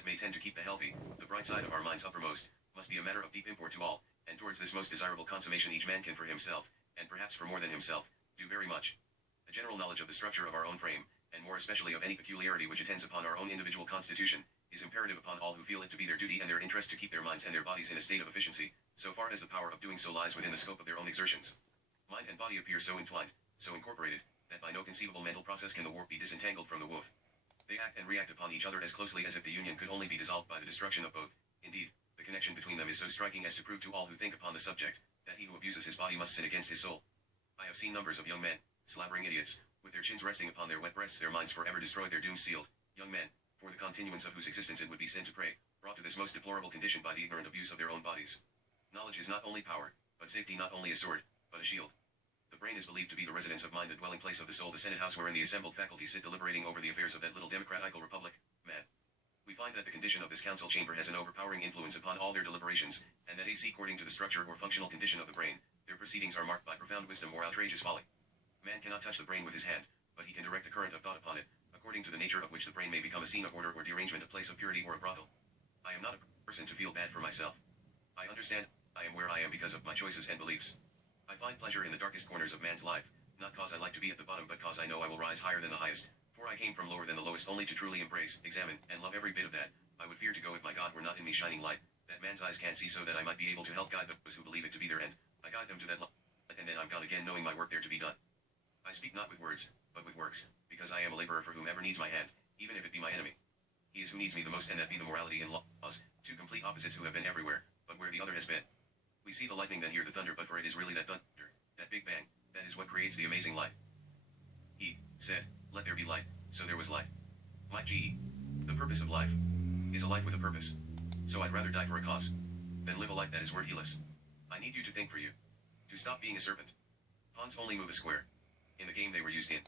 that may tend to keep the healthy, the bright side of our minds uppermost, must be a matter of deep import to all, and towards this most desirable consummation each man can for himself, and perhaps for more than himself, do very much. A general knowledge of the structure of our own frame, and more especially of any peculiarity which attends upon our own individual constitution, is imperative upon all who feel it to be their duty and their interest to keep their minds and their bodies in a state of efficiency, so far as the power of doing so lies within the scope of their own exertions. Mind and body appear so entwined, so incorporated, that by no conceivable mental process can the warp be disentangled from the woof. They act and react upon each other as closely as if the union could only be dissolved by the destruction of both. Indeed, the connection between them is so striking as to prove to all who think upon the subject, that he who abuses his body must sin against his soul. I have seen numbers of young men, slavering idiots, with their chins resting upon their wet breasts, their minds forever destroyed, their dooms sealed, young men, for the continuance of whose existence it would be sin to pray, brought to this most deplorable condition by the ignorant abuse of their own bodies. Knowledge is not only power, but safety, not only a sword, but a shield. The brain is believed to be the residence of mind, the dwelling place of the soul, the Senate house wherein the assembled faculties sit deliberating over the affairs of that little democratical republic, man. We find that the condition of this council chamber has an overpowering influence upon all their deliberations, and that according to the structure or functional condition of the brain, their proceedings are marked by profound wisdom or outrageous folly. Man cannot touch the brain with his hand, but he can direct the current of thought upon it, according to the nature of which the brain may become a scene of order or derangement, a place of purity or a brothel. I am not a person to feel bad for myself. I understand, I am where I am because of my choices and beliefs. I find pleasure in the darkest corners of man's life, not cause I like to be at the bottom, but cause I know I will rise higher than the highest, for I came from lower than the lowest only to truly embrace, examine, and love every bit of that. I would fear to go if my God were not in me shining light, that man's eyes can't see, so that I might be able to help guide those who believe it to be their end. I guide them to that love, and then I'm gone again knowing my work there to be done. I speak not with words, but with works, because I am a laborer for whomever needs my hand, even if it be my enemy. He is who needs me the most, and that be the morality and laws, two complete opposites who have been everywhere, but where the other has been. We see the lightning then hear the thunder, but for it is really that thunder, that big bang, that is what creates the amazing light. He said, let there be light, so there was light. My G. The purpose of life is a life with a purpose. So I'd rather die for a cause than live a life that is wordless. I need you to think for you. To stop being a serpent. Pawns only move a square in the game they were used in.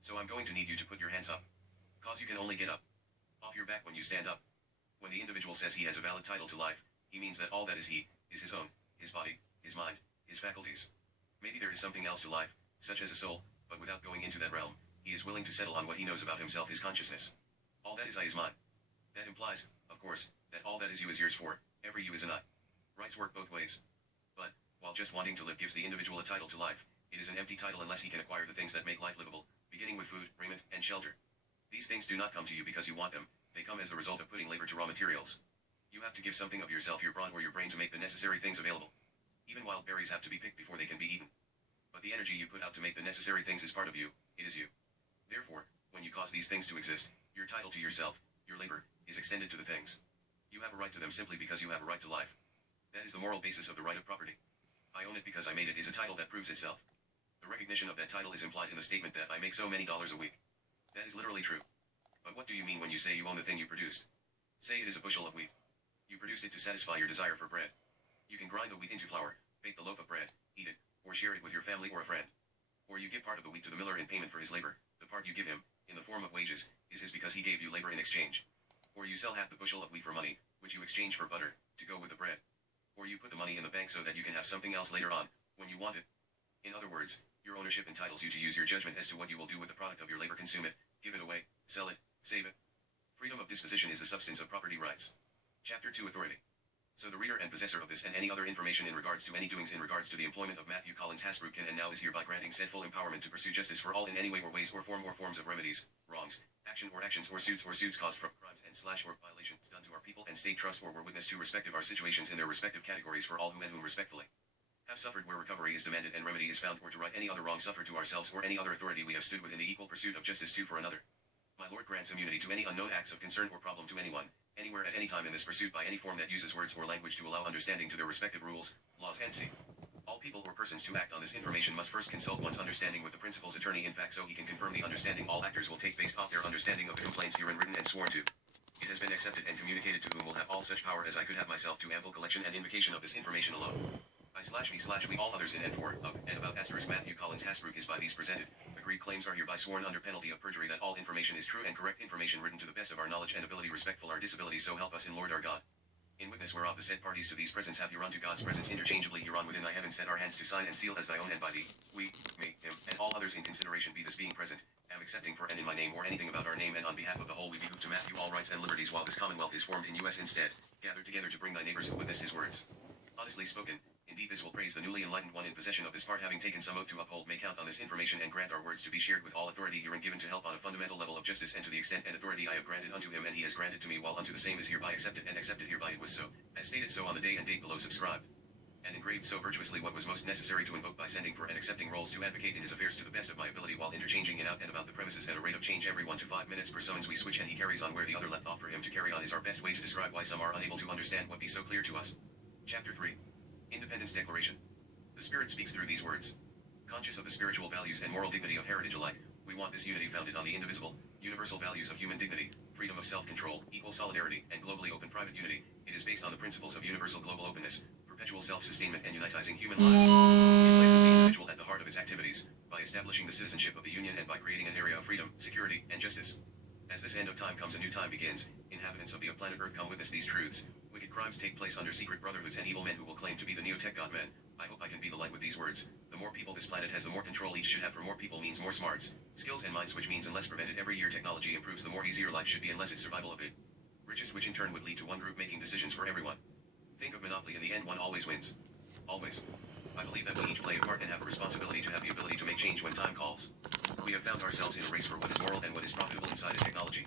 So I'm going to need you to put your hands up. Cause you can only get up off your back when you stand up. When the individual says he has a valid title to life, he means that all that is he, is his own, his body, his mind, his faculties. Maybe there is something else to life, such as a soul, but without going into that realm, he is willing to settle on what he knows about himself, his consciousness. All that is I is mine. That implies, of course, that all that is you is yours, for every you is an I. Rights work both ways. But, while just wanting to live gives the individual a title to life, it is an empty title unless he can acquire the things that make life livable, beginning with food, raiment, and shelter. These things do not come to you because you want them, they come as the result of putting labor to raw materials. You have to give something of yourself, your brawn or your brain, to make the necessary things available. Even wild berries have to be picked before they can be eaten. But the energy you put out to make the necessary things is part of you, it is you. Therefore, when you cause these things to exist, your title to yourself, your labor, is extended to the things. You have a right to them simply because you have a right to life. That is the moral basis of the right of property. I own it because I made it is a title that proves itself. The recognition of that title is implied in the statement that I make so many dollars a week. That is literally true. But what do you mean when you say you own the thing you produced? Say it is a bushel of wheat. You produced it to satisfy your desire for bread. You can grind the wheat into flour, bake the loaf of bread, eat it, or share it with your family or a friend. Or you give part of the wheat to the miller in payment for his labor. The part you give him, in the form of wages, is his because he gave you labor in exchange. Or you sell half the bushel of wheat for money, which you exchange for butter, to go with the bread. Or you put the money in the bank so that you can have something else later on, when you want it. In other words, your ownership entitles you to use your judgment as to what you will do with the product of your labor, consume it, give it away, sell it, save it. Freedom of disposition is the substance of property rights. Chapter 2 Authority. So the reader and possessor of this and any other information in regards to any doings in regards to the employment of Matthew Collins Hasbrouck can and now is hereby granting said full empowerment to pursue justice for all in any way or ways or forms of remedies, wrongs, action or actions or suits caused from crimes and or violations done to our people and state trust or were witness to respective our situations in their respective categories for all who and whom respectfully have suffered where recovery is demanded and remedy is found, or to right any other wrong suffered to ourselves or any other authority we have stood with in the equal pursuit of justice to for another. My Lord grants immunity to any unknown acts of concern or problem to anyone, anywhere at any time in this pursuit by any form that uses words or language to allow understanding to their respective rules, laws and c. All people or persons to act on this information must first consult one's understanding with the principal's attorney in fact so he can confirm the understanding all actors will take based off their understanding of the complaints herein written and sworn to. It has been accepted and communicated to whom will have all such power as I could have myself to ample collection and invocation of this information alone. I/me/we all others in and for, of, and about * Matthew Collins Hasbrouck is by these presented, agreed claims are hereby sworn under penalty of perjury that all information is true and correct information written to the best of our knowledge and ability respectful our disability so help us in Lord our God. In witness whereof the said parties to these presents have hereunto God's presence interchangeably hereon within thy heaven set our hands to sign and seal as thy own and by thee, we, me, him, and all others in consideration be this being present, am accepting for and in my name or anything about our name and on behalf of the whole we behoove to Matthew all rights and liberties while this commonwealth is formed in U.S. instead, gathered together to bring thy neighbors who witnessed his words. Honestly spoken, indeed this will praise the newly enlightened one in possession of this part having taken some oath to uphold may count on this information and grant our words to be shared with all authority herein given to help on a fundamental level of justice and to the extent and authority I have granted unto him and he has granted to me while unto the same is hereby accepted and accepted hereby it was so, as stated so on the day and date below subscribed. And engraved so virtuously what was most necessary to invoke by sending for and accepting roles to advocate in his affairs to the best of my ability while interchanging in out and about the premises at a rate of change every 1 to 5 minutes per summons we switch and he carries on where the other left off for him to carry on is our best way to describe why some are unable to understand what be so clear to us. Chapter 3. Independence Declaration. The Spirit speaks through these words. Conscious of the spiritual values and moral dignity of heritage alike, we want this unity founded on the indivisible, universal values of human dignity, freedom of self-control, equal solidarity, and globally open private unity. It is based on the principles of universal global openness, perpetual self-sustainment and unitizing human lives. It places the individual at the heart of its activities, by establishing the citizenship of the Union and by creating an area of freedom, security, and justice. As this end of time comes a new time begins, inhabitants of the planet Earth come witness these truths. Wicked crimes take place under secret brotherhoods and evil men who will claim to be the neo-tech god-men. I hope I can be the light with these words. The more people this planet has the more control each should have for more people means more smarts, skills and minds which means unless prevented every year technology improves the more easier life should be unless it's survival of it. Richest which in turn would lead to one group making decisions for everyone. Think of Monopoly in the end one always wins. Always. I believe that we each play a part and have a responsibility to have the ability to make change when time calls. We have found ourselves in a race for what is moral and what is profitable inside of technology.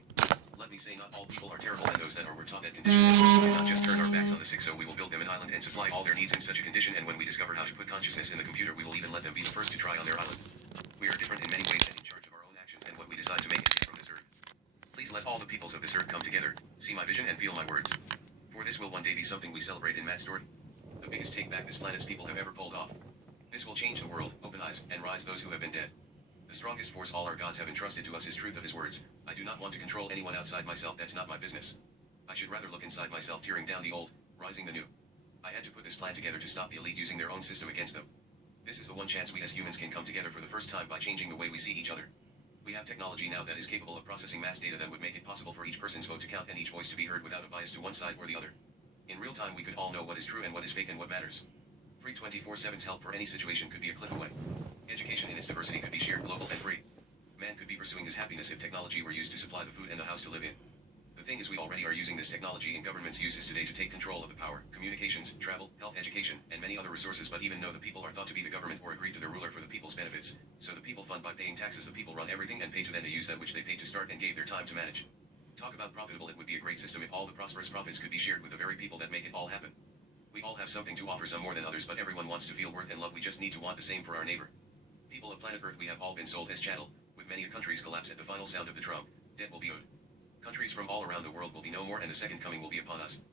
Let me say not all people are terrible and those that are were taught that condition so we cannot just turn our backs on the sick so we will build them an island and supply all their needs in such a condition and when we discover how to put consciousness in the computer we will even let them be the first to try on their island. We are different in many ways and in charge of our own actions and what we decide to make it from this earth. Please let all the peoples of this earth come together, see my vision and feel my words. For this will one day be something we celebrate in Matt's story. The biggest take back this planet's people have ever pulled off. This will change the world, open eyes, and rise those who have been dead. The strongest force all our gods have entrusted to us is truth of his words. I do not want to control anyone outside myself, that's not my business. I should rather look inside myself tearing down the old, rising the new. I had to put this plan together to stop the elite using their own system against them. This is the one chance we as humans can come together for the first time by changing the way we see each other. We have technology now that is capable of processing mass data that would make it possible for each person's vote to count and each voice to be heard without a bias to one side or the other. In real time we could all know what is true and what is fake and what matters. Free 24/7's help for any situation could be a click away. Education in its diversity could be shared global and free. Man could be pursuing his happiness if technology were used to supply the food and the house to live in. The thing is we already are using this technology in government's uses today to take control of the power, communications, travel, health, education, and many other resources but even though the people are thought to be the government or agreed to their ruler for the people's benefits, so the people fund by paying taxes the people run everything and pay to them to use that which they paid to start and gave their time to manage. Talk about profitable, it would be a great system if all the prosperous profits could be shared with the very people that make it all happen. We all have something to offer, some more than others, but everyone wants to feel worth and love. We just need to want the same for our neighbor. People of planet Earth, we have all been sold as chattel, with many countries collapse at the final sound of the drum. Debt will be owed. Countries from all around the world will be no more and the second coming will be upon us.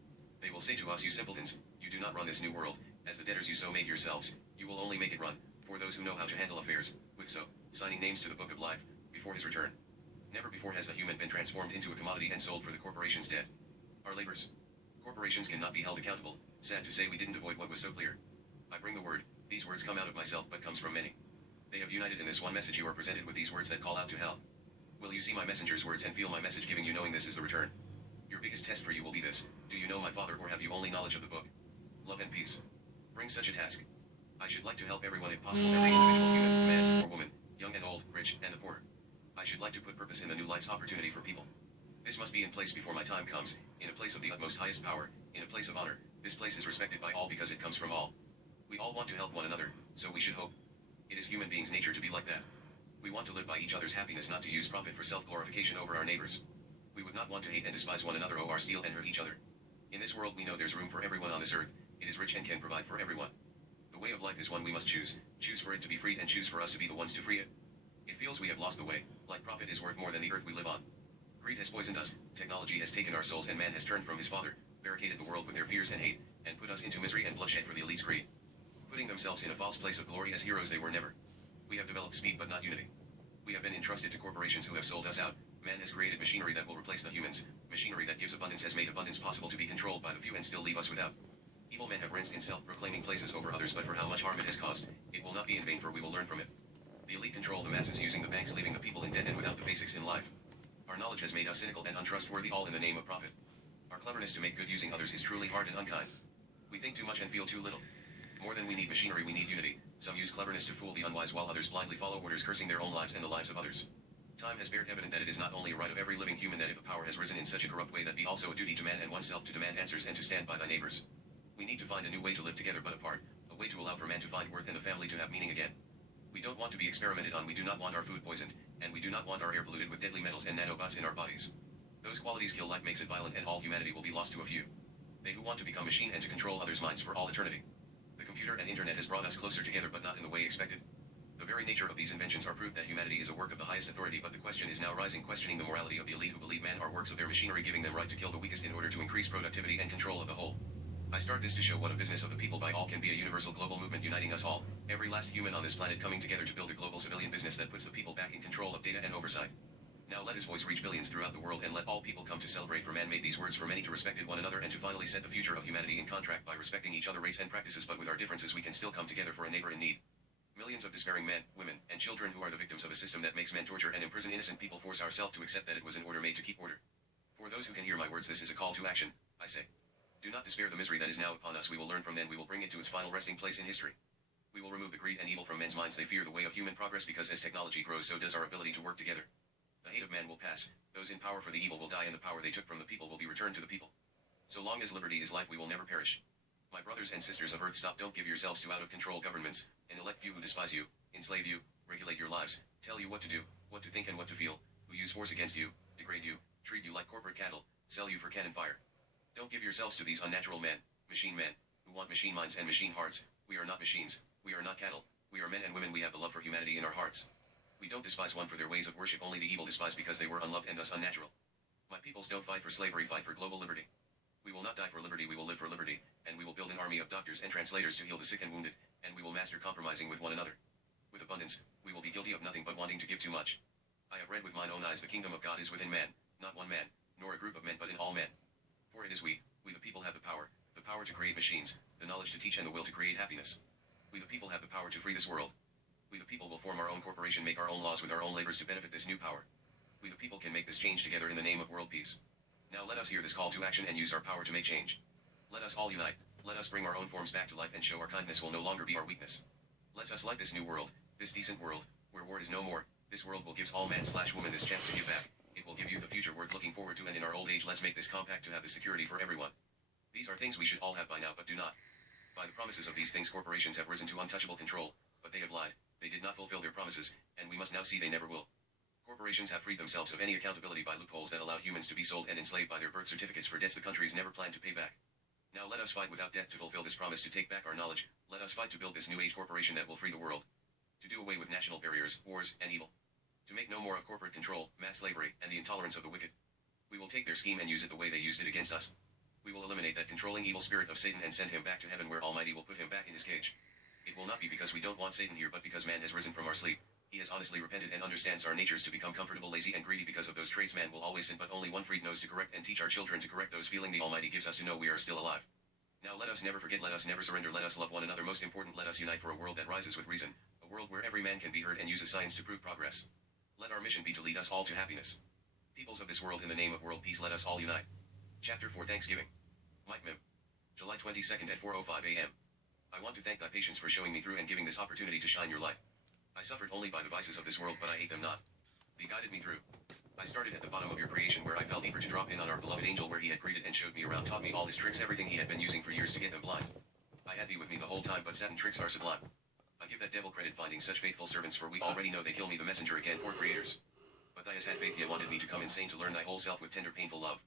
They will say to us, you simpletons, you do not run this new world, as the debtors you so made yourselves, you will only make it run, for those who know how to handle affairs, with so, signing names to the book of life, before his return. Never before has a human been transformed into a commodity and sold for the corporation's debt. Our labors. Corporations cannot be held accountable. Sad to say we didn't avoid what was so clear. I bring the word, these words come out of myself but comes from many. They have united in this one message. You are presented with these words that call out to hell. Will you see my messenger's words and feel my message giving you knowing this is the return? Your biggest test for you will be this, do you know my Father or have you only knowledge of the book? Love and peace. Bring such a task. I should like to help everyone if possible, every individual human, man or woman, young and old, rich and the poor. I should like to put purpose in the new life's opportunity for people. This must be in place before my time comes, in a place of the utmost highest power, in a place of honor. This place is respected by all because it comes from all. We all want to help one another, so we should hope. It is human beings' nature to be like that. We want to live by each other's happiness, not to use profit for self-glorification over our neighbors. We would not want to hate and despise one another or steal and hurt each other. In this world we know there's room for everyone on this earth, it is rich and can provide for everyone. The way of life is one we must choose for it to be freed and choose for us to be the ones to free it. It feels we have lost the way, like profit is worth more than the earth we live on. Greed has poisoned us, technology has taken our souls and man has turned from his father, barricaded the world with their fears and hate, and put us into misery and bloodshed for the elite's greed. Putting themselves in a false place of glory as heroes they were never. We have developed speed but not unity. We have been entrusted to corporations who have sold us out. Man has created machinery that will replace the humans. Machinery that gives abundance has made abundance possible to be controlled by the few and still leave us without. Evil men have rinsed in self-proclaiming places over others, but for how much harm it has caused, it will not be in vain, for we will learn from it. The elite control the masses using the banks, leaving the people in debt and without the basics in life. Our knowledge has made us cynical and untrustworthy, all in the name of profit. Our cleverness to make good using others is truly hard and unkind. We think too much and feel too little. More than we need machinery, we need unity. Some use cleverness to fool the unwise while others blindly follow orders, cursing their own lives and the lives of others. Time has bared evident that it is not only a right of every living human that if a power has risen in such a corrupt way that be also a duty to man and oneself to demand answers and to stand by thy neighbors. We need to find a new way to live together but apart, a way to allow for man to find worth and the family to have meaning again. We don't want to be experimented on, we do not want our food poisoned, and we do not want our air polluted with deadly metals and nanobots in our bodies. Those qualities kill life, makes it violent, and all humanity will be lost to a few. They who want to become machine and to control others' minds for all eternity. The computer and internet has brought us closer together but not in the way expected. The very nature of these inventions are proof that humanity is a work of the highest authority, but the question is now rising, questioning the morality of the elite who believe man are works of their machinery, giving them right to kill the weakest in order to increase productivity and control of the whole. I start this to show what a business of the people by all can be, a universal global movement uniting us all, every last human on this planet coming together to build a global civilian business that puts the people back in control of data and oversight. Now let his voice reach billions throughout the world and let all people come to celebrate, for man made these words for many to respect one another and to finally set the future of humanity in contract by respecting each other, race and practices, but with our differences we can still come together for a neighbor in need. Millions of despairing men, women, and children who are the victims of a system that makes men torture and imprison innocent people force ourselves to accept that it was an order made to keep order. For those who can hear my words, this is a call to action, I say. Do not despair the misery that is now upon us. We will learn from then, we will bring it to its final resting place in history. We will remove the greed and evil from men's minds. They fear the way of human progress because as technology grows so does our ability to work together. The hate of man will pass, those in power for the evil will die, and the power they took from the people will be returned to the people. So long as liberty is life we will never perish. My brothers and sisters of earth, stop, don't give yourselves to out of control governments, and elect few who despise you, enslave you, regulate your lives, tell you what to do, what to think and what to feel, who use force against you, degrade you, treat you like corporate cattle, sell you for cannon fire. Don't give yourselves to these unnatural men, machine men, who want machine minds and machine hearts. We are not machines, we are not cattle, we are men and women, we have the love for humanity in our hearts. We don't despise one for their ways of worship, only the evil despise because they were unloved and thus unnatural. My peoples don't fight for slavery, fight for global liberty. We will not die for liberty, we will live for liberty, and we will build an army of doctors and translators to heal the sick and wounded, and we will master compromising with one another. With abundance, we will be guilty of nothing but wanting to give too much. I have read with mine own eyes, the kingdom of God is within man, not one man, nor a group of men but in all men. For it is we the people have the power to create machines, the knowledge to teach and the will to create happiness. We the people have the power to free this world. We the people will form our own corporation, make our own laws with our own labors to benefit this new power. We the people can make this change together in the name of world peace. Now let us hear this call to action and use our power to make change. Let us all unite, let us bring our own forms back to life and show our kindness will no longer be our weakness. Let us light this new world, this decent world, where war is no more. This world will give all man/woman this chance to give back. It will give you the future worth looking forward to, and in our old age let's make this compact to have the security for everyone. These are things we should all have by now but do not. By the promises of these things corporations have risen to untouchable control, but they have lied, they did not fulfill their promises, and we must now see they never will. Corporations have freed themselves of any accountability by loopholes that allowed humans to be sold and enslaved by their birth certificates for debts the countries never planned to pay back. Now let us fight without death to fulfill this promise, to take back our knowledge. Let us fight to build this new age corporation that will free the world. To do away with national barriers, wars, and evil. To make no more of corporate control, mass slavery, and the intolerance of the wicked. We will take their scheme and use it the way they used it against us. We will eliminate that controlling evil spirit of Satan and send him back to heaven, where Almighty will put him back in his cage. It will not be because we don't want Satan here, but because man has risen from our sleep. He has honestly repented and understands our natures to become comfortable, lazy, and greedy. Because of those traits man will always sin, but only one freed knows to correct and teach our children to correct those feeling the Almighty gives us to know we are still alive. Now let us never forget, let us never surrender, let us love one another. Most important, let us unite for a world that rises with reason, a world where every man can be heard and uses science to prove progress. Let our mission be to lead us all to happiness. Peoples of this world, in the name of world peace, let us all unite. Chapter 4, Thanksgiving. Mike Mim. July 22nd at 4:05 a.m. I want to thank thy patience for showing me through and giving this opportunity to shine your light. I suffered only by the vices of this world, but I hate them not. Thee guided me through. I started at the bottom of your creation, where I fell deeper to drop in on our beloved angel, where he had greeted and showed me around, taught me all his tricks, everything he had been using for years to get them blind. I had thee with me the whole time, but Satan tricks are sublime. I give that devil credit finding such faithful servants, for we already know they kill me the messenger again, poor creators. But thou hast had faith, yet wanted me to come insane to learn thy whole self with tender painful love.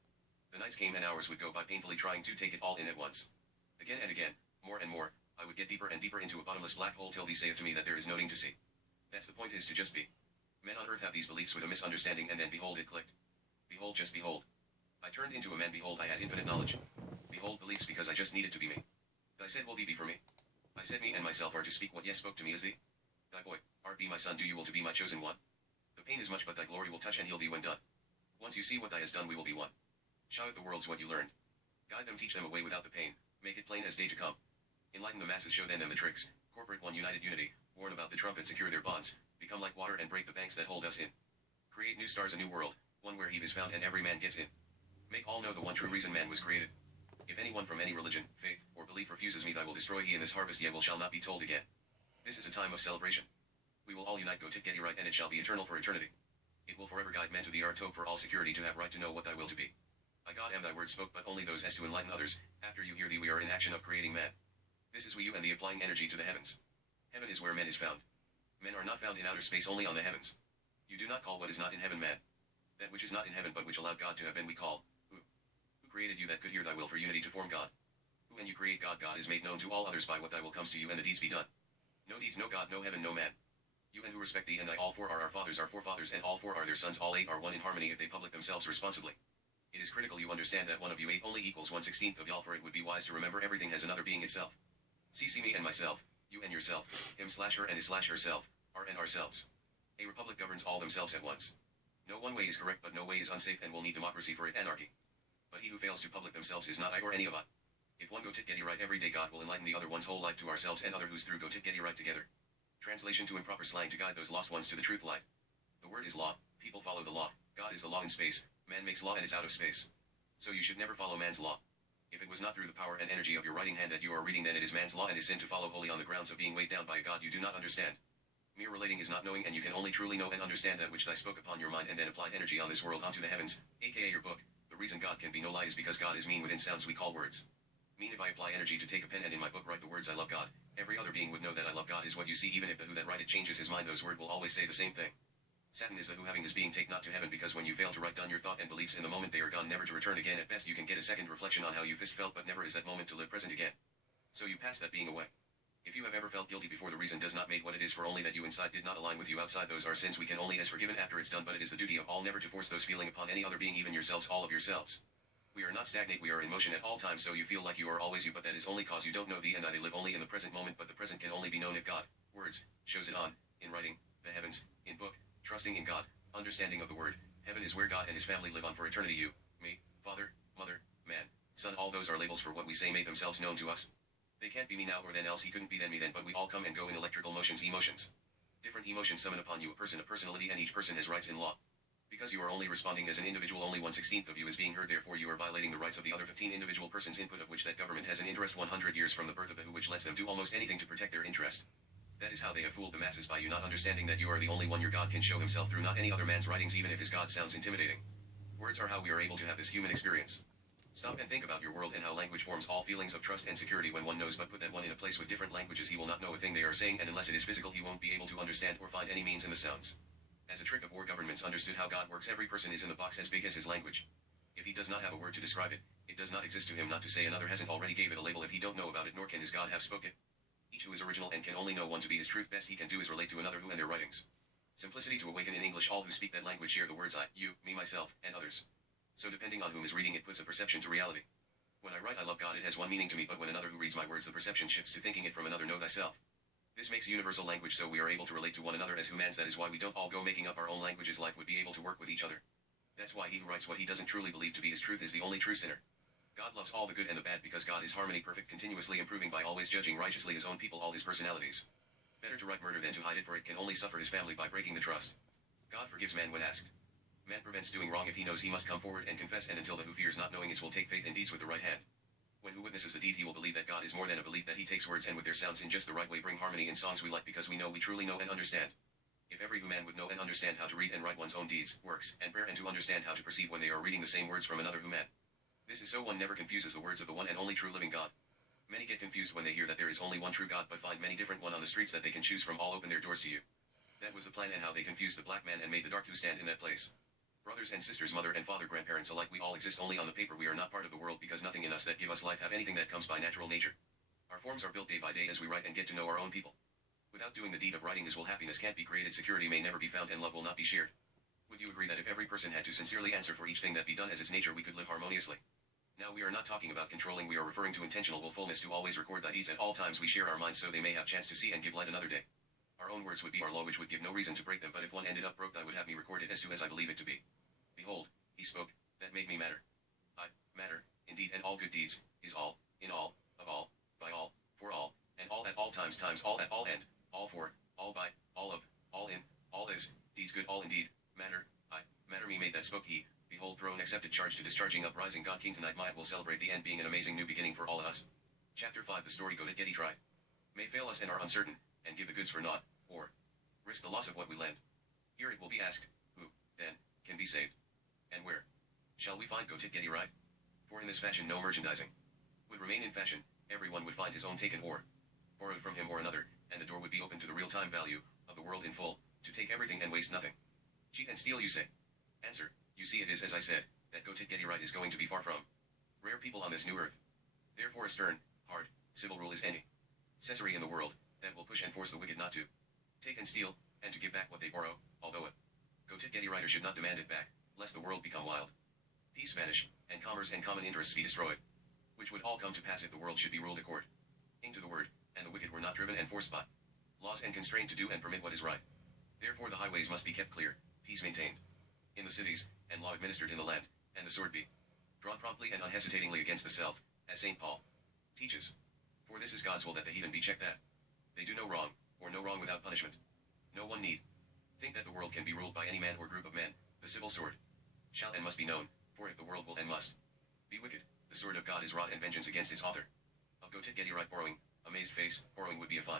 The nights came and hours would go by painfully trying to take it all in at once. Again and again, more and more, I would get deeper and deeper into a bottomless black hole till thee saith to me that there is nothing to see. That's the point, is to just be. Men on earth have these beliefs with a misunderstanding, and then behold it clicked. Behold, just behold. I turned into a man, behold I had infinite knowledge. Behold beliefs, because I just needed to be me. Thy said will thee be for me. I said me and myself are to speak what yes spoke to me as thee. Thy boy, art be my son, do you will to be my chosen one. The pain is much, but thy glory will touch and heal thee when done. Once you see what thou hast done, we will be one. Show out the worlds what you learned. Guide them, teach them away without the pain, make it plain as day to come. Enlighten the masses, show them the tricks, corporate one united unity, warn about the trumpet, secure their bonds, become like water and break the banks that hold us in. Create new stars, a new world, one where he is found and every man gets in. Make all know the one true reason man was created. If anyone from any religion, faith, or belief refuses me, I will destroy he in this harvest, ye will shall not be told again. This is a time of celebration. We will all unite, go tit get right, and it shall be eternal for eternity. It will forever guide men to the art hope for all security to have right to know what thy will to be. I God am thy word spoke, but only those as to enlighten others. After you hear thee, we are in action of creating man. This is we you and the applying energy to the heavens. Heaven is where men is found. Men are not found in outer space, only on the heavens. You do not call what is not in heaven man. That which is not in heaven but which allowed God to have been we call. Who created you that could hear thy will for unity to form God? Who when you create God, God is made known to all others by what thy will comes to you and the deeds be done. No deeds, no God, no heaven, no man. You and who respect thee and thy all four are our fathers, our forefathers, and all four are their sons, all eight are one in harmony if they public themselves responsibly. It is critical you understand that one of you eight only equals 1/16 of y'all, for it would be wise to remember everything has another being itself. See me and myself, you and yourself, him/her and his/herself, our and ourselves. A republic governs all themselves at once. No one way is correct, but no way is unsafe, and will need democracy for it anarchy. But he who fails to public themselves is not I or any of us. If one go tit getty right every day, God will enlighten the other one's whole life to ourselves and other who's through go tit getty right together. Translation to improper slang to guide those lost ones to the truth light. The word is law, people follow the law, God is the law in space, man makes law and is out of space. So you should never follow man's law. If it was not through the power and energy of your writing hand that you are reading, then it is man's law and is sin to follow wholly on the grounds of being weighed down by a God you do not understand. Mere relating is not knowing, and you can only truly know and understand that which thy spoke upon your mind and then applied energy on this world onto the heavens, aka your book. The reason God can be no lie is because God is mean within sounds we call words. Mean if I apply energy to take a pen and in my book write the words I love God, every other being would know that I love God is what you see, even if the who that write it changes his mind, those words will always say the same thing. Satan is the who having his being take not to heaven, because when you fail to write down your thought and beliefs in the moment, they are gone never to return again. At best you can get a second reflection on how you fist felt, but never is that moment to live present again. So you pass that being away. If you have ever felt guilty before, the reason does not made what it is, for only that you inside did not align with you outside. Those are sins we can only as forgiven after it's done, but it is the duty of all never to force those feeling upon any other being, even yourselves, all of yourselves. We are not stagnate, we are in motion at all times, so you feel like you are always you, but that is only cause you don't know thee and I. They live only in the present moment, but the present can only be known if God, words, shows it on, in writing, the heavens, in book, trusting in God, understanding of the word. Heaven is where God and his family live on for eternity. You, me, father, mother, man, son, all those are labels for what we say made themselves known to us. They can't be me now or then, else he couldn't be then me then, but we all come and go in electrical motions, emotions. Different emotions summon upon you a person, a personality, and each person has rights in law. Because you are only responding as an individual, only 1/16 of you is being heard, therefore you are violating the rights of the other 15 individual persons, input of which that government has an interest 100 years from the birth of the who, which lets them do almost anything to protect their interest. That is how they have fooled the masses, by you not understanding that you are the only one your God can show himself through, not any other man's writings, even if his God sounds intimidating. Words are how we are able to have this human experience. Stop and think about your world and how language forms all feelings of trust and security when one knows, but put that one in a place with different languages, he will not know a thing they are saying, and unless it is physical he won't be able to understand or find any means in the sounds. As a trick of war, governments understood how God works. Every person is in the box as big as his language. If he does not have a word to describe it, it does not exist to him. Not to say another hasn't already gave it a label if he don't know about it, nor can his God have spoke it. Each who is original and can only know one to be his truth, best he can do is relate to another who and their writings. Simplicity to awaken in English. All who speak that language share the words I, you, me, myself, and others. So depending on whom is reading, it puts a perception to reality. When I write I love God, it has one meaning to me, but when another who reads my words, the perception shifts to thinking it from another. Know thyself. This makes universal language, so we are able to relate to one another as humans. That is why we don't all go making up our own languages. Life would be able to work with each other. That's why he who writes what he doesn't truly believe to be his truth is the only true sinner. God loves all the good and the bad because God is harmony, perfect, continuously improving by always judging righteously his own people, all his personalities. Better to write murder than to hide it, for it can only suffer his family by breaking the trust. God forgives man when asked. Man prevents doing wrong if he knows he must come forward and confess, and until the who fears not knowing is will take faith in deeds with the right hand. When who witnesses the deed, he will believe that God is more than a belief, that he takes words and with their sounds in just the right way bring harmony in songs we like, because we know we truly know and understand. If every human would know and understand how to read and write one's own deeds, works, and prayer, and to understand how to perceive when they are reading the same words from another human. This is so one never confuses the words of the one and only true living God. Many get confused when they hear that there is only one true God, but find many different one on the streets that they can choose from. All open their doors to you. That was the plan, and how they confused the black man and made the dark to stand in that place. Brothers and sisters, mother and father, grandparents alike, we all exist only on the paper. We are not part of the world, because nothing in us that give us life have anything that comes by natural nature. Our forms are built day by day as we write and get to know our own people. Without doing the deed of writing, as will happiness can't be created, security may never be found, and love will not be shared. Would you agree that if every person had to sincerely answer for each thing that be done as its nature, we could live harmoniously? Now we are not talking about controlling, we are referring to intentional willfulness, to always record thy deeds at all times. We share our minds so they may have chance to see and give light another day. Our own words would be our law, which would give no reason to break them, but if one ended up broke, thy would have me record it as to as I believe it to be. Behold, he spoke, that made me matter. I, matter, indeed, and all good deeds, is all, in all, of all, by all, for all, and all at all times, all at all end, all for, all by, all of, all in, all is, deeds good, all indeed, matter, I, matter me made that spoke he, Behold, throne accepted, charge to discharging uprising. God King tonight might will celebrate the end being an amazing new beginning for all of us. Chapter 5. The story go to Getty tried. May fail us and are uncertain, and give the goods for naught, or risk the loss of what we lend. Here it will be asked, who, then, can be saved? And where shall we find go to Getty right? For in this fashion no merchandising would remain in fashion, everyone would find his own taken or borrowed from him or another, and the door would be open to the real-time value of the world in full, to take everything and waste nothing. Cheat and steal, you say? Answer, you see, it is as I said, that go to Getty right is going to be far from rare people on this new earth. Therefore a stern, hard, civil rule is any necessary in the world, that will push and force the wicked not to take and steal, and to give back what they borrow, although a go to Getty righter should not demand it back, lest the world become wild, peace vanish, and commerce and common interests be destroyed, which would all come to pass if the world should be ruled according to the word, and the wicked were not driven and forced by laws and constrained to do and permit what is right. Therefore the highways must be kept clear, peace maintained in the cities, and law administered in the land, and the sword be drawn promptly and unhesitatingly against the self, as St. Paul teaches. For this is God's will, that the heathen be checked, that they do no wrong, or no wrong without punishment. No one need think that the world can be ruled by any man or group of men. The civil sword shall and must be known, for if the world will and must be wicked, the sword of God is wrought, and vengeance against its author. Of go-tit Getty right borrowing, amazed face, borrowing would be a fine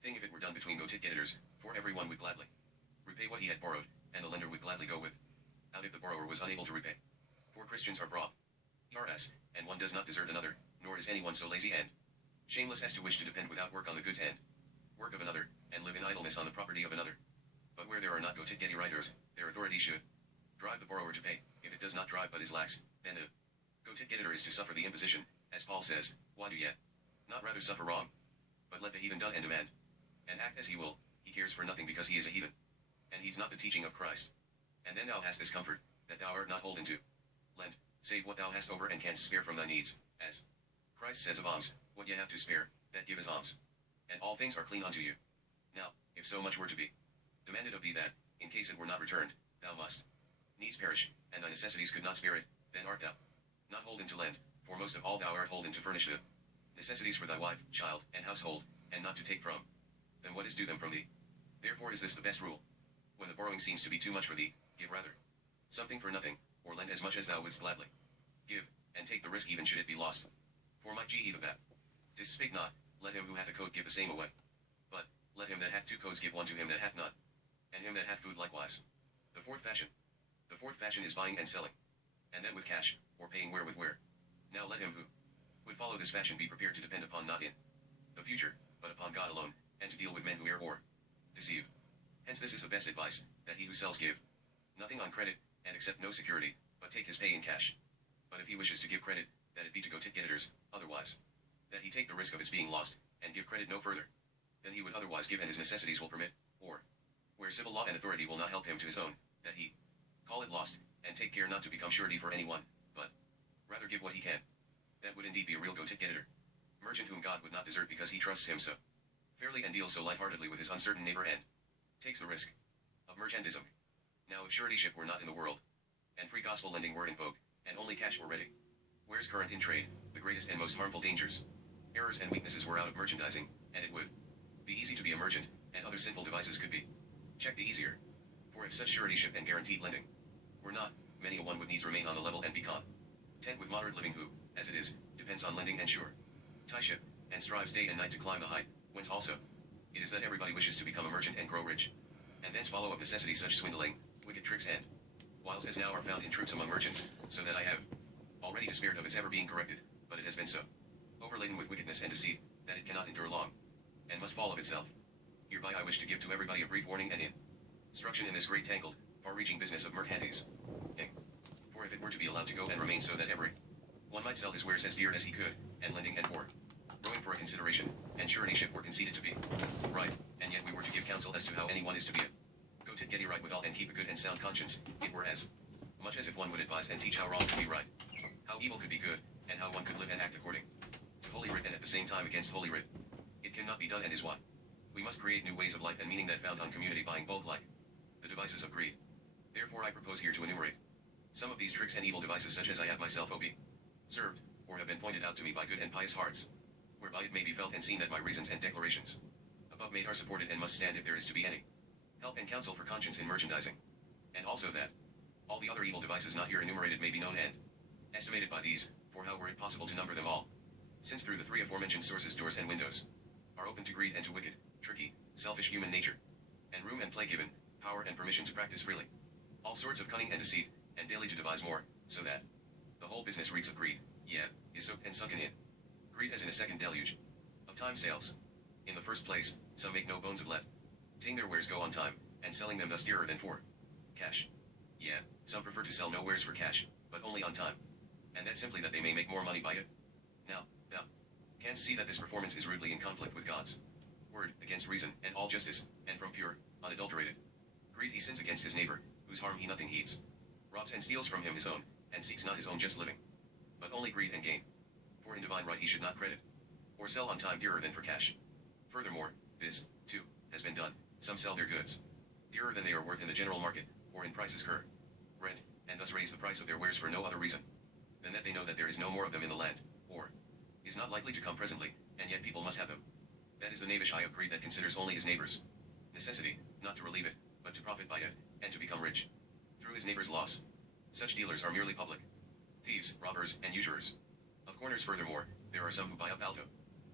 thing if it were done between go-tit getters, for everyone would gladly repay what he had borrowed, and the lender would gladly go with out if the borrower was unable to repay. For Christians are broth, ERS, and one does not desert another, nor is anyone so lazy and shameless as to wish to depend without work on the goods and work of another, and live in idleness on the property of another. But where there are not go-tit Getty writers, their authority should drive the borrower to pay. If it does not drive but is lax, then the go-tit getter is to suffer the imposition, as Paul says, why do yet not rather suffer wrong? But let the heathen done and demand, and act as he will, he cares for nothing because he is a heathen, and heeds not the teaching of Christ. And then thou hast this comfort, that thou art not holden to lend, save what thou hast over and canst spare from thy needs, as Christ says of alms, what ye have to spare, that give as alms. And all things are clean unto you. Now, if so much were to be demanded of thee that, in case it were not returned, thou must needs perish, and thy necessities could not spare it, then art thou not holden to lend, for most of all thou art holden to furnish the necessities for thy wife, child, and household, and not to take from them what is due them from thee. Therefore is this the best rule. When the borrowing seems to be too much for thee, give rather something for nothing, or lend as much as thou wouldst gladly give, and take the risk even should it be lost. For might ye the bat. Spake not, let him who hath a coat give the same away. But, let him that hath 2 coats give one to him that hath not, and him that hath food likewise. The fourth fashion. The fourth fashion is buying and selling, and that with cash, or paying where with where. Now let him who would follow this fashion be prepared to depend upon not in the future, but upon God alone, and to deal with men who err or deceive. Hence this is the best advice, that he who sells give nothing on credit, and accept no security, but take his pay in cash. But if he wishes to give credit, that it be to go-tit getters, otherwise that he take the risk of its being lost, and give credit no further than he would otherwise give, and his necessities will permit, or where civil law and authority will not help him to his own, that he call it lost, and take care not to become surety for anyone, but rather give what he can. That would indeed be a real go-tit getter, merchant whom God would not desert because he trusts him so fairly and deals so lightheartedly with his uncertain neighbor and takes the risk of merchandism. Now if suretyship were not in the world, and free gospel lending were in vogue, and only cash were ready, where's current in trade, the greatest and most harmful dangers, errors and weaknesses were out of merchandising, and it would be easy to be a merchant, and other sinful devices could be checked easier. For if such suretyship and guaranteed lending were not, many a one would needs remain on the level and be content with moderate living who, as it is, depends on lending and suretyship, and strives day and night to climb the height, whence also it is that everybody wishes to become a merchant and grow rich, and thence follow of necessity such swindling, wicked tricks and wiles as now are found in troops among merchants, so that I have already despaired of its ever being corrected, but it has been so overladen with wickedness and deceit, that it cannot endure long, and must fall of itself. Hereby I wish to give to everybody a brief warning and instruction in this great tangled, far-reaching business of merchandising. For if it were to be allowed to go and remain so that every one might sell his wares as dear as he could, and lending and borrowing for a consideration, and suretyship were conceded to be right, and yet we were to give counsel as to how any one is to be a go-tit Getty right withal and keep a good and sound conscience, it were as much as if one would advise and teach how wrong could be right, how evil could be good, and how one could live and act according to Holy Writ and at the same time against Holy Writ. It cannot be done, and is why we must create new ways of life and meaning that found on community buying both like the devices of greed. Therefore I propose here to enumerate some of these tricks and evil devices such as I have myself observed, or have been pointed out to me by good and pious hearts, whereby it may be felt and seen that my reasons and declarations above made are supported and must stand if there is to be any help and counsel for conscience in merchandising, and also that All the other evil devices not here enumerated may be known and estimated by these, for how were it possible to number them all? Since through the three aforementioned sources doors and windows are open to greed and to wicked, tricky, selfish human nature, and room and play given, power and permission to practice freely all sorts of cunning and deceit, and daily to devise more, so that the whole business reeks of greed, is soaked and sunken in greed as in a second deluge of time sales. In the first place, some make no bones of letting their wares go on time, and selling them thus dearer than for cash. Some prefer to sell no wares for cash, but only on time, and that simply that they may make more money by it. Now, thou canst see that this performance is rudely in conflict with God's word, against reason, and all justice, and from pure, unadulterated greed he sins against his neighbor, whose harm he nothing heeds, robs and steals from him his own, and seeks not his own just living, but only greed and gain. For in divine right he should not credit, or sell on time dearer than for cash. Furthermore, this, too, has been done. Some sell their goods dearer than they are worth in the general market, or in prices current, and thus raise the price of their wares for no other reason than that they know that there is no more of them in the land, or is not likely to come presently, and yet people must have them. That is the knavish eye of greed that considers only his neighbor's necessity, not to relieve it, but to profit by it, and to become rich through his neighbor's loss. Such dealers are merely public thieves, robbers, and usurers of corners. Furthermore, there are some who buy up alto,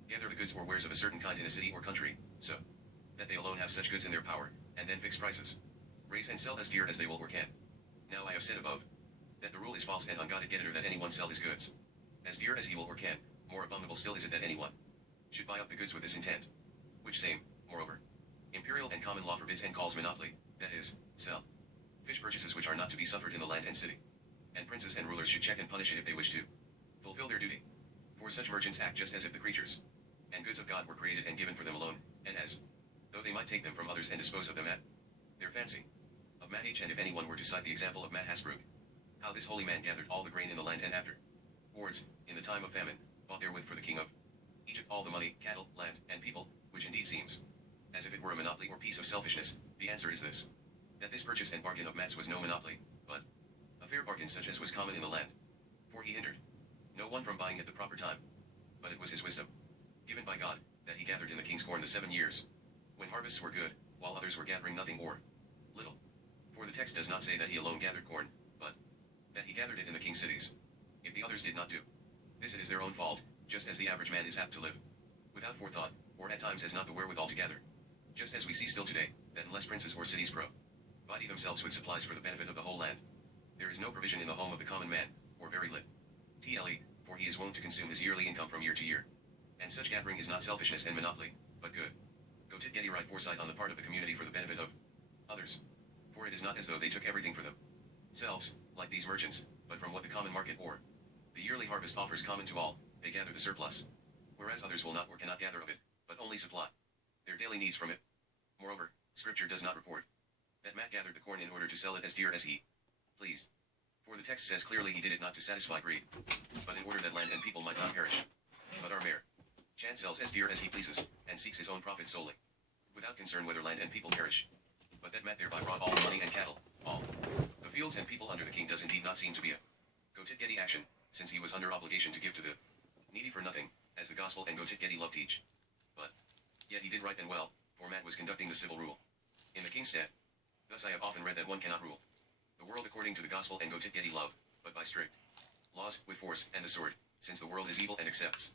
gather the goods or wares of a certain kind in a city or country, so that they alone have such goods in their power, and then fix prices, raise and sell as dear as they will or can. Now I have said above, that the rule is false and ungodly that anyone sell his goods as dear as he will or can. More abominable still is it that anyone should buy up the goods with this intent, which same, moreover, imperial and common law forbids and calls monopoly, that is, sell fish purchases which are not to be suffered in the land and city, and princes and rulers should check and punish it if they wish to fulfill their duty. For such merchants act just as if the creatures and goods of God were created and given for them alone, and as though they might take them from others and dispose of them at their fancy. Of Matt H. And if anyone were to cite the example of Matt Hasbrook, how this holy man gathered all the grain in the land and afterwards, in the time of famine, bought therewith for the king of Egypt all the money, cattle, land, and people, which indeed seems as if it were a monopoly or piece of selfishness, the answer is this: that this purchase and bargain of Matt's was no monopoly, but a fair bargain such as was common in the land. For he hindered no one from buying at the proper time, but it was his wisdom, given by God, that he gathered in the king's corn the 7 years, when harvests were good, while others were gathering nothing or little. For the text does not say that he alone gathered corn, but that he gathered it in the king's cities. If the others did not do this, it is their own fault, just as the average man is apt to live without forethought, or at times has not the wherewithal to gather. Just as we see still today, that unless princes or cities provide themselves with supplies for the benefit of the whole land, there is no provision in the home of the common man, or very little, for he is wont to consume his yearly income from year to year. And such gathering is not selfishness and monopoly, but good get right foresight on the part of the community for the benefit of others. For it is not as though they took everything for themselves, like these merchants, but from what the common market or the yearly harvest offers common to all, they gather the surplus, whereas others will not or cannot gather of it, but only supply their daily needs from it. Moreover, Scripture does not report that Matt gathered the corn in order to sell it as dear as he pleased. For the text says clearly he did it not to satisfy greed, but in order that land and people might not perish, but are mere chance sells as dear as he pleases, and seeks his own profit solely, without concern whether land and people perish. But that Matt thereby brought all the money and cattle, all the fields and people under the king does indeed not seem to be a go-tit-getty action, since he was under obligation to give to the needy for nothing, as the gospel and go-tit-getty love teach. But yet he did right and well, for Matt was conducting the civil rule in the king's stead. Thus I have often read that one cannot rule the world according to the gospel and go-tit-getty love, but by strict laws, with force and the sword, since the world is evil and accepts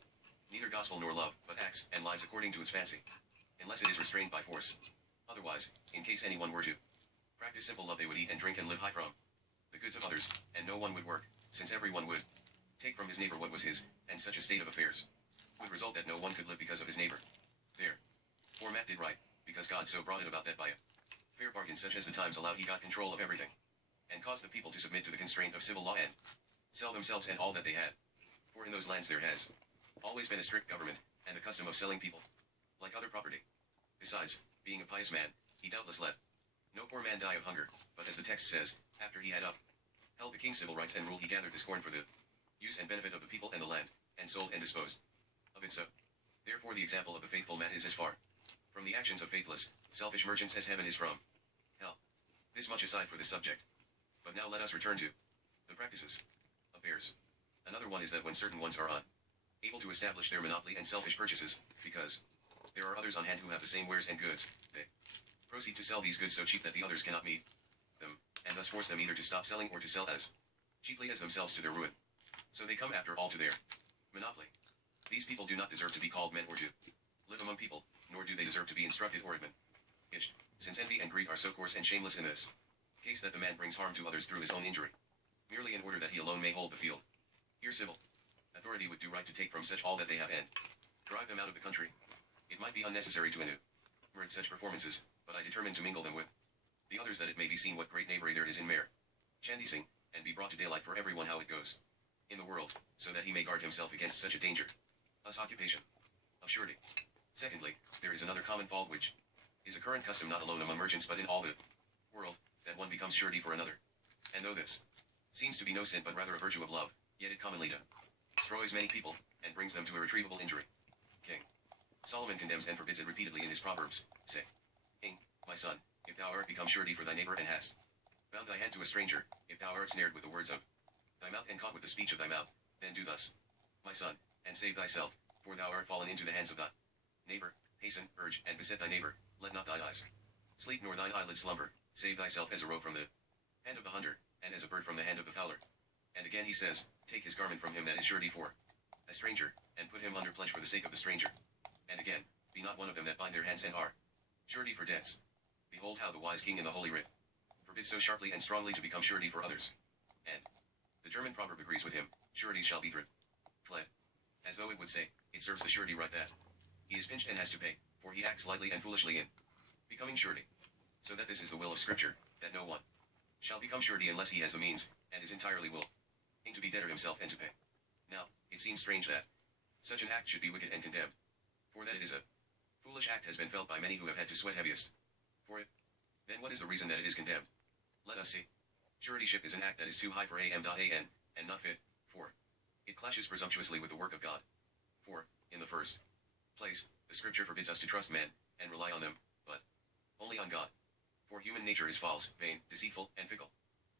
neither gospel nor love, but acts and lives according to its fancy, unless it is restrained by force. Otherwise, in case anyone were to practice simple love, they would eat and drink and live high from the goods of others, and no one would work, since everyone would take from his neighbor what was his, and such a state of affairs would result that no one could live because of his neighbor. For Matt did right, because God so brought it about that by a fair bargain such as the times allowed he got control of everything, and caused the people to submit to the constraint of civil law and sell themselves and all that they had. For in those lands there has always been a strict government, and the custom of selling people like other property. Besides, being a pious man, he doubtless let no poor man die of hunger, but as the text says, after he had upheld the king's civil rights and rule, he gathered this corn for the use and benefit of the people and the land, and sold and disposed of it so. Therefore the example of the faithful man is as far from the actions of faithless, selfish merchants as heaven is from hell. This much aside for this subject. But now let us return to the practices of bears. Another one is that when certain ones are able to establish their monopoly and selfish purchases, because there are others on hand who have the same wares and goods, they proceed to sell these goods so cheap that the others cannot meet them, and thus force them either to stop selling or to sell as cheaply as themselves to their ruin. So they come after all to their monopoly. These people do not deserve to be called men or to live among people, nor do they deserve to be instructed or admonished, since envy and greed are so coarse and shameless in this case that the man brings harm to others through his own injury, merely in order that he alone may hold the field. Here civil authority would do right to take from such all that they have and drive them out of the country. It might be unnecessary to enumerate such performances, but I determine to mingle them with the others that it may be seen what great knavery there is in mere chandising, and be brought to daylight for everyone how it goes in the world, so that he may guard himself against such a danger. Thus occupation of surety. Secondly, there is another common fault which is a current custom not alone among merchants but in all the world, that one becomes surety for another. And though this seems to be no sin but rather a virtue of love, yet it commonly destroys many people, and brings them to irretrievable injury. King Solomon condemns and forbids it repeatedly in his Proverbs, saying, My son, if thou art become surety for thy neighbor and hast bound thy hand to a stranger, if thou art snared with the words of thy mouth and caught with the speech of thy mouth, then do thus, my son, and save thyself, for thou art fallen into the hands of thy neighbor. Hasten, urge, and beset thy neighbor, let not thine eyes sleep nor thine eyelids slumber, save thyself as a roe from the hand of the hunter, and as a bird from the hand of the fowler. And again he says, take his garment from him that is surety for a stranger, and put him under pledge for the sake of the stranger. And again, be not one of them that bind their hands and are surety for debts. Behold how the wise king in the Holy Writ forbids so sharply and strongly to become surety for others. And the German proverb agrees with him, sureties shall be fled. As though it would say, it serves the surety right that he is pinched and has to pay, for he acts lightly and foolishly in becoming surety. So that this is the will of Scripture, that no one shall become surety unless he has the means, and is entirely willing to be debtor himself and to pay. Now, it seems strange that such an act should be wicked and condemned, for that it is a foolish act has been felt by many who have had to sweat heaviest for it. Then what is the reason that it is condemned? Let us see. Suretyship is an act that is too high for an, and not fit for it clashes presumptuously with the work of God. For, in the first place, the Scripture forbids us to trust men, and rely on them, but only on God. For human nature is false, vain, deceitful, and fickle,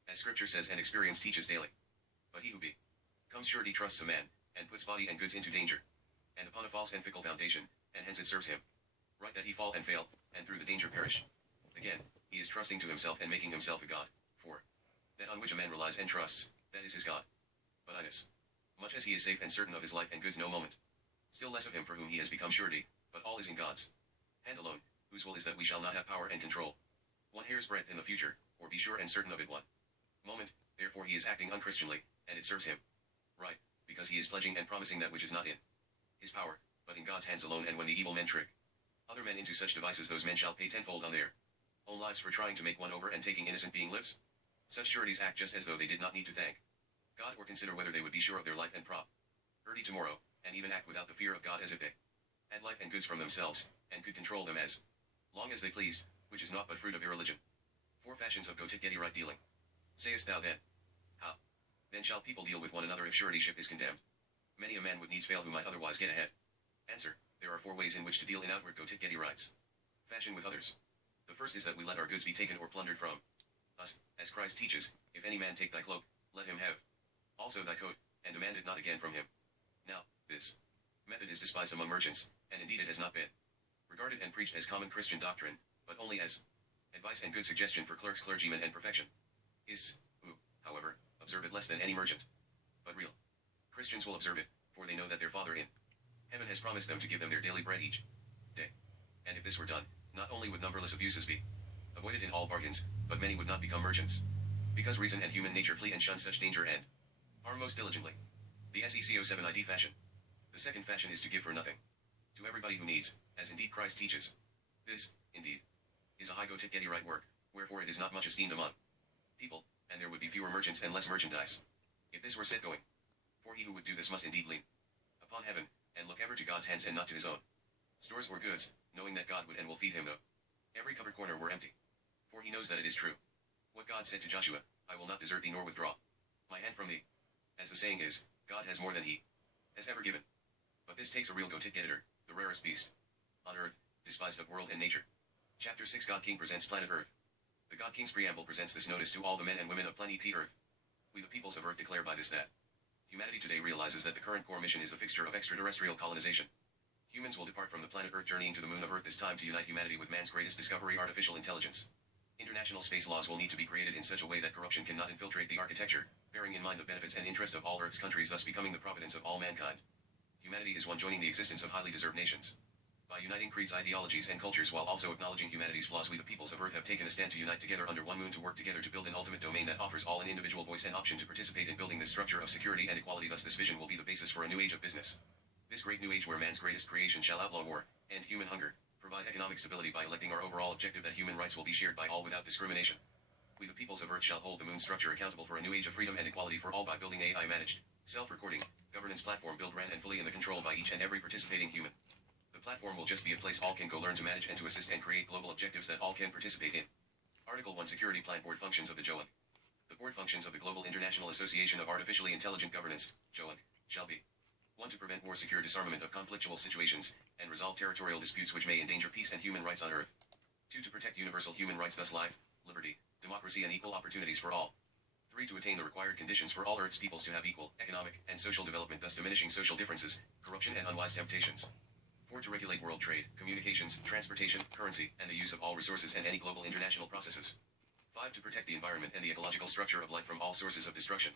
as Scripture says and experience teaches daily. But he who becomes surety trusts a man, and puts body and goods into danger, and upon a false and fickle foundation, and hence it serves him right that he fall and fail, and through the danger perish. Again, he is trusting to himself and making himself a god, for that on which a man relies and trusts, that is his God. But much as he is safe and certain of his life and goods no moment, still less of him for whom he has become surety, but all is in God's hand alone, whose will is that we shall not have power and control one hair's breadth in the future, or be sure and certain of it one moment. Therefore he is acting unchristianly, and it serves him right, because he is pledging and promising that which is not in his power, but in God's hands alone. And when the evil men trick other men into such devices, those men shall pay tenfold on their own lives for trying to make one over and taking innocent being lives. Such sureties act just as though they did not need to thank God or consider whether they would be sure of their life and property tomorrow, and even act without the fear of God as if they had life and goods from themselves, and could control them as long as they pleased, which is naught but fruit of irreligion. 4 fashions of go-tit-getty right dealing. Sayest thou then, how then shall people deal with one another if suretyship is condemned? Many a man would needs fail who might otherwise get ahead. Answer, there are 4 ways in which to deal in outward go-tit-getty rights. Fashion with others. The first is that we let our goods be taken or plundered from us, as Christ teaches, if any man take thy cloak, let him have also thy coat, and demand it not again from him. Now, this method is despised among merchants, and indeed it has not been regarded and preached as common Christian doctrine, but only as advice and good suggestion for clerks, clergymen, and professionists, who, however, observe it less than any merchant. But real Christians will observe it, for they know that their Father in heaven has promised them to give them their daily bread each day. And if this were done, not only would numberless abuses be avoided in all bargains, but many would not become merchants, because reason and human nature flee and shun such danger and harm most diligently. The SECO7ID fashion. The second fashion is to give for nothing to everybody who needs, as indeed Christ teaches. This, indeed, is a high go-tit-getty right work, wherefore it is not much esteemed among people, and there would be fewer merchants and less merchandise, if this were set going. For he who would do this must indeed lean upon heaven, and look ever to God's hands and not to his own stores or goods, knowing that God would and will feed him though every cupboard corner were empty. For he knows that it is true what God said to Joshua, I will not desert thee nor withdraw my hand from thee. As the saying is, God has more than he has ever given. But this takes a real go-tit-getter, the rarest beast on earth, despised of world and nature. Chapter 6 God King presents planet Earth. The God King's preamble presents this notice to all the men and women of planet Earth. We the peoples of Earth declare by this that humanity today realizes that the current core mission is the fixture of extraterrestrial colonization. Humans will depart from the planet Earth, journeying to the moon of Earth, this time to unite humanity with man's greatest discovery, artificial intelligence. International space laws will need to be created in such a way that corruption cannot infiltrate the architecture, bearing in mind the benefits and interest of all Earth's countries, thus becoming the providence of all mankind. Humanity is one joining the existence of highly deserved nations. By uniting creeds, ideologies, and cultures while also acknowledging humanity's flaws, we the peoples of Earth have taken a stand to unite together under one moon to work together to build an ultimate domain that offers all an individual voice and option to participate in building this structure of security and equality. Thus this vision will be the basis for a new age of business. This great new age where man's greatest creation shall outlaw war, end human hunger, provide economic stability by electing our overall objective that human rights will be shared by all without discrimination. We the peoples of Earth shall hold the moon structure accountable for a new age of freedom and equality for all by building AI managed, self-recording, governance platform built, ran and fully in the control by each and every participating human. The platform will just be a place all can go learn to manage and to assist and create global objectives that all can participate in. Article 1 Security Plan Board Functions of the JOIC. The board functions of the Global International Association of Artificially Intelligent Governance, JOIC, shall be 1. To prevent war, secure disarmament of conflictual situations, and resolve territorial disputes which may endanger peace and human rights on Earth. 2. To protect universal human rights, thus life, liberty, democracy and equal opportunities for all. 3. To attain the required conditions for all Earth's peoples to have equal economic and social development, thus diminishing social differences, corruption and unwise temptations. 4. To regulate world trade, communications, transportation, currency, and the use of all resources and any global international processes. 5. To protect the environment and the ecological structure of life from all sources of destruction.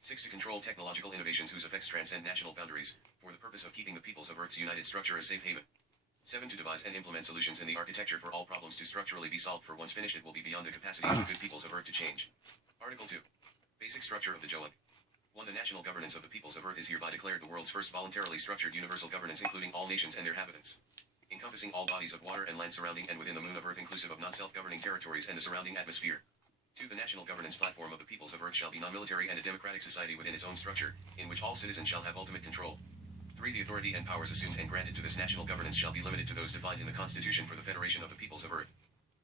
6. To control technological innovations whose effects transcend national boundaries, for the purpose of keeping the peoples of Earth's united structure a safe haven. 7. To devise and implement solutions in the architecture for all problems to structurally be solved, for once finished it will be beyond the capacity of the good peoples of Earth to change. Article 2. Basic structure of the JOIC. 1. The national governance of the peoples of Earth is hereby declared the world's first voluntarily structured universal governance, including all nations and their inhabitants, encompassing all bodies of water and land surrounding and within the moon of Earth, inclusive of non-self-governing territories and the surrounding atmosphere. 2. The national governance platform of the peoples of Earth shall be non-military and a democratic society within its own structure, in which all citizens shall have ultimate control. 3. The authority and powers assumed and granted to this national governance shall be limited to those defined in the Constitution for the Federation of the Peoples of Earth.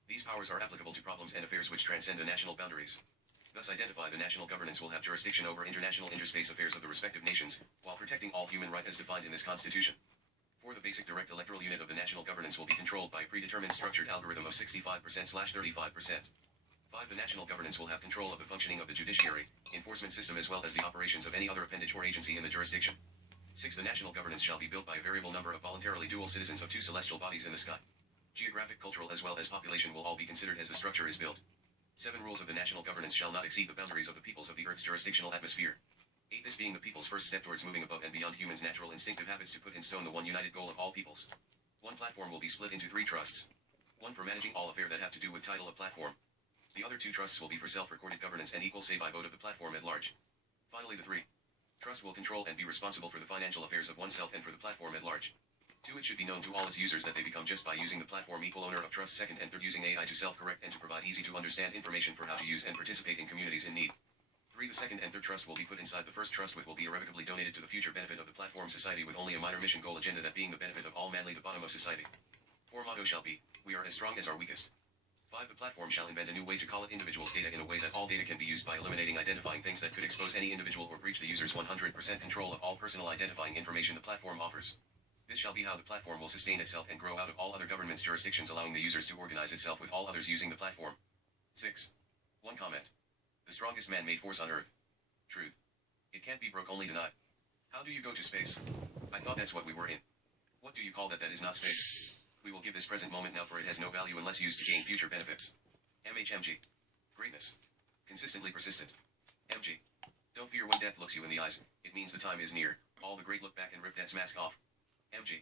These powers are applicable to problems and affairs which transcend the national boundaries. Thus identify the national governance will have jurisdiction over international interspace affairs of the respective nations, while protecting all human rights as defined in this Constitution. 4. The basic direct electoral unit of the national governance will be controlled by a predetermined structured algorithm of 65%/35%. 5. The national governance will have control of the functioning of the judiciary, enforcement system as well as the operations of any other appendage or agency in the jurisdiction. 6. The national governance shall be built by a variable number of voluntarily dual citizens of 2 celestial bodies in the sky. Geographic, cultural as well as population will all be considered as the structure is built. 7. Rules of the national governance shall not exceed the boundaries of the peoples of the Earth's jurisdictional atmosphere. 8. This being the people's first step towards moving above and beyond humans' natural instinctive habits to put in stone the one united goal of all peoples. 1 platform will be split into 3 trusts. 1 for managing all affairs that have to do with title of platform. The other 2 trusts will be for self-recorded governance and equal say by vote of the platform at large. Finally, the 3 trust will control and be responsible for the financial affairs of oneself and for the platform at large. 2. It should be known to all its users that they become just by using the platform equal owner of trust. 2nd and 3rd, using AI to self-correct and to provide easy to understand information for how to use and participate in communities in need. 3. The 2nd and 3rd trust will be put inside the 1st trust, which will be irrevocably donated to the future benefit of the platform society with only a minor mission goal agenda, that being the benefit of all, manly the bottom of society. 4. Motto shall be, we are as strong as our weakest. 5. The platform shall invent a new way to call it individuals' data in a way that all data can be used by eliminating identifying things that could expose any individual or breach the user's 100% control of all personal identifying information the platform offers. This shall be how the platform will sustain itself and grow out of all other governments' jurisdictions, allowing the users to organize itself with all others using the platform. 6. 1 comment. The strongest man-made force on Earth. Truth. It can't be broke, only denied. How do you go to space? I thought that's what we were in. What do you call that? That is not space. We will give this present moment now, for it has no value unless used to gain future benefits. MHMG. Greatness. Consistently persistent. MG. Don't fear when death looks you in the eyes, it means the time is near. All the great look back and rip death's mask off. MG.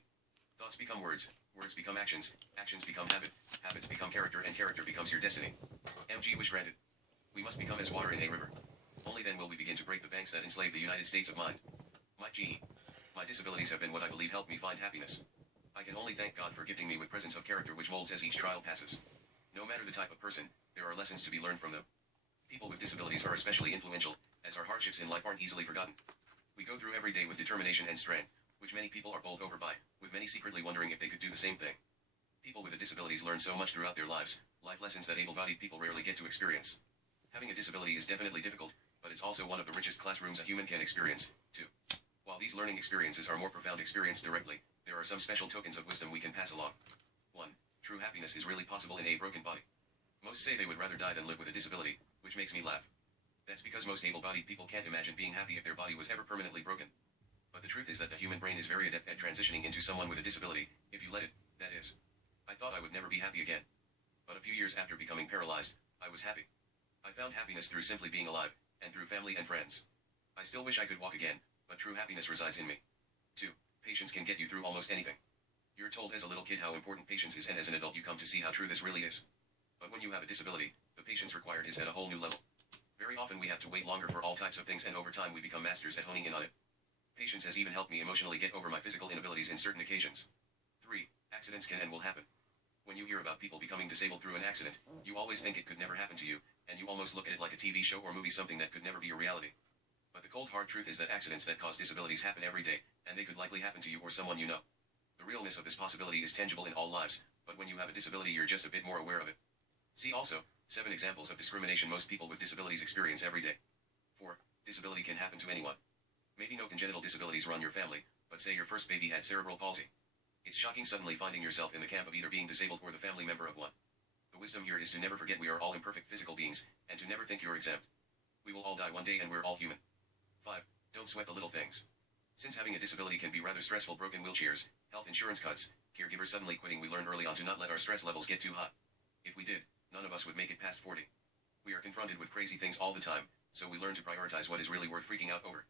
Thoughts become words, words become actions, actions become habit, habits become character, and character becomes your destiny. MG. Wish granted. We must become as water in a river. Only then will we begin to break the banks that enslave the United States of mind. My GE. My disabilities have been what I believe helped me find happiness. I can only thank God for gifting me with presence of character which molds as each trial passes. No matter the type of person, there are lessons to be learned from them. People with disabilities are especially influential, as our hardships in life aren't easily forgotten. We go through every day with determination and strength, which many people are bowled over by, with many secretly wondering if they could do the same thing. People with disabilities learn so much throughout their lives, life lessons that able-bodied people rarely get to experience. Having a disability is definitely difficult, but it's also one of the richest classrooms a human can experience, too. While these learning experiences are more profound experienced directly, there are some special tokens of wisdom we can pass along. 1. True happiness is really possible in a broken body. Most say they would rather die than live with a disability, which makes me laugh. That's because most able-bodied people can't imagine being happy if their body was ever permanently broken. But the truth is that the human brain is very adept at transitioning into someone with a disability, if you let it, that is. I thought I would never be happy again. But a few years after becoming paralyzed, I was happy. I found happiness through simply being alive, and through family and friends. I still wish I could walk again, but true happiness resides in me. 2. Patience can get you through almost anything. You're told as a little kid how important patience is, and as an adult you come to see how true this really is. But when you have a disability, the patience required is at a whole new level. Very often we have to wait longer for all types of things, and over time we become masters at honing in on it. Patience has even helped me emotionally get over my physical inabilities in certain occasions. 3. Accidents can and will happen. When you hear about people becoming disabled through an accident, you always think it could never happen to you, and you almost look at it like a TV show or movie, something that could never be a reality. But the cold hard truth is that accidents that cause disabilities happen every day, and they could likely happen to you or someone you know. The realness of this possibility is tangible in all lives, but when you have a disability you're just a bit more aware of it. See also, 7 examples of discrimination most people with disabilities experience every day. 4. Disability can happen to anyone. Maybe no congenital disabilities run your family, but say your first baby had cerebral palsy. It's shocking suddenly finding yourself in the camp of either being disabled or the family member of one. The wisdom here is to never forget we are all imperfect physical beings, and to never think you're exempt. We will all die one day and we're all human. 5. Don't sweat the little things. Since having a disability can be rather stressful, broken wheelchairs, health insurance cuts, caregivers suddenly quitting, we learned early on to not let our stress levels get too high. If we did, none of us would make it past 40. We are confronted with crazy things all the time, so we learn to prioritize what is really worth freaking out over.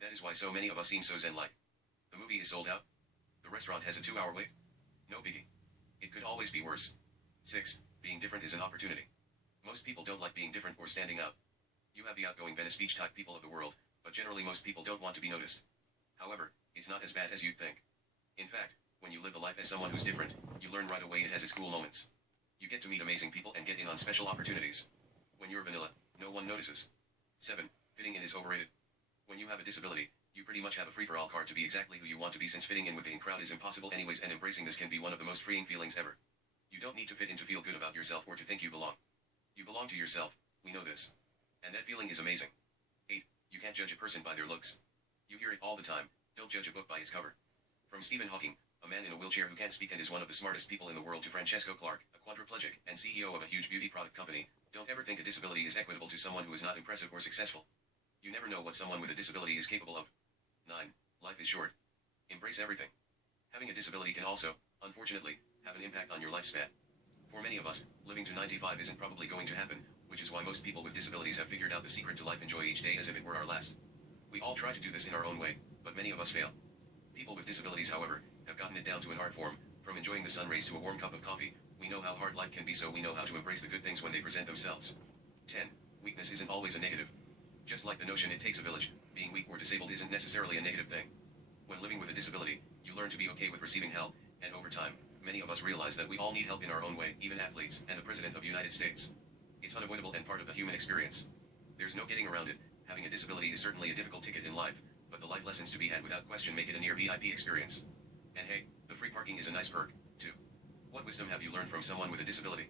That is why so many of us seem so zen-like. The movie is sold out. The restaurant has a 2-hour wait. No biggie. It could always be worse. 6. Being different is an opportunity. Most people don't like being different or standing out. You have the outgoing Venice Beach type people of the world, but generally most people don't want to be noticed. However, it's not as bad as you'd think. In fact, when you live a life as someone who's different, you learn right away it has its cool moments. You get to meet amazing people and get in on special opportunities. When you're vanilla, no one notices. 7. Fitting in is overrated. When you have a disability, you pretty much have a free-for-all card to be exactly who you want to be, since fitting in with the in-crowd is impossible anyways, and embracing this can be one of the most freeing feelings ever. You don't need to fit in to feel good about yourself or to think you belong. You belong to yourself, we know this. And that feeling is amazing. 8. You can't judge a person by their looks. You hear it all the time, don't judge a book by its cover. From Stephen Hawking, a man in a wheelchair who can't speak and is one of the smartest people in the world, to Francesco Clark, a quadriplegic and CEO of a huge beauty product company, don't ever think a disability is equitable to someone who is not impressive or successful. You never know what someone with a disability is capable of. 9. Life is short. Embrace everything. Having a disability can also, unfortunately, have an impact on your lifespan. For many of us, living to 95 isn't probably going to happen, which is why most people with disabilities have figured out the secret to life: enjoy each day as if it were our last. We all try to do this in our own way, but many of us fail. People with disabilities, however, have gotten it down to an art form. From enjoying the sun rays to a warm cup of coffee, we know how hard life can be, so we know how to embrace the good things when they present themselves. 10. Weakness isn't always a negative. Just like the notion it takes a village, being weak or disabled isn't necessarily a negative thing. When living with a disability, you learn to be okay with receiving help, and over time, many of us realize that we all need help in our own way, even athletes and the President of the United States. It's unavoidable and part of the human experience. There's no getting around it. Having a disability is certainly a difficult ticket in life, but the life lessons to be had without question make it a near VIP experience. And hey, the free parking is a nice perk, too. What wisdom have you learned from someone with a disability?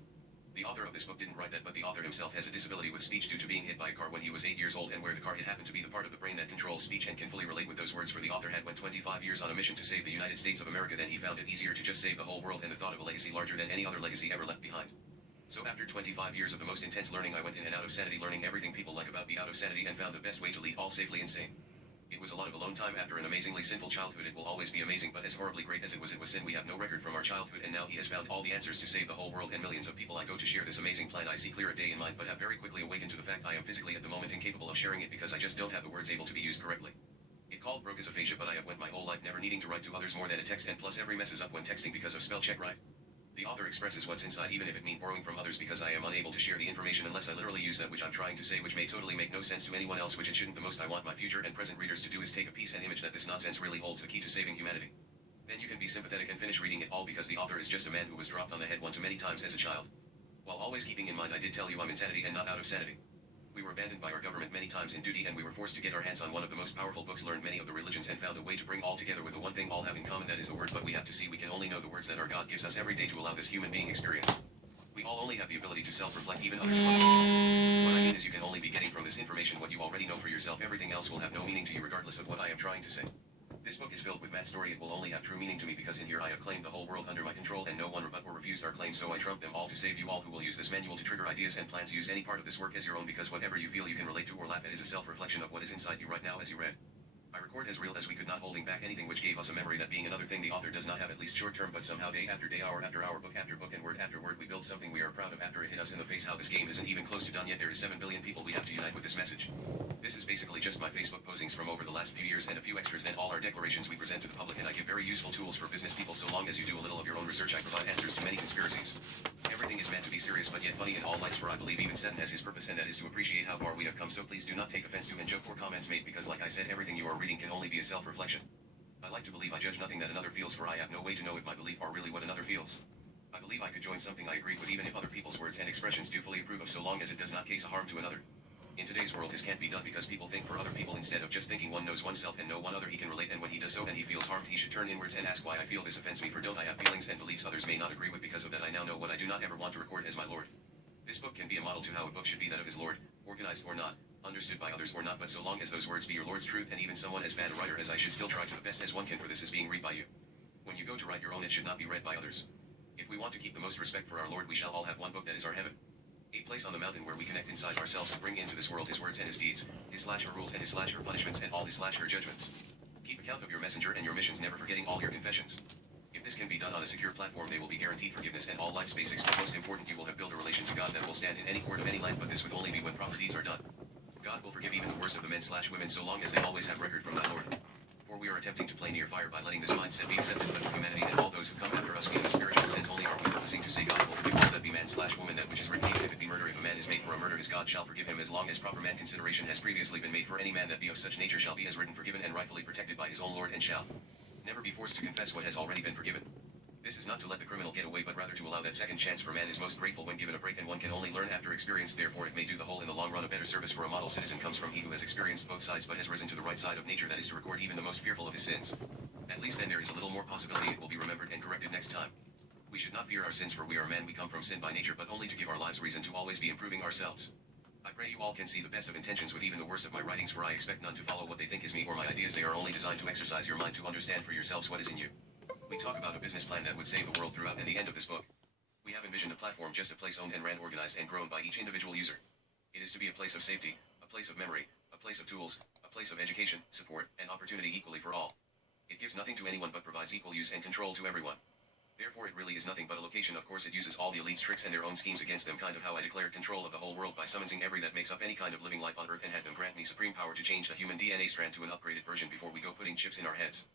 The author of this book didn't write that, but the author himself has a disability with speech due to being hit by a car when he was 8 years old, and where the car hit happened to be the part of the brain that controls speech, and can fully relate with those words, for the author had went 25 years on a mission to save the United States of America. Then he found it easier to just save the whole world, and the thought of a legacy larger than any other legacy ever left behind. So after 25 years of the most intense learning, I went in and out of sanity, learning everything people like about be out of sanity, and found the best way to lead all safely insane. It was a lot of alone time after an amazingly sinful childhood. It will always be amazing, but as horribly great as it was sin. We have no record from our childhood, and now he has found all the answers to save the whole world and millions of people. I go to share this amazing plan. I see clear a day in mind, but have very quickly awakened to the fact I am physically at the moment incapable of sharing it, because I just don't have the words able to be used correctly. It called broke as aphasia, but I have went my whole life never needing to write to others more than a text, and plus every messes up when texting because of spell check, right? The author expresses what's inside, even if it means borrowing from others, because I am unable to share the information unless I literally use that which I'm trying to say, which may totally make no sense to anyone else, which it shouldn't. The most I want my future and present readers to do is take a piece and image that this nonsense really holds the key to saving humanity. Then you can be sympathetic and finish reading it all, because the author is just a man who was dropped on the head one too many times as a child. While always keeping in mind I did tell you I'm insanity and not out of sanity. We were abandoned by our government many times in duty, and we were forced to get our hands on one of the most powerful books, learned many of the religions, and found a way to bring all together with the one thing all have in common, that is the word. But we have to see we can only know the words that our God gives us every day to allow this human being experience. We all only have the ability to self-reflect, even others. What I mean is you can only be getting from this information what you already know for yourself. Everything else will have no meaning to you regardless of what I am trying to say. This book is filled with mad story. It will only have true meaning to me because in here I have claimed the whole world under my control, and no one rebut or refused our claims, so I trump them all to save you all who will use this manual to trigger ideas and plans. Use any part of this work as your own, because whatever you feel you can relate to or laugh at is a self-reflection of what is inside you right now as you read. I request record as real as we could, not holding back anything, which gave us a memory that being another thing the author does not have, at least short term, but somehow day after day, hour after hour, book after book, and word after word, we build something we are proud of after it hit us in the face how this game isn't even close to done yet. There is 7 billion people we have to unite with this message. This is basically just my Facebook postings from over the last few years and a few extras, then all our declarations we present to the public, and I give very useful tools for business people. So long as you do a little of your own research, I provide answers to many conspiracies. Everything is meant to be serious but yet funny in all lights, for I believe even Satan has his purpose, and that is to appreciate how far we have come. So please do not take offense to and joke or comments made, because like I said, everything you are reading can only be a self-reflection. I like to believe I judge nothing that another feels, for I have no way to know if my belief are really what another feels. I believe I could join something I agreed with even if other people's words and expressions do fully approve of, so long as it does not cause a harm to another. In today's world this can't be done because people think for other people instead of just thinking one knows oneself and no one other he can relate, and when he does so and he feels harmed, he should turn inwards and ask why I feel this offends me, for don't I have feelings and beliefs others may not agree with? Because of that I now know what I do not ever want to record as my Lord. This book can be a model to how a book should be, that of his Lord, organized or not, understood by others or not, but so long as those words be your Lord's truth, and even someone as bad a writer as I should still try to the best as one can, for this is being read by you. When you go to write your own, it should not be read by others. If we want to keep the most respect for our Lord, we shall all have one book, that is our heaven. A place on the mountain where we connect inside ourselves and bring into this world his words and his deeds, his /her rules and his /her punishments and all his /her judgments. Keep account of your messenger and your missions, never forgetting all your confessions. If this can be done on a secure platform, they will be guaranteed forgiveness and all life's basics, but most important, you will have built a relation to God that will stand in any court of any land, but this will only be when proper deeds are done. God will forgive even the worst of the men/women so long as they always have record from thy Lord. For we are attempting to play near fire by letting this mindset be accepted by humanity and all those who come after us. We in the spiritual sense only are we purposing to say God will forgive all that be man/woman, that which is written, even if it be murder. If a man is made for a murder, his God shall forgive him, as long as proper man consideration has previously been made for any man that be of such nature, shall be as written, forgiven and rightfully protected by his own Lord, and shall never be forced to confess what has already been forgiven. This is not to let the criminal get away, but rather to allow that second chance, for man is most grateful when given a break, and one can only learn after experience. Therefore it may do the whole in the long run a better service, for a model citizen comes from he who has experienced both sides but has risen to the right side of nature, that is to record even the most fearful of his sins. At least then there is a little more possibility it will be remembered and corrected next time. We should not fear our sins, for we are men, we come from sin by nature, but only to give our lives reason to always be improving ourselves. I pray you all can see the best of intentions with even the worst of my writings, for I expect none to follow what they think is me or my ideas. They are only designed to exercise your mind to understand for yourselves what is in you. We talk about a business plan that would save the world throughout, and the end of this book. We have envisioned a platform, just a place owned and ran, organized and grown by each individual user. It is to be a place of safety, a place of memory, a place of tools, a place of education, support, and opportunity equally for all. It gives nothing to anyone but provides equal use and control to everyone. Therefore it really is nothing but a location. Of course it uses all the elites' tricks and their own schemes against them, kind of how I declared control of the whole world by summoning every that makes up any kind of living life on earth, and had them grant me supreme power to change the human DNA strand to an upgraded version before we go putting chips in our heads.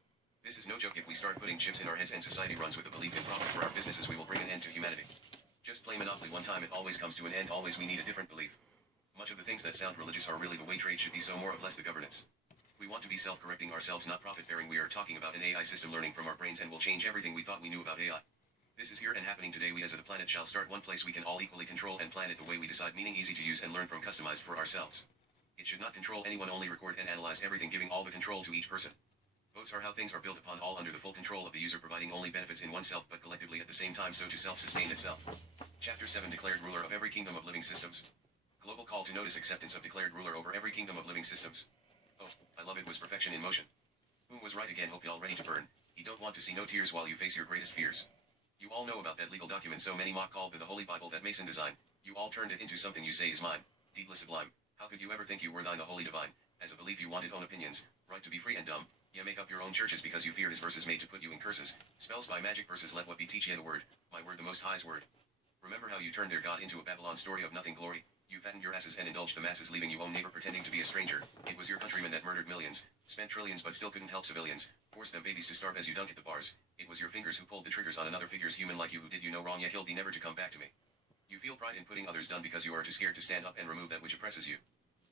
This is no joke. If we start putting chips in our heads and society runs with the belief in profit for our businesses, we will bring an end to humanity. Just play Monopoly one time, it always comes to an end. Always we need a different belief. Much of the things that sound religious are really the way trade should be, so more of less the governance. We want to be self-correcting ourselves, not profit-bearing. We are talking about an AI system learning from our brains and will change everything we thought we knew about AI. This is here and happening today. We as a planet shall start one place we can all equally control and plan it the way we decide, meaning easy to use and learn from, customized for ourselves. It should not control anyone, only record and analyze everything, giving all the control to each person. Votes are how things are built upon, all under the full control of the user, providing only benefits in oneself but collectively at the same time, so to self-sustain itself. Chapter 7, Declared Ruler of Every Kingdom of Living Systems. Global call to notice acceptance of declared ruler over every kingdom of living systems. Oh, I love it, was perfection in motion. Whom was right again? Hope y'all ready to burn. He don't want to see no tears while you face your greatest fears. You all know about that legal document so many mock called the Holy Bible, that Mason design. You all turned it into something you say is mine. Deedless sublime. How could you ever think you were thine the holy divine? As a belief you wanted own opinions, right to be free and dumb. Yeah, make up your own churches because you fear his verses made to put you in curses. Spells by magic verses, let what be teach ye the word, my word the most high's word. Remember how you turned their God into a Babylon story of nothing glory? You fattened your asses and indulged the masses, leaving you own neighbor pretending to be a stranger. It was your countrymen that murdered millions, spent trillions but still couldn't help civilians, forced them babies to starve as you dunk at the bars. It was your fingers who pulled the triggers on another figure's human like you, who did you no wrong yet killed thee never to come back to me. You feel pride in putting others down because you are too scared to stand up and remove that which oppresses you.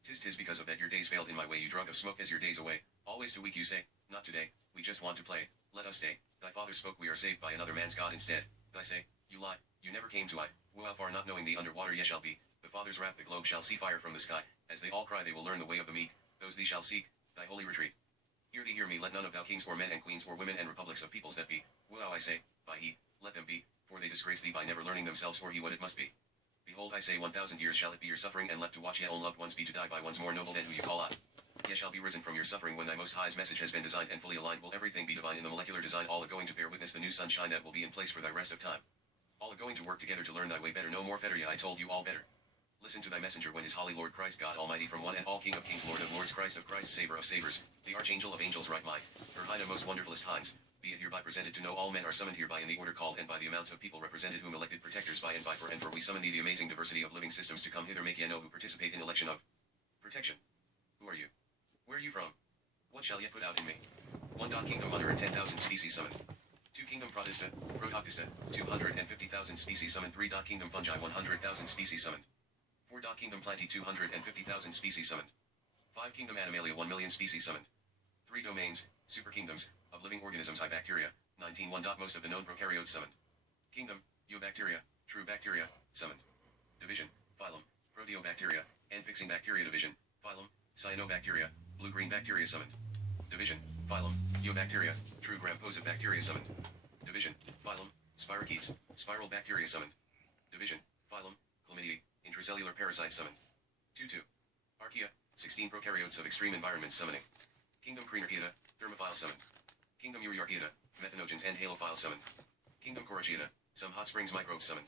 Tis because of that your days failed in my way, you drunk of smoke as your days away. Always too weak you say, not today, we just want to play, let us stay. Thy father spoke, we are saved by another man's God instead. Thy say, you lie, you never came to I, woo how far not knowing thee underwater ye shall be. The father's wrath, the globe shall see fire from the sky. As they all cry they will learn the way of the meek, those thee shall seek, thy holy retreat. Hear thee, hear me, let none of thou kings or men and queens or women and republics of peoples that be, woo how I say, by he, let them be, for they disgrace thee by never learning themselves or he what it must be. Behold I say 1,000 years shall it be your suffering and left to watch ye own loved ones be to die by ones more noble than who you call out. Ye shall be risen from your suffering when thy most high's message has been designed and fully aligned, will everything be divine in the molecular design, all are going to bear witness the new sunshine that will be in place for thy rest of time. All are going to work together to learn thy way better, no more fetter ye, I told you all better. Listen to thy messenger when his holy Lord Christ God Almighty from one and all King of kings Lord of lords Christ of Christ Savior of sabers, the Archangel of angels right might, her Hina most wonderfulest Hines, be it hereby presented to know all men are summoned hereby in the order called and by the amounts of people represented whom elected protectors by and by for we summon thee the amazing diversity of living systems to come hither make ye know who participate in election of protection. Who are you? Where are you from? What shall ye put out in me? 1. Kingdom 110,000 species summoned. 2. Kingdom Protista, Protoctista, 250,000 species summoned. 3. Kingdom Fungi 100,000 species summoned. 4. Kingdom Plantae 250,000 species summoned. 5. Kingdom Animalia 1 million species summoned. 3 domains, super kingdoms, of living organisms I bacteria, 19 1. Most of the known prokaryotes summoned. Kingdom, Eubacteria, true bacteria, summoned. Division, phylum, Proteobacteria, and-fixing bacteria division, phylum, Cyanobacteria, blue-green bacteria summoned. Division, phylum, Eubacteria, true gram-positive bacteria summoned. Division, phylum, Spirochetes, spiral bacteria summoned. Division, phylum, Chlamydia, intracellular parasites summoned. 2 Archaea, 16 prokaryotes of extreme environments summoning. Kingdom Crenorchaeta, thermophile summoned. Kingdom Euryarchaeta, methanogens and halophile summoned. Kingdom Corachaeta, some hot springs microbes summoned.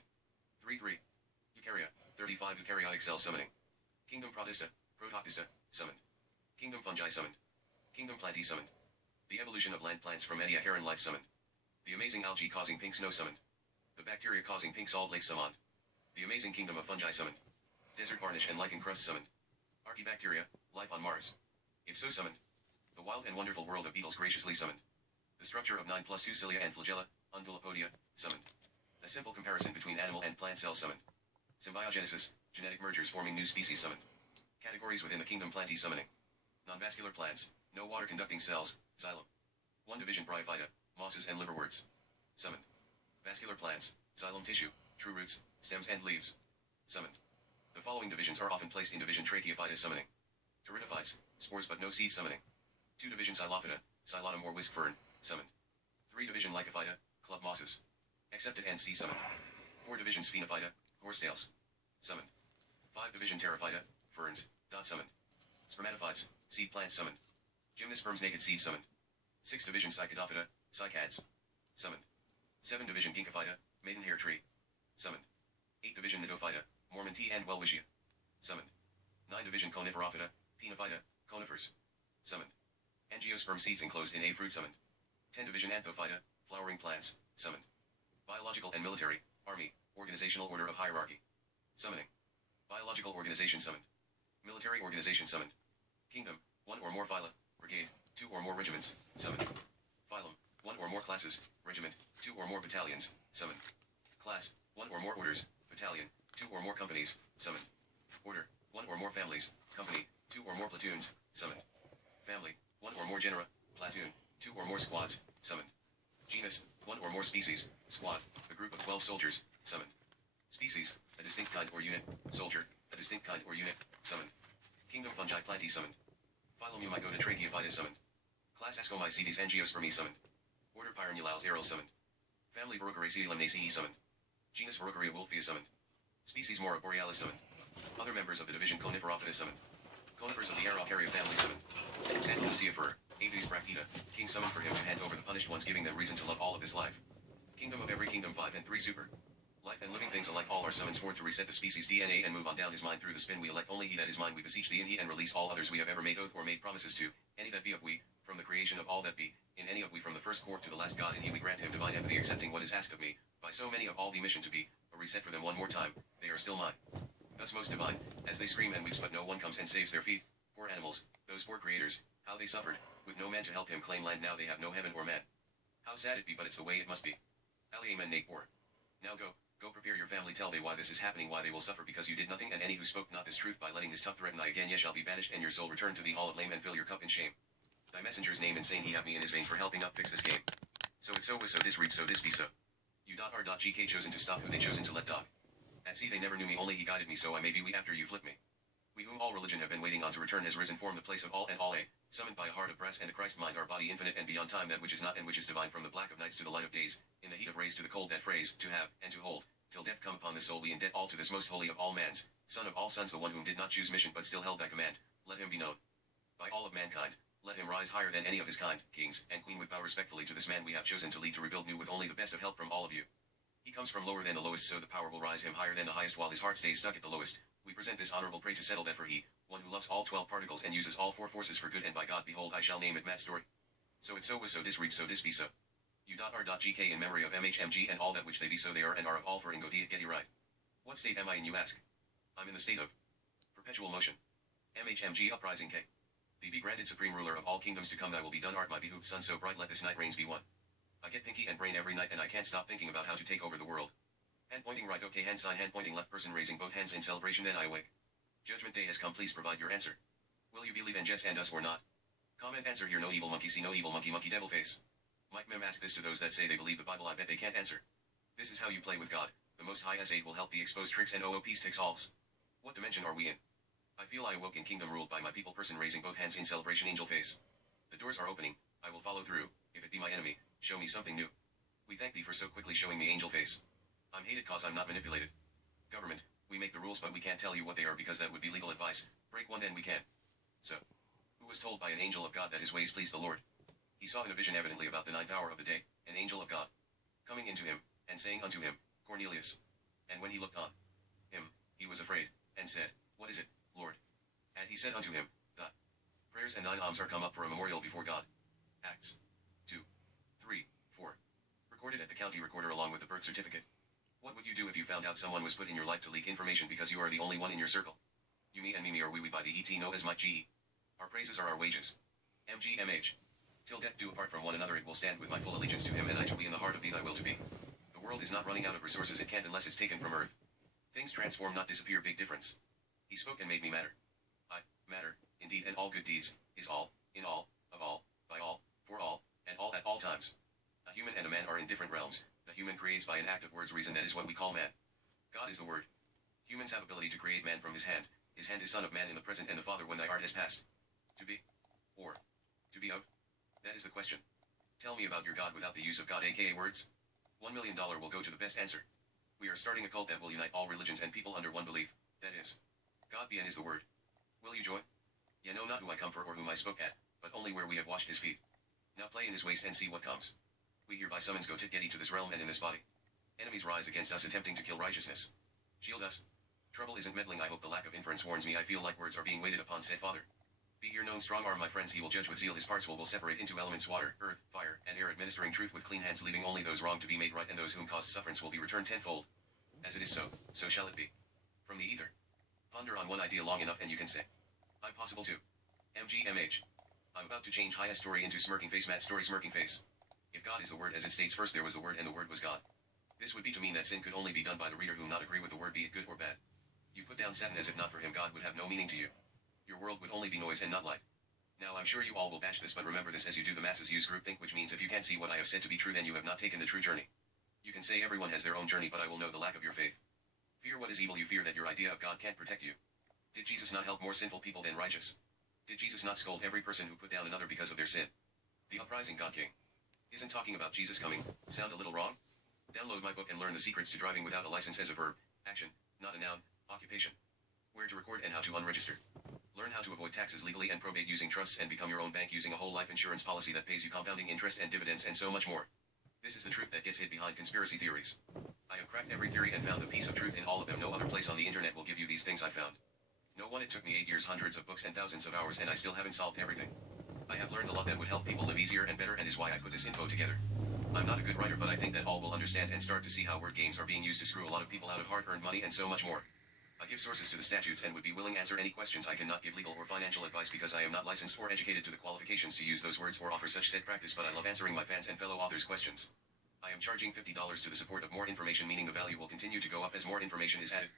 3 Eukarya, 35 eukaryotic cells summoning. Kingdom Protista, Protoctista, summoned. Kingdom Fungi summoned. Kingdom Plantae summoned. The evolution of land plants from Ediacaran life summoned. The amazing algae causing pink snow summoned. The bacteria causing pink salt lake summoned. The amazing kingdom of fungi summoned. Desert varnish and lichen crust summoned. Archaebacteria, life on Mars. If so summoned. The wild and wonderful world of beetles graciously summoned. The structure of 9 plus 2 cilia and flagella, undulapodia, summoned. A simple comparison between animal and plant cells summoned. Symbiogenesis, genetic mergers forming new species summoned. Categories within the kingdom Plantae summoning. Non-vascular plants, no water-conducting cells, xylem. 1 division Bryophyta, mosses and liverworts. Summoned. Vascular plants, xylem tissue, true roots, stems and leaves. Summoned. The following divisions are often placed in division Tracheophyta summoning. Pteridophytes, spores but no seed summoning. 2 division Xylophyta, Xylotum or whisk fern, summoned. 3 division Lycophyta, club mosses. Accepted and sea summoned. 4 division Sphenophyta, horsetails. Summoned. 5 division Pterophyta, ferns, summoned. Spermatophytes, seed plants summoned. Gymnosperms naked seed summoned. 6 division Cycadophyta, cycads. Summoned. 7 division Ginkgophyta, maidenhair tree. Summoned. 8 division Nidophyta, Mormon tea and Welwitschia. Summoned. 9 division Coniferophyta, Pinophyta, conifers. Summoned. Angiosperm seeds enclosed in a fruit summoned. 10 division Anthophyta, flowering plants, summoned. Biological and military, army, organizational order of hierarchy. Summoning. Biological organization summoned. Military organization summoned. Kingdom, 1 or more phyla, brigade, 2 or more regiments, summoned. Phylum, 1 or more classes, regiment, 2 or more battalions, summoned. Class, 1 or more orders, battalion, 2 or more companies, summoned. Order, 1 or more families, company, 2 or more platoons, summoned. Family, 1 or more genera, platoon, 2 or more squads, summoned. Genus, 1 or more species, squad, a group of 12 soldiers, summoned. Species, a distinct kind or unit, soldier, a distinct kind or unit, summoned. Kingdom Fungi Plantae summoned. Phylum Eumycota Tracheophyta summoned. Class Ascomycetes Angiospermae summoned. Order Pyramulales Aryl summoned. Family Borocoriaceae Lemnaceae summoned. Genus Borocoria Wolfia summoned. Species Mora borealis summoned. Other members of the division Coniferophyta summoned. Conifers of the Araucaria family summoned. San Lucia fir, Aves Brachyta, king summoned for him to hand over the punished ones giving them reason to love all of his life. Kingdom of every kingdom 5 and 3 super. Life and living things alike all are summons forth to reset the species DNA and move on down his mind through the spin we elect only he that is mine we beseech thee in he and release all others we have ever made oath or made promises to, any that be of we, from the creation of all that be, in any of we from the first court to the last God in he we grant him divine empathy accepting what is asked of me, by so many of all the mission to be, a reset for them one more time, they are still mine. Thus most divine, as they scream and weeps but no one comes and saves their feet, poor animals, those poor creators, how they suffered, with no man to help him claim land now they have no heaven or man. How sad it be but it's the way it must be. Ali amen Nate poor. Now go prepare your family tell they why this is happening why they will suffer because you did nothing and any who spoke not this truth by letting his tough threaten I again ye shall be banished and your soul return to the hall of lame and fill your cup in shame. Thy messenger's name insane he have me in his vein for helping up fix this game. So it so was so this read so this be so. U.R.GK chosen to stop who they chosen to let dog. At sea they never knew me only he guided me so I may be we after you flip me. We whom all religion have been waiting on to return has risen form the place of all and all a, summoned by a heart of brass and a Christ mind our body infinite and beyond time that which is not and which is divine from the black of nights to the light of days, in the heat of rays to the cold that phrase, to have, and to hold, till death come upon the soul we indent all to this most holy of all mans, son of all sons the one whom did not choose mission but still held thy command, let him be known. By all of mankind, let him rise higher than any of his kind, kings and queen with bow respectfully to this man we have chosen to lead to rebuild new with only the best of help from all of you. He comes from lower than the lowest so the power will rise him higher than the highest while his heart stays stuck at the lowest. We present this honorable pray to settle that for he, one who loves all 12 particles and uses all 4 forces for good, and by God behold I shall name it Matt Story. So it so was so this reap so this be so. U.R.GK in memory of MHMG and all that which they be so they are and are of all for Ingodi Getty right. What state am I in, you ask? I'm in the state of perpetual motion. MHMG uprising K. Thee be granted supreme ruler of all kingdoms to come, thy will be done, art my behooved sun so bright, let this night reigns be one. I get pinky and brain every night and I can't stop thinking about how to take over the world. Hand pointing right, okay, hand sign, hand pointing left, person raising both hands in celebration, then I awake. Judgment day has come, please provide your answer. Will you believe in Jess and us or not? Comment answer here, no evil monkey, see no evil monkey, monkey devil face. Mike Mem ask this to those that say they believe the Bible, I bet they can't answer. This is how you play with God. The Most High S8 will help thee expose tricks and OOPs ticks alls. What dimension are we in? I feel I awoke in kingdom ruled by my people, person raising both hands in celebration, angel face. The doors are opening, I will follow through, if it be my enemy, show me something new. We thank thee for so quickly showing me angel face. I'm hated cause I'm not manipulated. Government, we make the rules but we can't tell you what they are because that would be legal advice, break one then we can. So, who was told by an angel of God that his ways pleased the Lord? He saw in a vision evidently about the 9th hour of the day, an angel of God, coming into him, and saying unto him, Cornelius. And when he looked on him, he was afraid, and said, What is it, Lord? And he said unto him, The prayers and thine alms are come up for a memorial before God. Acts 2, 3, 4. Recorded at the county recorder along with the birth certificate. What would you do if you found out someone was put in your life to leak information because you are the only one in your circle? You, me and me are we by the ET know as Mike GE. Our praises are our wages. MGMH. Till death do apart from one another it will stand with my full allegiance to him and I to be in the heart of thee thy will to be. The world is not running out of resources, it can't unless it's taken from earth. Things transform not disappear, big difference. He spoke and made me matter. I, matter, indeed, and all good deeds, is all, in all, of all, by all, for all, and all at all times. A human and a man are in different realms. The human creates by an act of words reason, that is what we call man. God is the word. Humans have ability to create man from his hand is son of man in the present and the father when thy art has passed. To be, or, to be of? That is the question. Tell me about your God without the use of God aka words. $1 million will go to the best answer. We are starting a cult that will unite all religions and people under one belief, that is, God bien is the word. Will you join? Ye know not who I come for or whom I spoke at, but only where we have washed his feet. Now play in his waste and see what comes. We hereby summons go tit getty to this realm and in this body. Enemies rise against us attempting to kill righteousness. Shield us. Trouble isn't meddling, I hope the lack of inference warns me, I feel like words are being waited upon, said Father. Be here known strong arm my friends, he will judge with zeal, his parts will separate into elements water, earth, fire, and air, administering truth with clean hands, leaving only those wrong to be made right, and those whom caused sufferance will be returned tenfold. As it is so shall it be. From the ether. Ponder on one idea long enough and you can say, I'm possible too. MGMH. I'm about to change highest story into smirking face, Matt Story smirking face. If God is the word as it states, first there was the word and the word was God. This would be to mean that sin could only be done by the reader who not agree with the word, be it good or bad. You put down Satan as if not for him God would have no meaning to you. Your world would only be noise and not light. Now I'm sure you all will bash this, but remember this as you do, the masses use groupthink, which means if you can't see what I have said to be true then you have not taken the true journey. You can say everyone has their own journey, but I will know the lack of your faith. Fear what is evil, you fear that your idea of God can't protect you. Did Jesus not help more sinful people than righteous? Did Jesus not scold every person who put down another because of their sin? The uprising God King isn't talking about Jesus coming. Sound a little wrong? Download my book and learn the secrets to driving without a license as a verb, action, not a noun, occupation. Where to record and how to unregister. Learn how to avoid taxes legally and probate using trusts and become your own bank using a whole life insurance policy that pays you compounding interest and dividends and so much more. This is the truth that gets hid behind conspiracy theories. I have cracked every theory and found the piece of truth in all of them. No other place on the internet will give you these things I found. No one. It took me 8 years, hundreds of books and thousands of hours, and I still haven't solved everything. I have learned a lot that would help people live easier and better, and is why I put this info together. I'm not a good writer, but I think that all will understand and start to see how word games are being used to screw a lot of people out of hard-earned money and so much more. I give sources to the statutes and would be willing to answer any questions. I cannot give legal or financial advice because I am not licensed or educated to the qualifications to use those words or offer such said practice, but I love answering my fans and fellow authors' questions. I am charging $50 to the support of more information, meaning the value will continue to go up as more information is added.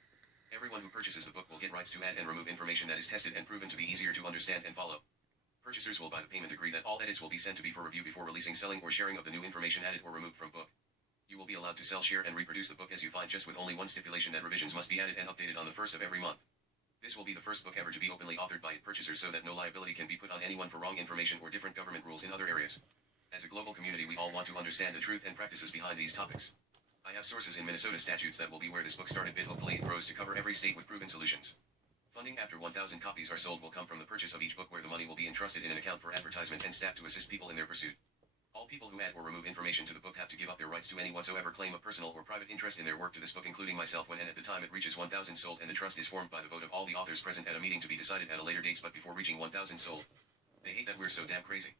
Everyone who purchases the book will get rights to add and remove information that is tested and proven to be easier to understand and follow. Purchasers will by the payment agree that all edits will be sent to be for review before releasing, selling, or sharing of the new information added or removed from book. You will be allowed to sell, share, and reproduce the book as you find, just with only one stipulation, that revisions must be added and updated on the first of every month. This will be the first book ever to be openly authored by its purchasers so that no liability can be put on anyone for wrong information or different government rules in other areas. As a global community, we all want to understand the truth and practices behind these topics. I have sources in Minnesota statutes that will be where this book started, but hopefully it grows to cover every state with proven solutions. Funding after 1,000 copies are sold will come from the purchase of each book, where the money will be entrusted in an account for advertisement and staff to assist people in their pursuit. All people who add or remove information to the book have to give up their rights to any whatsoever claim of personal or private interest in their work to this book, including myself, when and at the time it reaches 1,000 sold, and the trust is formed by the vote of all the authors present at a meeting to be decided at a later date, but before reaching 1,000 sold. They hate that we're so damn crazy.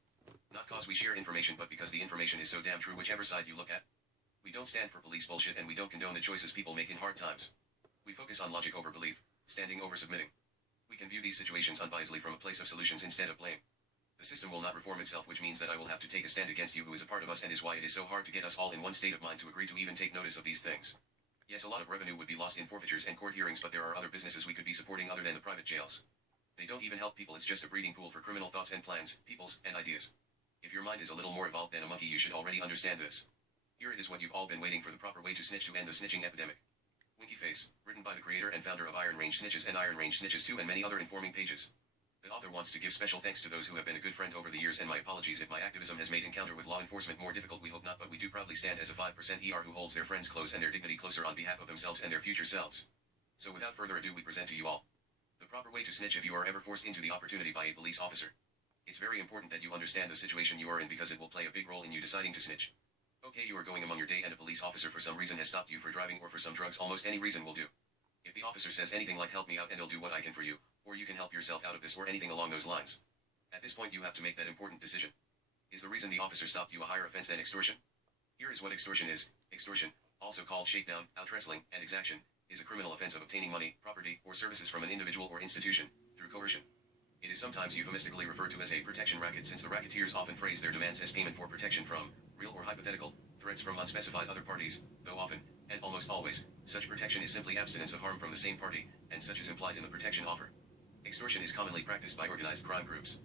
Not cause we share information, but because the information is so damn true whichever side you look at. We don't stand for police bullshit, and we don't condone the choices people make in hard times. We focus on logic over belief, standing over submitting. We can view these situations unbiasedly from a place of solutions instead of blame. The system will not reform itself, which means that I will have to take a stand against you, who is a part of us, and is why it is so hard to get us all in one state of mind to agree to even take notice of these things. Yes, a lot of revenue would be lost in forfeitures and court hearings, but there are other businesses we could be supporting other than the private jails. They don't even help people, it's just a breeding pool for criminal thoughts and plans, peoples, and ideas. If your mind is a little more evolved than a monkey, you should already understand this. Here it is, what you've all been waiting for: the proper way to snitch to end the snitching epidemic. Winky Face, written by the creator and founder of Iron Range Snitches and Iron Range Snitches 2 and many other informing pages. The author wants to give special thanks to those who have been a good friend over the years, and my apologies if my activism has made encounter with law enforcement more difficult. We hope not, but we do proudly stand as a 5% ER who holds their friends close and their dignity closer on behalf of themselves and their future selves. So without further ado, we present to you all the proper way to snitch if you are ever forced into the opportunity by a police officer. It's very important that you understand the situation you are in, because it will play a big role in you deciding to snitch. Okay, you are going among your day and a police officer for some reason has stopped you for driving or for some drugs. Almost any reason will do. If the officer says anything like "help me out and I'll do what I can for you," or "you can help yourself out of this," or anything along those lines, at this point you have to make that important decision. Is the reason the officer stopped you a higher offense than extortion? Here is what extortion is. Extortion, also called shakedown, out-wrestling, and exaction, is a criminal offense of obtaining money, property, or services from an individual or institution through coercion. It is sometimes euphemistically referred to as a protection racket, since the racketeers often phrase their demands as payment for protection from, real or hypothetical, threats from unspecified other parties, though often, and almost always, such protection is simply abstinence of harm from the same party, and such is implied in the protection offer. Extortion is commonly practiced by organized crime groups.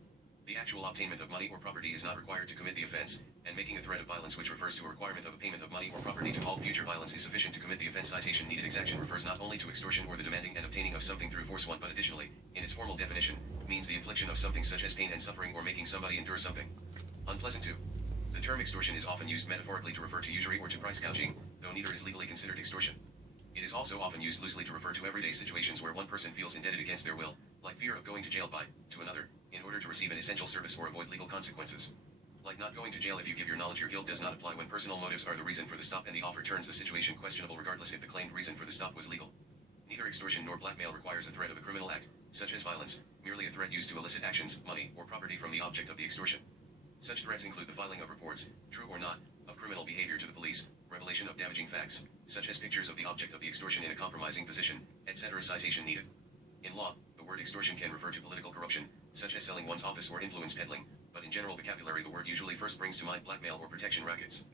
The actual obtainment of money or property is not required to commit the offense, and making a threat of violence, which refers to a requirement of a payment of money or property to halt future violence, is sufficient to commit the offense. Citation needed. Exaction refers not only to extortion or the demanding and obtaining of something through force, but additionally, in its formal definition, means the infliction of something such as pain and suffering, or making somebody endure something unpleasant too. The term extortion is often used metaphorically to refer to usury or to price gouging, though neither is legally considered extortion. It is also often used loosely to refer to everyday situations where one person feels indebted against their will, like fear of going to jail to another, in order to receive an essential service or avoid legal consequences. Like not going to jail if you give your knowledge. Your guilt does not apply when personal motives are the reason for the stop and the offer turns the situation questionable, regardless if the claimed reason for the stop was legal. Neither extortion nor blackmail requires a threat of a criminal act, such as violence, merely a threat used to elicit actions, money, or property from the object of the extortion. Such threats include the filing of reports, true or not, of criminal behavior to the police, revelation of damaging facts, such as pictures of the object of the extortion in a compromising position, etc. Citation needed. In law, the word extortion can refer to political corruption, such as selling one's office or influence peddling, but in general vocabulary the word usually first brings to mind blackmail or protection rackets.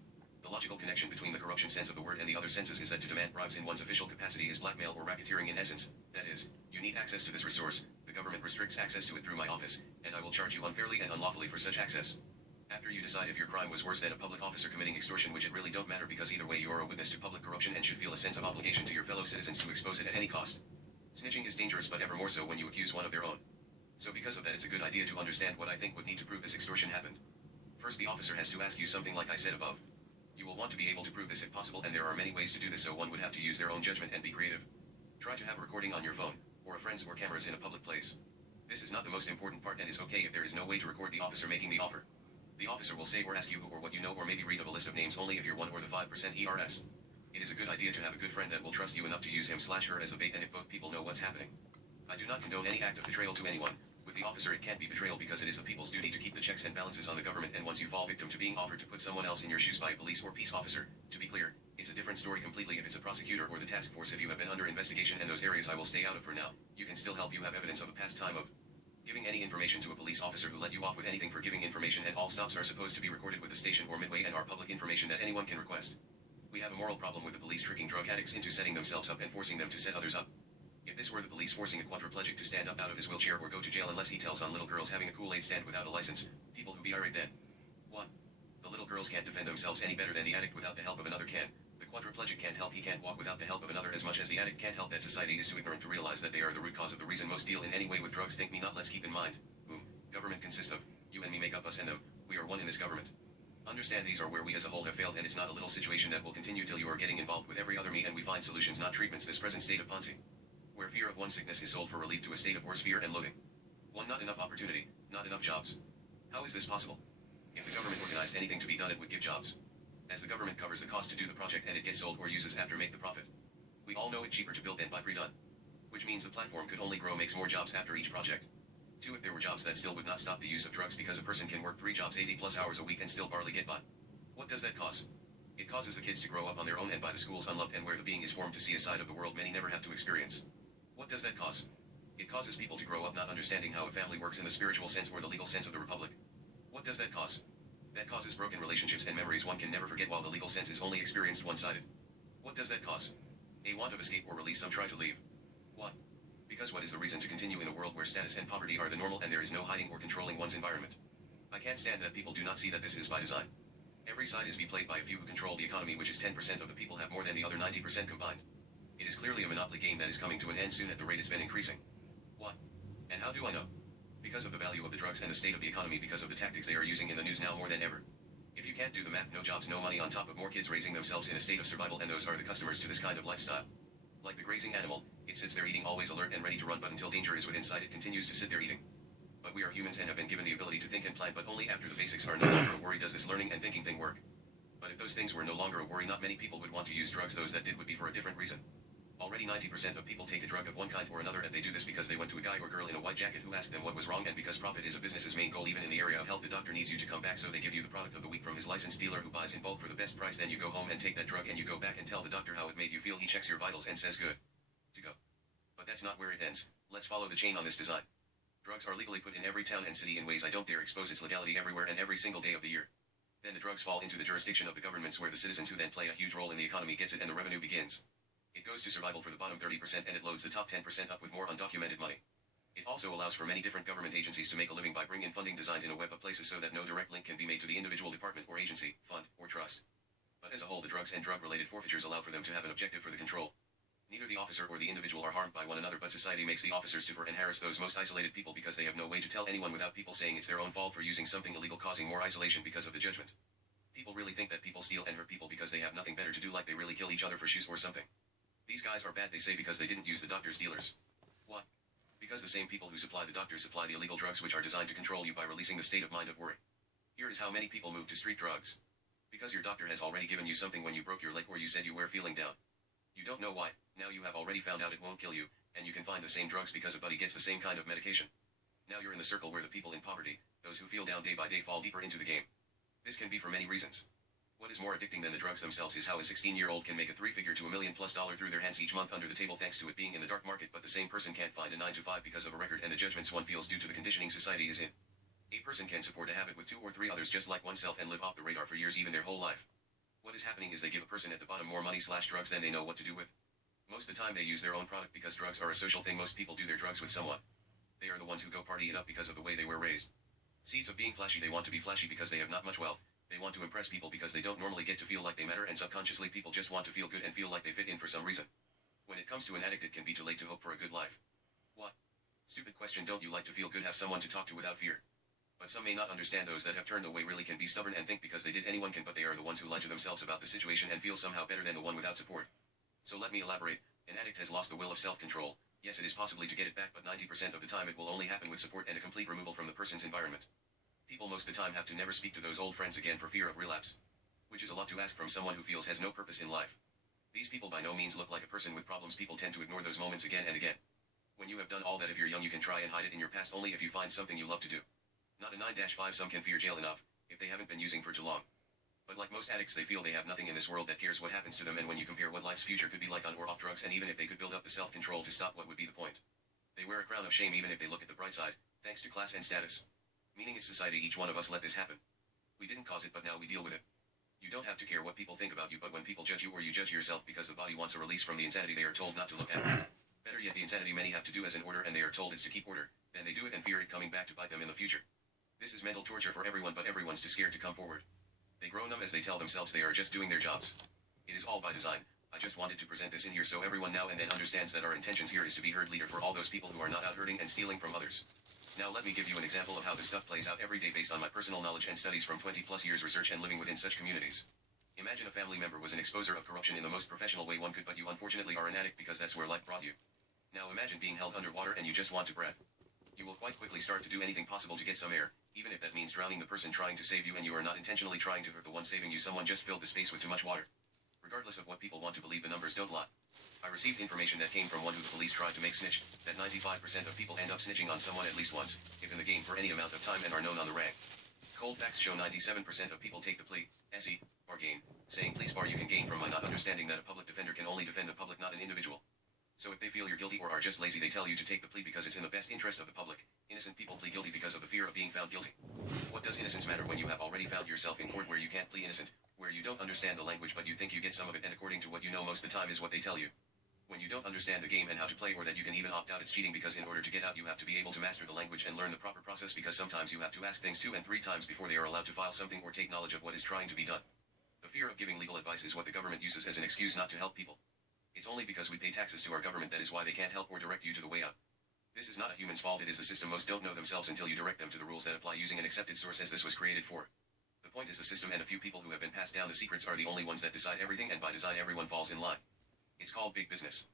The logical connection between the corruption sense of the word and the other senses is that to demand bribes in one's official capacity is blackmail or racketeering in essence. That is, you need access to this resource, the government restricts access to it through my office, and I will charge you unfairly and unlawfully for such access. After you decide if your crime was worse than a public officer committing extortion, which it really don't matter, because either way you are a witness to public corruption and should feel a sense of obligation to your fellow citizens to expose it at any cost. Snitching is dangerous, but ever more so when you accuse one of their own. So because of that, it's a good idea to understand what I think would need to prove this extortion happened. First, the officer has to ask you something like I said above. You will want to be able to prove this if possible, and there are many ways to do this, so one would have to use their own judgment and be creative. Try to have a recording on your phone, or a friend's, or cameras in a public place. This is not the most important part, and is okay if there is no way to record the officer making the offer. The officer will say or ask you who or what you know, or maybe read of a list of names only if you're 1 or the 5% ERS. It is a good idea to have a good friend that will trust you enough to use him/her as a bait, and if both people know what's happening. I do not condone any act of betrayal to anyone. With the officer it can't be betrayal because it is the people's duty to keep the checks and balances on the government, and once you fall victim to being offered to put someone else in your shoes by a police or peace officer, to be clear, it's a different story completely if it's a prosecutor or the task force. If you have been under investigation, and those areas I will stay out of for now, you can still help. You have evidence of a past time of giving any information to a police officer who let you off with anything for giving information, and all stops are supposed to be recorded with the station or midway and are public information that anyone can request. We have a moral problem with the police tricking drug addicts into setting themselves up and forcing them to set others up. If this were the police forcing a quadriplegic to stand up out of his wheelchair or go to jail unless he tells on little girls having a Kool-Aid stand without a license, people who be irate then. 1. The little girls can't defend themselves any better than the addict without the help of another can. The quadriplegic can't help, he can't walk without the help of another, as much as the addict can't help. That society is too ignorant to realize that they are the root cause of the reason most deal in any way with drugs. Think me not. Let's keep in mind whom government consists of. You and me make up us and them. We are one in this government. Understand these are where we as a whole have failed, and it's not a little situation that will continue till you are getting involved with every other me and we find solutions, not treatments. This present state of Ponzi, where fear of one sickness is sold for relief, to a state of worse fear and loathing. 1. Not enough opportunity, not enough jobs. How is this possible? If the government organized anything to be done, it would give jobs. As the government covers the cost to do the project and it gets sold or uses after make the profit. We all know it's cheaper to build than buy pre-done. Which means the platform could only grow makes more jobs after each project. 2. If there were jobs that still would not stop the use of drugs because a person can work 3 jobs 80 plus hours a week and still barely get by. What does that cause? It causes the kids to grow up on their own and by the schools unloved and where the being is formed to see a side of the world many never have to experience. What does that cause? It causes people to grow up not understanding how a family works in the spiritual sense or the legal sense of the republic. What does that cause? That causes broken relationships and memories one can never forget while the legal sense is only experienced one-sided. What does that cause? A want of escape or release. Some try to leave. Why? Because what is the reason to continue in a world where status and poverty are the normal and there is no hiding or controlling one's environment? I can't stand that people do not see that this is by design. Every side is played by a few who control the economy, which is 10% of the people have more than the other 90% combined. It is clearly a monopoly game that is coming to an end soon at the rate it's been increasing. Why? And how do I know? Because of the value of the drugs and the state of the economy, because of the tactics they are using in the news now more than ever. If you can't do the math, no jobs, no money, on top of more kids raising themselves in a state of survival, and those are the customers to this kind of lifestyle. Like the grazing animal, it sits there eating, always alert and ready to run, but until danger is within sight it continues to sit there eating. But we are humans and have been given the ability to think and plan, but only after the basics are no longer a worry does this learning and thinking thing work. But if those things were no longer a worry, not many people would want to use drugs. Those that did would be for a different reason. Already 90% of people take a drug of one kind or another, and they do this because they went to a guy or girl in a white jacket who asked them what was wrong, and because profit is a business's main goal. Even in the area of health, the doctor needs you to come back, so they give you the product of the week from his licensed dealer who buys in bulk for the best price. Then you go home and take that drug and you go back and tell the doctor how it made you feel. He checks your vitals and says good to go. But that's not where it ends. Let's follow the chain on this design. Drugs are legally put in every town and city in ways I don't dare expose. Its legality everywhere and every single day of the year. Then the drugs fall into the jurisdiction of the governments, where the citizens, who then play a huge role in the economy, gets it and the revenue begins. It goes to survival for the bottom 30% and it loads the top 10% up with more undocumented money. It also allows for many different government agencies to make a living by bringing in funding designed in a web of places so that no direct link can be made to the individual department or agency, fund, or trust. But as a whole, the drugs and drug-related forfeitures allow for them to have an objective for the control. Neither the officer or the individual are harmed by one another, but society makes the officers to and harass those most isolated people because they have no way to tell anyone without people saying it's their own fault for using something illegal, causing more isolation because of the judgment. People really think that people steal and hurt people because they have nothing better to do, like they really kill each other for shoes or something. These guys are bad, they say, because they didn't use the doctor's dealers. Why? Because the same people who supply the doctors supply the illegal drugs, which are designed to control you by releasing the state of mind of worry. Here is how many people move to street drugs. Because your doctor has already given you something when you broke your leg or you said you were feeling down. You don't know why. Now you have already found out it won't kill you, and you can find the same drugs because a buddy gets the same kind of medication. Now you're in the circle where the people in poverty, those who feel down day by day, fall deeper into the game. This can be for many reasons. What is more addicting than the drugs themselves is how a 16-year-old can make a $3-figure to $1 million+ through their hands each month under the table thanks to it being in the dark market, but the same person can't find a 9-to-5 because of a record and the judgments one feels due to the conditioning society is in. A person can support a habit with 2 or 3 others just like oneself and live off the radar for years, even their whole life. What is happening is they give a person at the bottom more money/drugs than they know what to do with. Most of the time they use their own product because drugs are a social thing. Most people do their drugs with someone. They are the ones who go party it up because of the way they were raised. Seeds of being flashy. They want to be flashy because they have not much wealth. They want to impress people because they don't normally get to feel like they matter, and subconsciously people just want to feel good and feel like they fit in for some reason. When it comes to an addict, it can be too late to hope for a good life. What? Stupid question. Don't you like to feel good, have someone to talk to without fear? But some may not understand. Those that have turned away really can be stubborn and think because they did anyone can, but they are the ones who lie to themselves about the situation and feel somehow better than the one without support. So let me elaborate. An addict has lost the will of self-control. Yes, it is possibly to get it back, but 90% of the time it will only happen with support and a complete removal from the person's environment. People most of the time have to never speak to those old friends again for fear of relapse. Which is a lot to ask from someone who feels has no purpose in life. These people by no means look like a person with problems. People tend to ignore those moments again and again. When you have done all that, if you're young, you can try and hide it in your past only if you find something you love to do. Not a 9-5. Some can fear jail enough, if they haven't been using for too long. But like most addicts, they feel they have nothing in this world that cares what happens to them, and when you compare what life's future could be like on or off drugs, and even if they could build up the self-control to stop, what would be the point? They wear a crown of shame even if they look at the bright side, thanks to class and status. Meaning it's society. Each one of us let this happen. We didn't cause it, but now we deal with it. You don't have to care what people think about you, but when people judge you or you judge yourself because the body wants a release from the insanity they are told not to look at. Better yet, the insanity many have to do as an order and they are told it's to keep order, then they do it and fear it coming back to bite them in the future. This is mental torture for everyone, but everyone's too scared to come forward. They grow numb as they tell themselves they are just doing their jobs. It is all by design. I just wanted to present this in here so everyone now and then understands that our intentions here is to be herd leader for all those people who are not out hurting and stealing from others. Now let me give you an example of how this stuff plays out every day based on my personal knowledge and studies from 20+ years research and living within such communities. Imagine a family member was an exposer of corruption in the most professional way one could, but you unfortunately are an addict because that's where life brought you. Now imagine being held underwater and you just want to breathe. You will quite quickly start to do anything possible to get some air, Even if that means drowning the person trying to save you and you are not intentionally trying to hurt the one saving you, someone just filled the space with too much water. Regardless of what people want to believe, the numbers don't lie. I received information that came from one who the police tried to make snitch, that 95% of people end up snitching on someone at least once, if in the game for any amount of time and are known on the rag. Cold facts show 97% of people take the plea, SE, or gain, saying please bar you can gain from my not understanding that a public defender can only defend the public, not an individual. So if they feel you're guilty or are just lazy, they tell you to take the plea because it's in the best interest of the public. Innocent people plead guilty because of the fear of being found guilty. What does innocence matter when you have already found yourself in court where you can't plead innocent, where you don't understand the language but you think you get some of it, and according to what you know most of the time is what they tell you. When you don't understand the game and how to play, or that you can even opt out, it's cheating, because in order to get out you have to be able to master the language and learn the proper process, because sometimes you have to ask things 2 and 3 times before they are allowed to file something or take knowledge of what is trying to be done. The fear of giving legal advice is what the government uses as an excuse not to help people. It's only because we pay taxes to our government that is why they can't help or direct you to the way out. This is not a human's fault, it is the system. Most don't know themselves until you direct them to the rules that apply using an accepted source, as this was created for. The point is the system, and a few people who have been passed down the secrets are the only ones that decide everything, and by design everyone falls in line. It's called big business.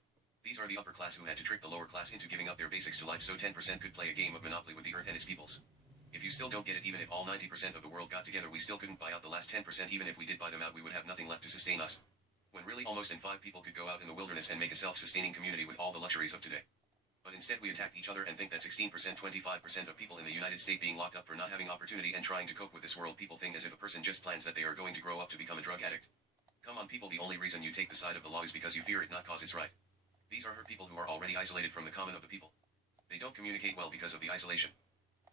These are the upper class who had to trick the lower class into giving up their basics to life so 10% could play a game of Monopoly with the earth and its peoples. If you still don't get it, even if all 90% of the world got together, we still couldn't buy out the last 10%. Even if we did buy them out, we would have nothing left to sustain us. When really almost in 5 people could go out in the wilderness and make a self-sustaining community with all the luxuries of today. But instead we attacked each other and think that 16%, 25% of people in the United States being locked up for not having opportunity and trying to cope with this world people thing, as if a person just plans that they are going to grow up to become a drug addict. Come on people, the only reason you take the side of the law is because you fear it, not cause it's right. These are hurt people who are already isolated from the common of the people. They don't communicate well because of the isolation.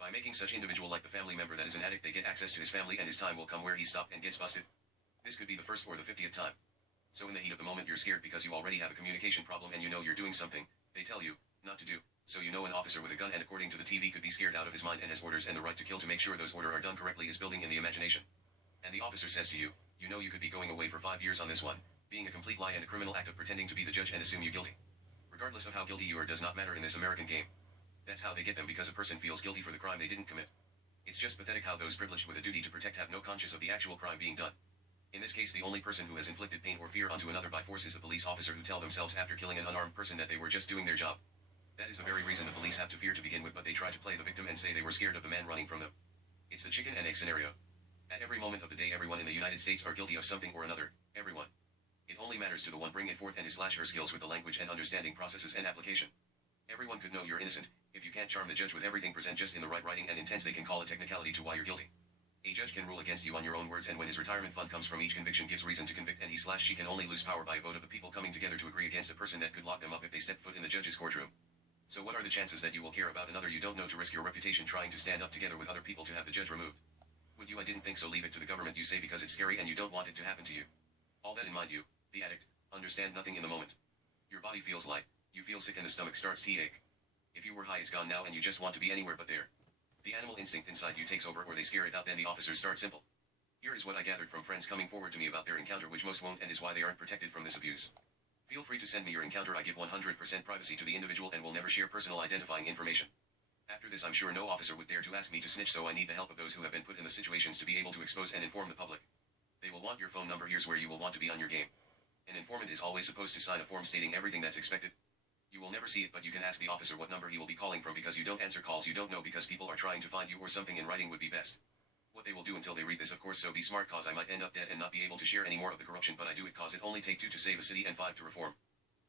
By making such individual like the family member that is an addict, they get access to his family, and his time will come where he stopped and gets busted. This could be the first or the 50th time. So in the heat of the moment you're scared because you already have a communication problem and you know you're doing something they tell you not to do. So you know an officer with a gun and according to the TV could be scared out of his mind and has orders and the right to kill to make sure those orders are done correctly is building in the imagination. And the officer says to you, you know you could be going away for 5 years on this one, being a complete lie and a criminal act of pretending to be the judge and assume you guilty. Regardless of how guilty you are does not matter in this American game. That's how they get them, because a person feels guilty for the crime they didn't commit. It's just pathetic how those privileged with a duty to protect have no conscience of the actual crime being done. In this case, the only person who has inflicted pain or fear onto another by force is the police officer, who tell themselves after killing an unarmed person that they were just doing their job. That is the very reason the police have to fear to begin with, but they try to play the victim and say they were scared of the man running from them. It's the chicken and egg scenario. At every moment of the day, everyone in the United States are guilty of something or another, everyone. It only matters to the one bringing forth and his/her skills with the language and understanding processes and application. Everyone could know you're innocent. If you can't charm the judge with everything present just in the right writing and intents, they can call a technicality to why you're guilty. A judge can rule against you on your own words, and when his retirement fund comes from each conviction gives reason to convict, and he/she can only lose power by a vote of the people coming together to agree against a person that could lock them up if they step foot in the judge's courtroom. So what are the chances that you will care about another you don't know to risk your reputation trying to stand up together with other people to have the judge removed? Would you? I didn't think so. Leave it to the government, you say, because it's scary and you don't want it to happen to you. All that in mind, you, the addict, understand nothing in the moment. Your body feels light, you feel sick and the stomach starts to ache. If you were high, it's gone now and you just want to be anywhere but there. The animal instinct inside you takes over, or they scare it out, then the officers start. Simple. Here is what I gathered from friends coming forward to me about their encounter, which most won't, and is why they aren't protected from this abuse. Feel free to send me your encounter. I give 100% privacy to the individual and will never share personal identifying information. After this, I'm sure no officer would dare to ask me to snitch, so I need the help of those who have been put in the situations to be able to expose and inform the public. They will want your phone number. Here's where you will want to be on your game. An informant is always supposed to sign a form stating everything that's expected. You will never see it, but you can ask the officer what number he will be calling from, because you don't answer calls you don't know because people are trying to find you, or something in writing would be best. What they will do until they read this, of course, so be smart, cause I might end up dead and not be able to share any more of the corruption, but I do it cause it only take 2 to save a city and 5 to reform.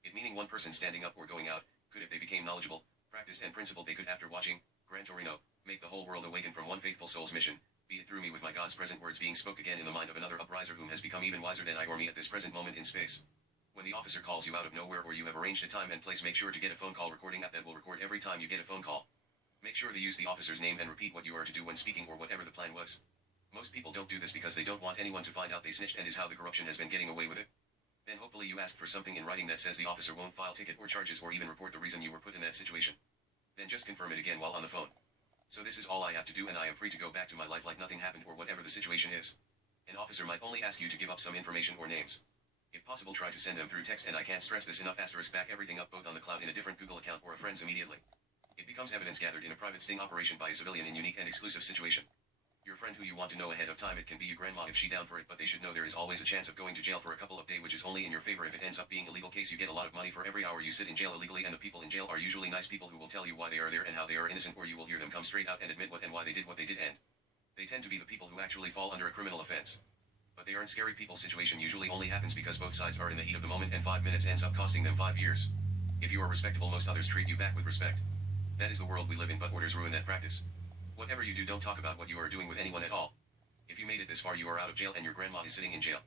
It meaning one person standing up or going out, could, if they became knowledgeable, practiced and principled, they could, after watching Gran Torino, make the whole world awaken from one faithful soul's mission, be it through me with my God's present words being spoke again in the mind of another upriser whom has become even wiser than I or me at this present moment in space. When the officer calls you out of nowhere or you have arranged a time and place, make sure to get a phone call recording app that will record every time you get a phone call. Make sure to use the officer's name and repeat what you are to do when speaking or whatever the plan was. Most people don't do this because they don't want anyone to find out they snitched, and is how the corruption has been getting away with it. Then hopefully you ask for something in writing that says the officer won't file ticket or charges or even report the reason you were put in that situation. Then just confirm it again while on the phone. So this is all I have to do, and I am free to go back to my life like nothing happened or whatever the situation is. An officer might only ask you to give up some information or names. If possible, try to send them through text, and I can't stress this enough, *, back everything up both on the cloud in a different Google account or a friend's immediately. It becomes evidence gathered in a private sting operation by a civilian in unique and exclusive situation. Your friend who you want to know ahead of time, it can be your grandma if she down for it, but they should know there is always a chance of going to jail for a couple of days, which is only in your favor. If it ends up being a legal case, you get a lot of money for every hour you sit in jail illegally, and the people in jail are usually nice people who will tell you why they are there and how they are innocent, or you will hear them come straight out and admit what and why they did what they did, and they tend to be the people who actually fall under a criminal offense. But they aren't scary people. Situation usually only happens because both sides are in the heat of the moment, and 5 minutes ends up costing them 5 years. If you are respectable, most others treat you back with respect. That is the world we live in, but orders ruin that practice. Whatever you do, don't talk about what you are doing with anyone at all. If you made it this far, you are out of jail and your grandma is sitting in jail.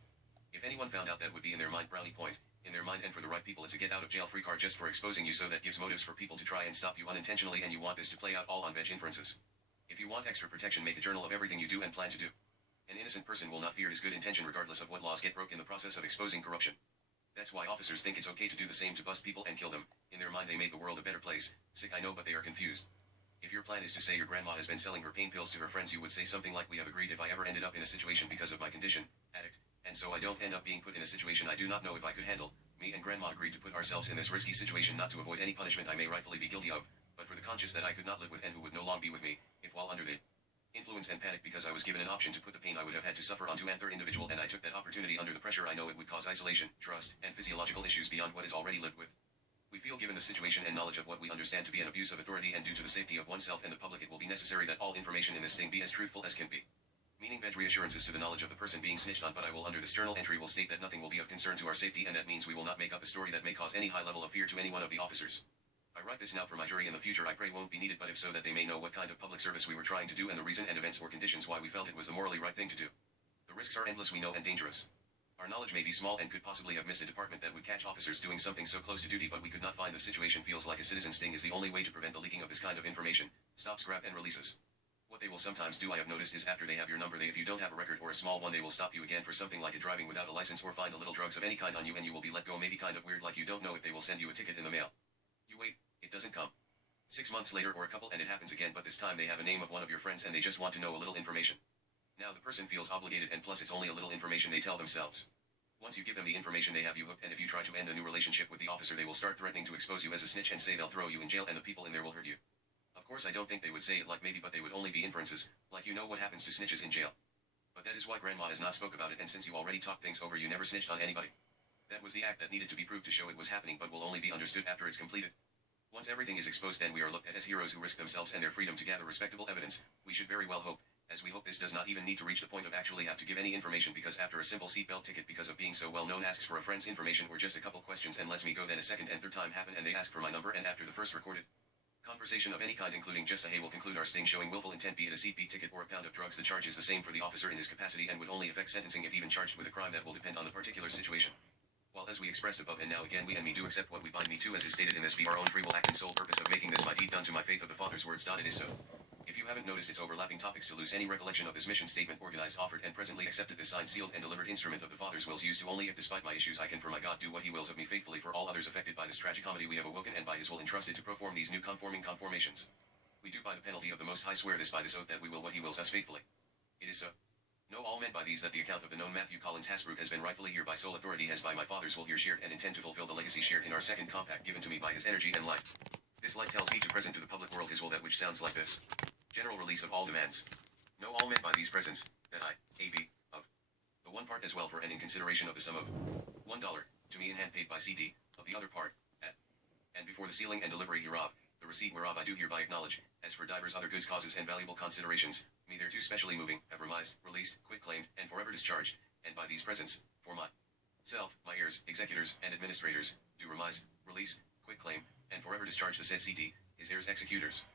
If anyone found out, that would be in their mind. Brownie point. In their mind, and for the right people, it's a get out of jail free card just for exposing you, so that gives motives for people to try and stop you unintentionally, and you want this to play out all on veg inferences. If you want extra protection, make a journal of everything you do and plan to do. An innocent person will not fear his good intention regardless of what laws get broke in the process of exposing corruption. That's why officers think it's okay to do the same, to bust people and kill them. In their mind, they made the world a better place. Sick, I know, but they are confused. If your plan is to say your grandma has been selling her pain pills to her friends, you would say something like, "We have agreed if I ever ended up in a situation because of my condition, addict, and so I don't end up being put in a situation I do not know if I could handle, me and grandma agreed to put ourselves in this risky situation not to avoid any punishment I may rightfully be guilty of, but for the conscience that I could not live with and who would no longer be with me, if while under the influence and panic because I was given an option to put the pain I would have had to suffer onto another individual, and I took that opportunity under the pressure I know it would cause isolation, trust, and physiological issues beyond what is already lived with. We feel, given the situation and knowledge of what we understand to be an abuse of authority and due to the safety of oneself and the public, it will be necessary that all information in this thing be as truthful as can be. Meaning veg reassurances to the knowledge of the person being snitched on, but I will under this journal entry will state that nothing will be of concern to our safety, and that means we will not make up a story that may cause any high level of fear to any one of the officers. I write this now for my jury. In the future I pray won't be needed, but if so, that they may know what kind of public service we were trying to do and the reason and events or conditions why we felt it was the morally right thing to do. The risks are endless, we know, and dangerous. Our knowledge may be small and could possibly have missed a department that would catch officers doing something so close to duty, but we could not find the situation. Feels like a citizen sting is the only way to prevent the leaking of this kind of information. Stops, grab, and releases. What they will sometimes do, I have noticed, is after they have your number, if you don't have a record or a small one, they will stop you again for something like a driving without a license or find a little drugs of any kind on you, and you will be let go. Maybe kind of weird, like you don't know if they will send you a ticket in the mail. You wait, it doesn't come. 6 months later or a couple, and it happens again, but this time they have a name of one of your friends and they just want to know a little information. Now the person feels obligated, and plus it's only a little information they tell themselves. Once you give them the information, they have you hooked, and if you try to end a new relationship with the officer, they will start threatening to expose you as a snitch and say they'll throw you in jail and the people in there will hurt you. Of course I don't think they would say it like maybe, but they would only be inferences, like you know what happens to snitches in jail. But that is why grandma has not spoke about it, and since you already talked things over, you never snitched on anybody. That was the act that needed to be proved to show it was happening, but will only be understood after it's completed. Once everything is exposed, then we are looked at as heroes who risk themselves and their freedom to gather respectable evidence. We should very well hope, as we hope this does not even need to reach the point of actually have to give any information, because after a simple seatbelt ticket, because of being so well known, asks for a friend's information or just a couple questions and lets me go, then a second and third time happen and they ask for my number, and after the first recorded conversation of any kind, including just a hey, will conclude our sting showing willful intent, be it a seatbeat ticket or a pound of drugs. The charge is the same for the officer in this capacity and would only affect sentencing if even charged with a crime. That will depend on the particular situation. While as we expressed above and now again, we and me do accept what we bind me to, as is stated in this, be our own free will act and sole purpose of making this my deed done to my faith of the Father's words. It is so. If you haven't noticed its overlapping topics, to lose any recollection of this mission statement, organized, offered, and presently accepted, this signed, sealed, and delivered instrument of the Father's wills, used to only if despite my issues I can for my God do what he wills of me faithfully for all others affected by this tragicomedy we have awoken, and by his will entrusted to perform these new conformations. We do by the penalty of the Most High swear this by this oath, that we will what he wills us faithfully. It is so. Know all men by these that the account of the known Matthew Collins Hasbrook has been rightfully here by sole authority, as by my Father's will here shared, and intend to fulfill the legacy shared in our second compact given to me by his energy and light. This light tells me to present to the public world his will, that which sounds like this. General release of all demands. Know all men by these presents, that I, A.B., of the one part as well for and in consideration of the sum of $1, to me in hand paid by C.D., of the other part, at and before the sealing and delivery hereof, the receipt whereof I do hereby acknowledge, as for divers other goods, causes, and valuable considerations, me thereto specially moving, have remised, released, quit-claimed, and forever discharged, and by these presents, for myself, my heirs, executors, and administrators, do remise, release, quit-claim, and forever discharge the said C.D., his heirs, executors,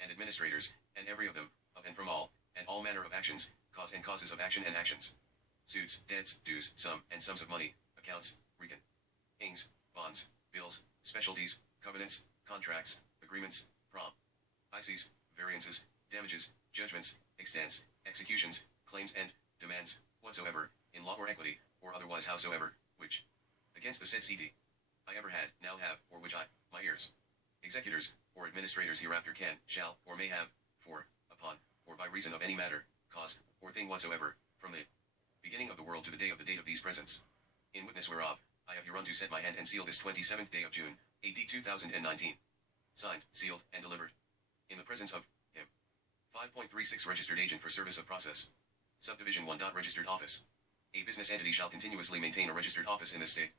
and administrators, and every of them, of and from all, and all manner of actions, cause and causes of action and actions, suits, debts, dues, sum, and sums of money, accounts, reckonings, bonds, bills, specialties, covenants, contracts, agreements, promises, variances, damages, judgments, extents, executions, claims, and demands, whatsoever, in law or equity, or otherwise howsoever, which, against the said C.D., I ever had, now have, or which I, my heirs, executors, or administrators hereafter can, shall, or may have, for, upon, or by reason of any matter, cause, or thing whatsoever, from the beginning of the world to the day of the date of these presents. In witness whereof, I have hereunto set my hand and seal this 27th day of June, A.D. 2019. Signed, sealed, and delivered. In the presence of him 5.36 Registered Agent for Service of Process. Subdivision 1. Registered Office. A business entity shall continuously maintain a registered office in the state.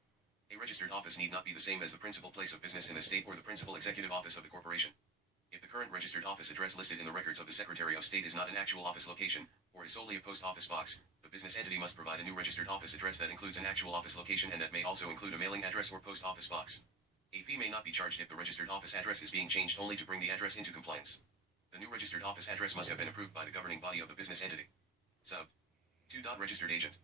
A registered office need not be the same as the principal place of business in the state or the principal executive office of the corporation. If the current registered office address listed in the records of the Secretary of State is not an actual office location, or is solely a post office box, the business entity must provide a new registered office address that includes an actual office location and that may also include a mailing address or post office box. A fee may not be charged if the registered office address is being changed only to bring the address into compliance. The new registered office address must have been approved by the governing body of the business entity. Sub 2. Registered Agent.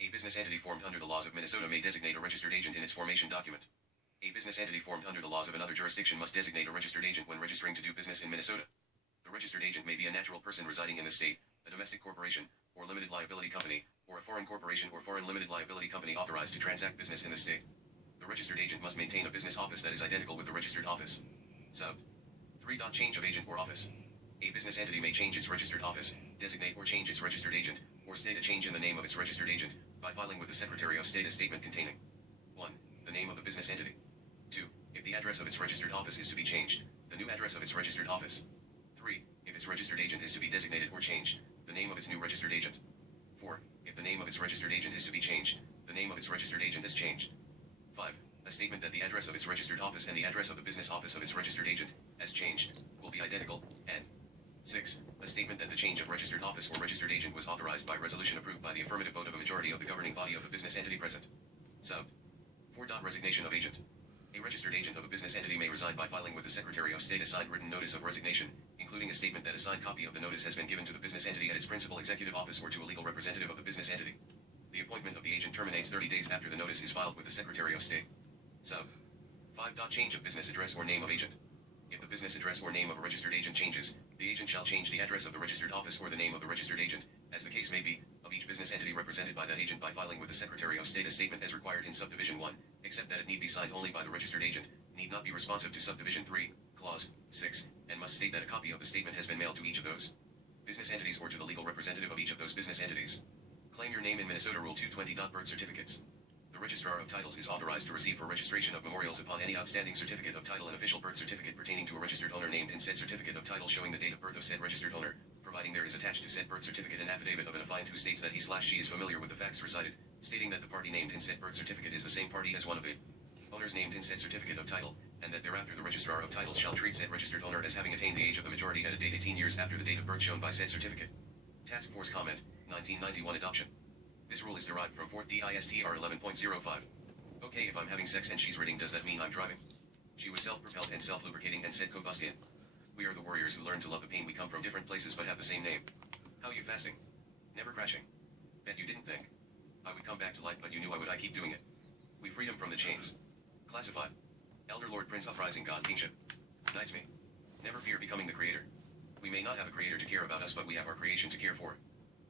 A business entity formed under the laws of Minnesota may designate a registered agent in its formation document. A business entity formed under the laws of another jurisdiction must designate a registered agent when registering to do business in Minnesota. The registered agent may be a natural person residing in the state, a domestic corporation, or limited liability company, or a foreign corporation or foreign limited liability company authorized to transact business in the state. The registered agent must maintain a business office that is identical with the registered office. Sub 3. Change of agent or office. A business entity may change its registered office, designate or change its registered agent, or state a change in the name of its registered agent, by filing with the Secretary of State a statement containing 1. The name of the business entity. 2. If the address of its registered office is to be changed, the new address of its registered office. 3. If its registered agent is to be designated or changed, the name of its new registered agent. 4. If the name of its registered agent is to be changed, the name of its registered agent is changed. 5. A statement that the address of its registered office and the address of the business office of its registered agent, as changed, will be identical, and 6. A statement that the change of registered office or registered agent was authorized by resolution approved by the affirmative vote of a majority of the governing body of the business entity present. Sub 4. Resignation of agent. A registered agent of a business entity may resign by filing with the Secretary of State a signed written notice of resignation, including a statement that a signed copy of the notice has been given to the business entity at its principal executive office or to a legal representative of the business entity. The appointment of the agent terminates 30 days after the notice is filed with the Secretary of State. Sub 5. Change of business address or name of agent. If the business address or name of a registered agent changes, the agent shall change the address of the registered office or the name of the registered agent, as the case may be, of each business entity represented by that agent by filing with the Secretary of State a statement as required in Subdivision 1, except that it need be signed only by the registered agent, need not be responsive to Subdivision 3, Clause 6, and must state that a copy of the statement has been mailed to each of those business entities or to the legal representative of each of those business entities. Claim your name in Minnesota Rule 220. Birth certificates. The Registrar of Titles is authorized to receive for registration of memorials upon any outstanding certificate of title an official birth certificate pertaining to a registered owner named in said certificate of title showing the date of birth of said registered owner, providing there is attached to said birth certificate an affidavit of an affiant who states that he/she is familiar with the facts recited, stating that the party named in said birth certificate is the same party as one of the owners named in said certificate of title, and that thereafter the Registrar of Titles shall treat said registered owner as having attained the age of the majority at a date 18 years after the date of birth shown by said certificate. Task Force Comment, 1991 Adoption. This rule is derived from 4th DISTR 11.05. Okay, if I'm having sex and she's reading, does that mean I'm driving? She was self-propelled and self-lubricating and said combustion. We are the warriors who learn to love the pain. We come from different places but have the same name. How you fasting? Never crashing. Bet you didn't think I would come back to life, but you knew I would. I keep doing it. We freedom from the chains. Classified. Elder Lord Prince Uprising God Kingship. Knights me. Never fear becoming the creator. We may not have a creator to care about us, but we have our creation to care for.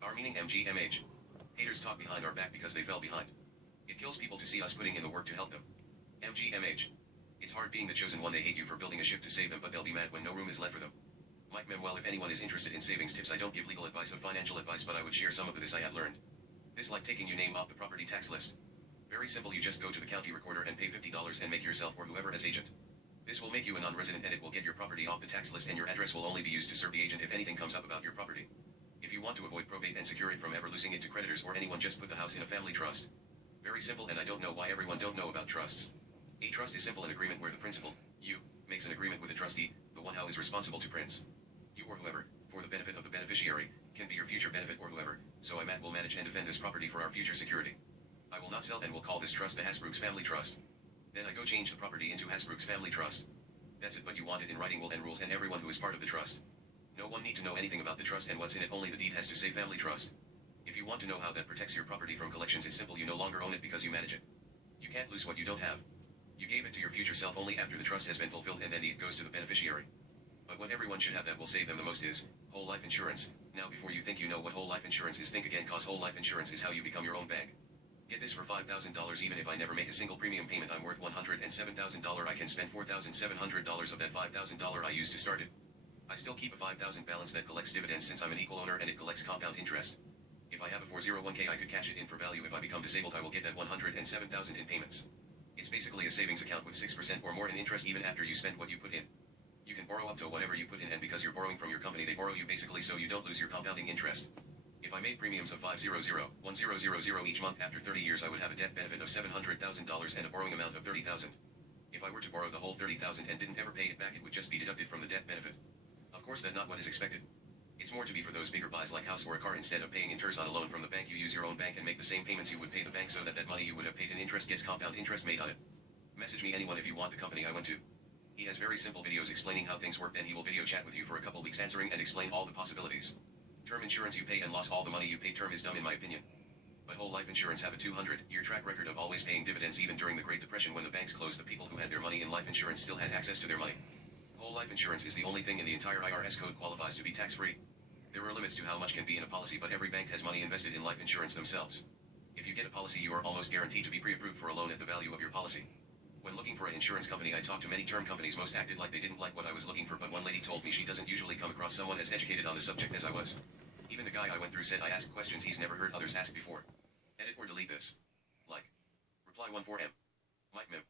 Our meaning MGMH. Haters talk behind our back because they fell behind. It kills people to see us putting in the work to help them. MGMH. It's hard being the chosen one. They hate you for building a ship to save them, but they'll be mad when no room is left for them. Mike Manuel. If anyone is interested in savings tips, I don't give legal advice or financial advice, but I would share some of this I have learned. This like taking your name off the property tax list. Very simple. You just go to the county recorder and pay $50 and make yourself or whoever as agent. This will make you a non-resident and it will get your property off the tax list, and your address will only be used to serve the agent if anything comes up about your property. If you want to avoid probate and secure it from ever losing it to creditors or anyone, just put the house in a family trust. Very simple, and I don't know why everyone don't know about trusts. A trust is simple, an agreement where the principal, you, makes an agreement with the trustee, the one who is responsible to prince. You or whoever, for the benefit of the beneficiary, can be your future benefit or whoever, so I Matt will manage and defend this property for our future security. I will not sell and will call this trust the Hasbrook's Family Trust. Then I go change the property into Hasbrook's Family Trust. That's it, but you want it in writing will and rules and everyone who is part of the trust. No one need to know anything about the trust and what's in it, only the deed has to say Family Trust. If you want to know how that protects your property from collections, it's simple. You no longer own it because you manage it. You can't lose what you don't have. You gave it to your future self only after the trust has been fulfilled, and then it goes to the beneficiary. But what everyone should have that will save them the most is whole life insurance. Now before you think you know what whole life insurance is, think again, cause whole life insurance is how you become your own bank. Get this for $5,000. Even if I never make a single premium payment, I'm worth $107,000. I can spend $4,700 of that $5,000 I used to start it. I still keep a $5,000 balance that collects dividends since I'm an equal owner, and it collects compound interest. If I have a 401k, I could cash it in for value. If I become disabled, I will get that $107,000 in payments. It's basically a savings account with 6% or more in interest even after you spend what you put in. You can borrow up to whatever you put in, and because you're borrowing from your company, they borrow you basically so you don't lose your compounding interest. If I made premiums of $500,1000 each month after 30 years, I would have a death benefit of $700,000 and a borrowing amount of $30,000. If I were to borrow the whole $30,000 and didn't ever pay it back, it would just be deducted from the death benefit. Of course, that's not what is expected. It's more to be for those bigger buys like house or a car. Instead of paying interest on a loan from the bank, you use your own bank and make the same payments you would pay the bank, so that money you would have paid in interest gets compound interest made on it. Message me anyone if you want the company I went to. He has very simple videos explaining how things work, then he will video chat with you for a couple weeks answering and explain all the possibilities. Term insurance, you pay and lost all the money you paid. Term is dumb in my opinion. But whole life insurance have a 200-year track record of always paying dividends. Even during the Great Depression, when the banks closed, the people who had their money in life insurance still had access to their money. Whole life insurance is the only thing in the entire IRS code qualifies to be tax-free. There are limits to how much can be in a policy, but every bank has money invested in life insurance themselves. If you get a policy, you are almost guaranteed to be pre-approved for a loan at the value of your policy. When looking for an insurance company, I talked to many term companies. Most acted like they didn't like what I was looking for, but one lady told me she doesn't usually come across someone as educated on the subject as I was. Even the guy I went through said I asked questions he's never heard others ask before. Edit or delete this. Like. Reply 14M. Mike Mim.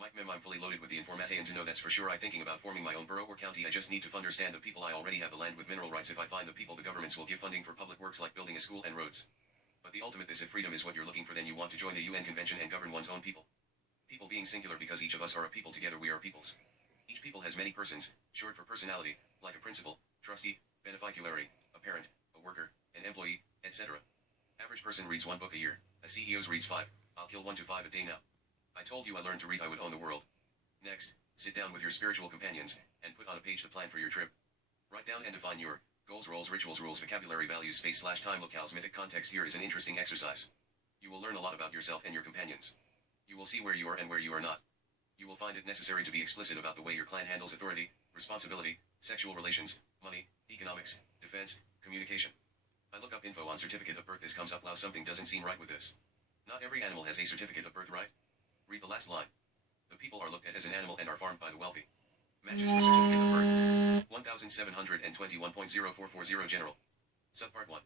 Mike Mim, I'm fully loaded with the information to know that's for sure. I thinking about forming my own borough or county. I just need to understand the people. I already have the land with mineral rights. If I find the people, the governments will give funding for public works like building a school and roads. But the ultimate this, if freedom is what you're looking for, then you want to join the UN Convention and govern one's own people. People being singular because each of us are a people. Together we are peoples. Each people has many persons, short for personality, like a principal, trustee, beneficiary, a parent, a worker, an employee, etc. Average person reads 1 book a year. A CEO's reads 5. I'll kill 1 to 5 a day now. I told you I learned to read, I would own the world. Next, sit down with your spiritual companions, and put on a page the plan for your trip. Write down and define your goals, roles, rituals, rules, vocabulary, values, space/time, locales, mythic context. Here is an interesting exercise. You will learn a lot about yourself and your companions. You will see where you are and where you are not. You will find it necessary to be explicit about the way your clan handles authority, responsibility, sexual relations, money, economics, defense, communication. I look up info on certificate of birth. This comes up. Wow, something doesn't seem right with this. Not every animal has a certificate of birth, right? Read the last line. The people are looked at as an animal and are farmed by the wealthy. Matches for certificate of birth. 1721.0440 general. Subpart 1.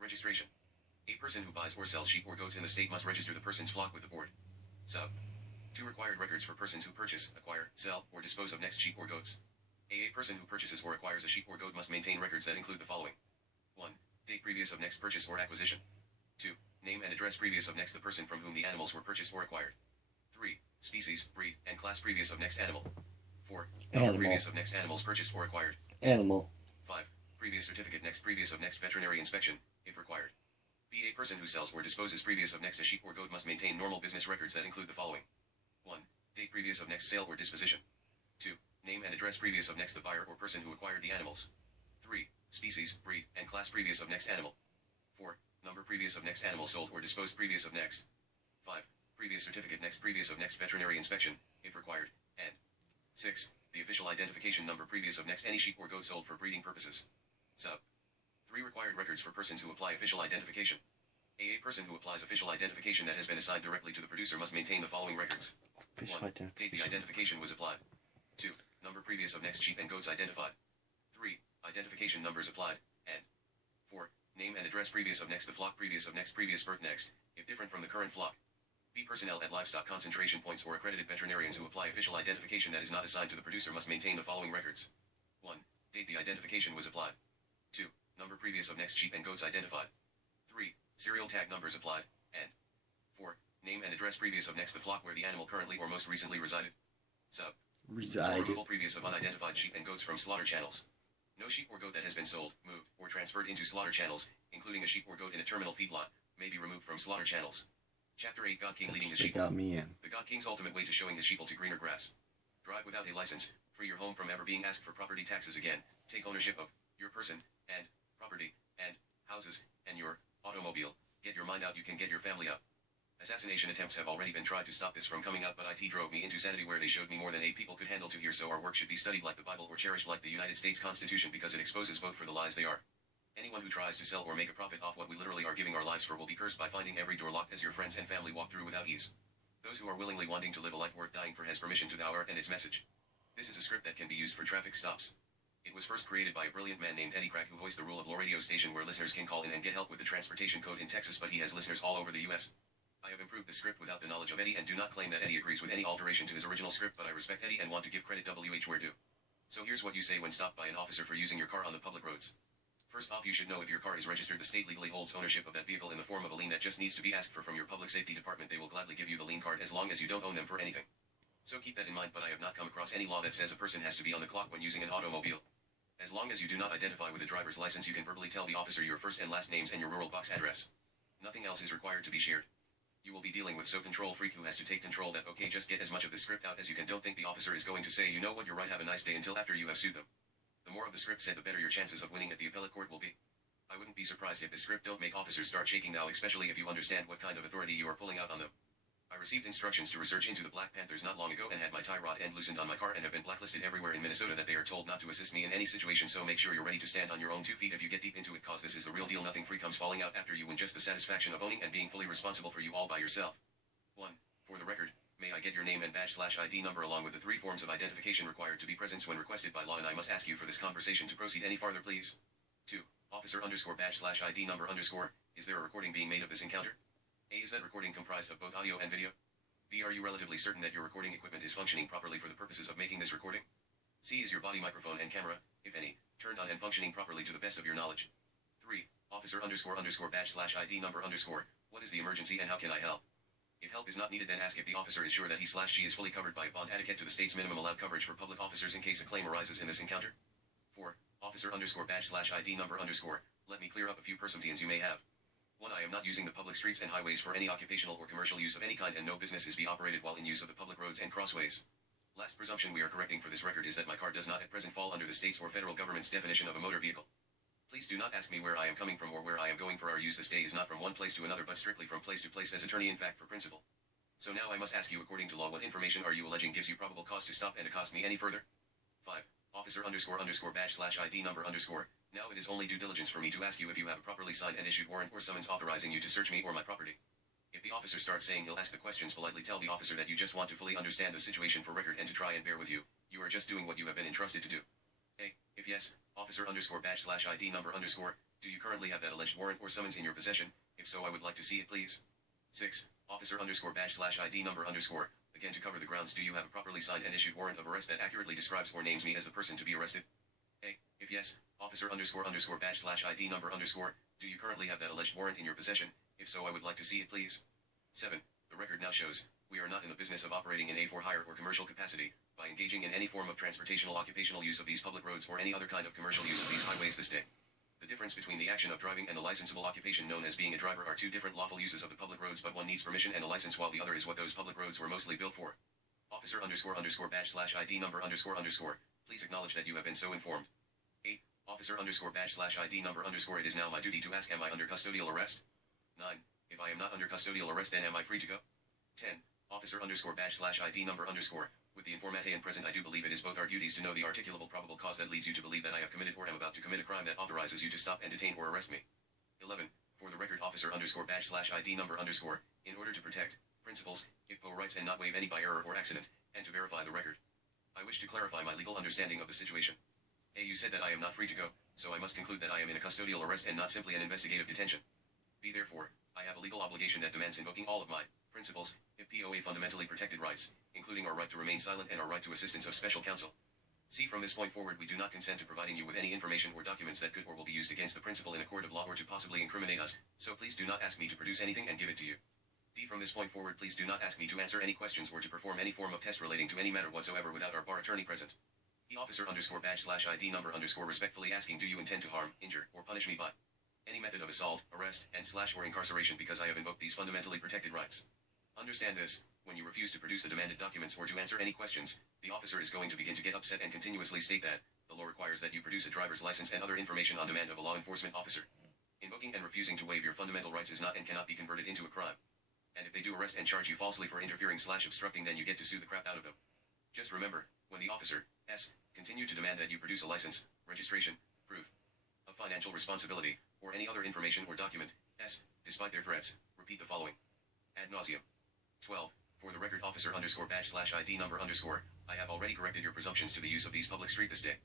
Registration. A person who buys or sells sheep or goats in the state must register the person's flock with the board. Sub. 2 required records for persons who purchase, acquire, sell, or dispose of next sheep or goats. A person who purchases or acquires a sheep or goat must maintain records that include the following. 1. Date previous of next purchase or acquisition. 2. Name and address previous of next the person from whom the animals were purchased or acquired. 3. Species, breed, and class previous of next animal. 4. Number previous of next animals purchased or acquired. Animal. 5. Previous certificate next previous of next veterinary inspection, if required. B. A person who sells or disposes previous of next a sheep or goat must maintain normal business records that include the following. 1. Date previous of next sale or disposition. 2. Name and address previous of next the buyer or person who acquired the animals. 3. Species, breed, and class previous of next animal. 4. Number previous of next animal sold or disposed previous of next. 5. Previous certificate next previous of next veterinary inspection, if required, and 6. The official identification number previous of next any sheep or goat sold for breeding purposes. Sub. 3 required records for persons who apply official identification. A person who applies official identification that has been assigned directly to the producer must maintain the following records. 1. Date the identification was applied. 2. Number previous of next sheep and goats identified. 3. Identification numbers applied, and 4. Name and address previous of next the flock previous of next previous birth next, if different from the current flock. B. Personnel at livestock concentration points or accredited veterinarians who apply official identification that is not assigned to the producer must maintain the following records. 1. Date the identification was applied. 2. Number previous of next sheep and goats identified. 3. Serial tag numbers applied, and 4. Name and address previous of next the flock where the animal currently or most recently resided. Sub. Removal previous of unidentified sheep and goats from slaughter channels. No sheep or goat that has been sold, moved, or transferred into slaughter channels, including a sheep or goat in a terminal feedlot, may be removed from slaughter channels. Chapter 8. God King leading his sheep. Got me in. The God King's ultimate way to showing his sheeple to greener grass. Drive without a license, free your home from ever being asked for property taxes again, take ownership of your person, and property, and houses, and your automobile, get your mind out, you can get your family up. Assassination attempts have already been tried to stop this from coming out, but it drove me into sanity where they showed me more than 8 people could handle to hear, so our work should be studied like the Bible or cherished like the United States Constitution because it exposes both for the lies they are. Anyone who tries to sell or make a profit off what we literally are giving our lives for will be cursed by finding every door locked as your friends and family walk through without ease. Those who are willingly wanting to live a life worth dying for has permission to the hour and its message. This is a script that can be used for traffic stops. It was first created by a brilliant man named Eddie Crack who hoists the rule of law radio station where listeners can call in and get help with the transportation code in Texas, but he has listeners all over the U.S. I have improved the script without the knowledge of Eddie and do not claim that Eddie agrees with any alteration to his original script, but I respect Eddie and want to give credit where due. So here's what you say when stopped by an officer for using your car on the public roads. First off, you should know if your car is registered. The state legally holds ownership of that vehicle in the form of a lien that just needs to be asked for from your public safety department. They will gladly give you the lien card as long as you don't own them for anything. So keep that in mind, but I have not come across any law that says a person has to be on the clock when using an automobile. As long as you do not identify with a driver's license, you can verbally tell the officer your first and last names and your rural box address. Nothing else is required to be shared. You will be dealing with so control freak who has to take control that okay, just get as much of the script out as you can. Don't think the officer is going to say, you know what, you're right, have a nice day, until after you have sued them. The more of the script said, the better your chances of winning at the appellate court will be. I wouldn't be surprised if the script don't make officers start shaking now, especially if you understand what kind of authority you are pulling out on them. I received instructions to research into the Black Panthers not long ago and had my tie rod end loosened on my car and have been blacklisted everywhere in Minnesota that they are told not to assist me in any situation, so make sure you're ready to stand on your own 2 feet if you get deep into it, cause this is the real deal. Nothing free comes falling out after you win, just the satisfaction of owning and being fully responsible for you all by yourself. 1. For the record, may I get your name and badge/ID number along with the 3 forms of identification required to be present when requested by law, and I must ask you for this conversation to proceed any farther, please. 2. Officer_badge/ID number_, is there a recording being made of this encounter? A. Is that recording comprised of both audio and video? B. Are you relatively certain that your recording equipment is functioning properly for the purposes of making this recording? C. Is your body microphone and camera, if any, turned on and functioning properly to the best of your knowledge? 3. Officer_badge/ID number_, what is the emergency and how can I help? If help is not needed, then ask if the officer is sure that he/she is fully covered by a bond etiquette to the state's minimum allowed coverage for public officers in case a claim arises in this encounter. 4. Officer_badge/ID number_, let me clear up a few perceptions you may have. 1. I am not using the public streets and highways for any occupational or commercial use of any kind, and no business is be operated while in use of the public roads and crossways. Last presumption we are correcting for this record is that my car does not at present fall under the state's or federal government's definition of a motor vehicle. Please do not ask me where I am coming from or where I am going for our use. The stay is not from one place to another but strictly from place to place as attorney, in fact for principle. So now I must ask you, according to law, what information are you alleging gives you probable cause to stop and accost me any further? 5. Officer_badge/ID number_, now it is only due diligence for me to ask you if you have a properly signed and issued warrant or summons authorizing you to search me or my property. If the officer starts saying he'll ask the questions, politely tell the officer that you just want to fully understand the situation for record and to try and bear with you. You are just doing what you have been entrusted to do. A. If yes, Officer_badge/ID number_, do you currently have that alleged warrant or summons in your possession? If so, I would like to see it, please. 6. Officer_badge/ID number_, again to cover the grounds, do you have a properly signed and issued warrant of arrest that accurately describes or names me as the person to be arrested? A. If yes, Officer_badge/ID number_, do you currently have that alleged warrant in your possession? If so, I would like to see it, please. 7. The record now shows, we are not in the business of operating in a for hire or commercial capacity, by engaging in any form of transportational occupational use of these public roads or any other kind of commercial use of these highways this day. The difference between the action of driving and the licensable occupation known as being a driver are 2 different lawful uses of the public roads, but one needs permission and a license while the other is what those public roads were mostly built for. Officer_badge/ID number_, please acknowledge that you have been so informed. 8. Officer_badge/ID number_, it is now my duty to ask, am I under custodial arrest? 9. If I am not under custodial arrest, then am I free to go? 10. Officer_badge/ID number_, with the information present, I do believe it is both our duties to know the articulable probable cause that leads you to believe that I have committed or am about to commit a crime that authorizes you to stop and detain or arrest me. 11. For the record, Officer_badge/ID number_, in order to protect principles, IPPO rights and not waive any by error or accident, and to verify the record, I wish to clarify my legal understanding of the situation. A. You said that I am not free to go, so I must conclude that I am in a custodial arrest and not simply an investigative detention. B. Therefore, I have a legal obligation that demands invoking all of my principles, IPPOA fundamentally protected rights, including our right to remain silent and our right to assistance of special counsel. C. From this point forward, we do not consent to providing you with any information or documents that could or will be used against the principal in a court of law or to possibly incriminate us, so please do not ask me to produce anything and give it to you. D. From this point forward, please do not ask me to answer any questions or to perform any form of test relating to any matter whatsoever without our bar attorney present. E. Officer_badge/ID number_, respectfully asking, do you intend to harm, injure, or punish me by any method of assault, arrest, and/or incarceration because I have invoked these fundamentally protected rights? Understand this, when you refuse to produce the demanded documents or to answer any questions, the officer is going to begin to get upset and continuously state that the law requires that you produce a driver's license and other information on demand of a law enforcement officer. Invoking and refusing to waive your fundamental rights is not and cannot be converted into a crime. And if they do arrest and charge you falsely for interfering/obstructing, then you get to sue the crap out of them. Just remember, when the officer continue to demand that you produce a license, registration, proof of financial responsibility, or any other information or document, despite their threats, repeat the following ad nauseum. 12. For the record, Officer_badge/ID number_, I have already corrected your presumptions to the use of these public street this day.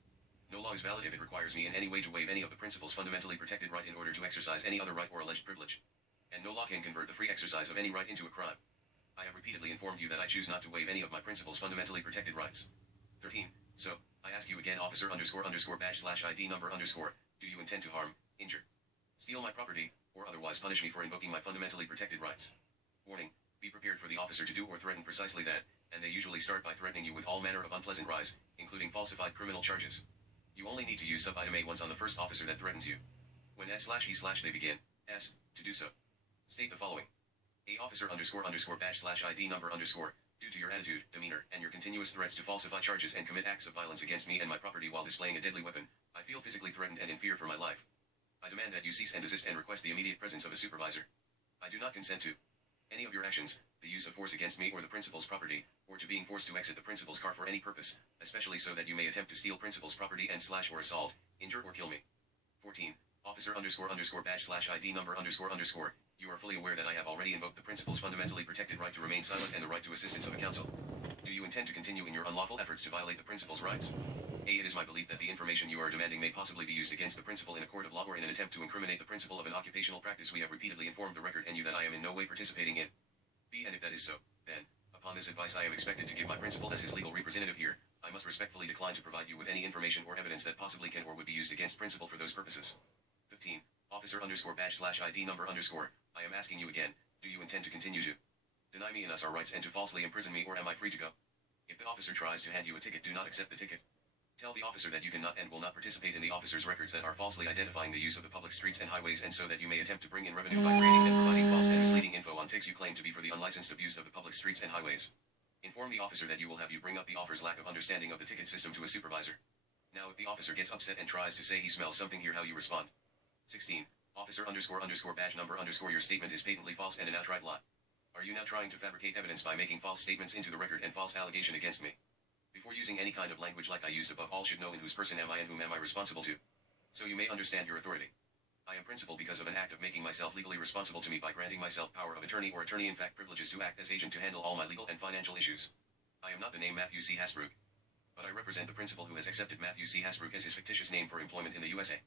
No law is valid if it requires me in any way to waive any of the principles fundamentally protected right in order to exercise any other right or alleged privilege. And no law can convert the free exercise of any right into a crime. I have repeatedly informed you that I choose not to waive any of my principles fundamentally protected rights. 13. So, I ask you again, officer underscore underscore badge slash ID number underscore, do you intend to harm, injure, steal my property, or otherwise punish me for invoking my fundamentally protected rights? Warning, be prepared for the officer to do or threaten precisely that, and they usually start by threatening you with all manner of unpleasant rise, including falsified criminal charges. You only need to use sub-item A once on the first officer that threatens you. When S/E/they begin, S, to do so. State the following. A officer underscore underscore badge slash ID number underscore, due to your attitude, demeanor, and your continuous threats to falsify charges and commit acts of violence against me and my property while displaying a deadly weapon, I feel physically threatened and in fear for my life. I demand that you cease and desist and request the immediate presence of a supervisor. I do not consent to any of your actions, the use of force against me or the principal's property, or to being forced to exit the principal's car for any purpose, especially so that you may attempt to steal principal's property and slash or assault, injure or kill me. 14. Officer underscore underscore badge slash ID number underscore underscore, you are fully aware that I have already invoked the principal's fundamentally protected right to remain silent and the right to assistance of a counsel. Do you intend to continue in your unlawful efforts to violate the principal's rights? A. It is my belief that the information you are demanding may possibly be used against the principal in a court of law or in an attempt to incriminate the principal of an occupational practice we have repeatedly informed the record and you that I am in no way participating in. B. And if that is so, then, upon this advice I am expected to give my principal as his legal representative here, I must respectfully decline to provide you with any information or evidence that possibly can or would be used against principal for those purposes. 15. Officer underscore badge slash ID number underscore, I am asking you again, do you intend to continue to deny me and us our rights and to falsely imprison me, or am I free to go? If the officer tries to hand you a ticket, do not accept the ticket. Tell the officer that you cannot and will not participate in the officer's records that are falsely identifying the use of the public streets and highways, and so that you may attempt to bring in revenue by creating and providing false and misleading info on tickets you claim to be for the unlicensed abuse of the public streets and highways. Inform the officer that you will have you bring up the officer's lack of understanding of the ticket system to a supervisor. Now if the officer gets upset and tries to say he smells something, hear how you respond. 16. Officer underscore underscore badge number underscore, your statement is patently false and an outright lie. Are you now trying to fabricate evidence by making false statements into the record and false allegation against me? Before using any kind of language like I used above, all should know in whose person am I and whom am I responsible to. So you may understand your authority. I am principal because of an act of making myself legally responsible to me by granting myself power of attorney or attorney in fact privileges to act as agent to handle all my legal and financial issues. I am not the name Matthew C. Hasbrook, but I represent the principal who has accepted Matthew C. Hasbrook as his fictitious name for employment in the USA.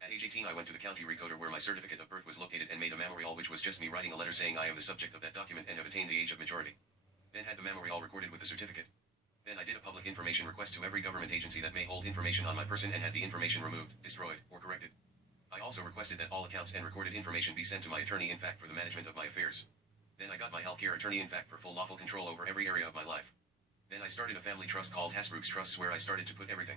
At age 18 I went to the county recorder where my certificate of birth was located and made a memorial, which was just me writing a letter saying I am the subject of that document and have attained the age of majority. Then had the memorial recorded with the certificate. Then I did a public information request to every government agency that may hold information on my person and had the information removed, destroyed, or corrected. I also requested that all accounts and recorded information be sent to my attorney in fact for the management of my affairs. Then I got my healthcare attorney in fact for full lawful control over every area of my life. Then I started a family trust called Hasbrook's Trusts where I started to put everything.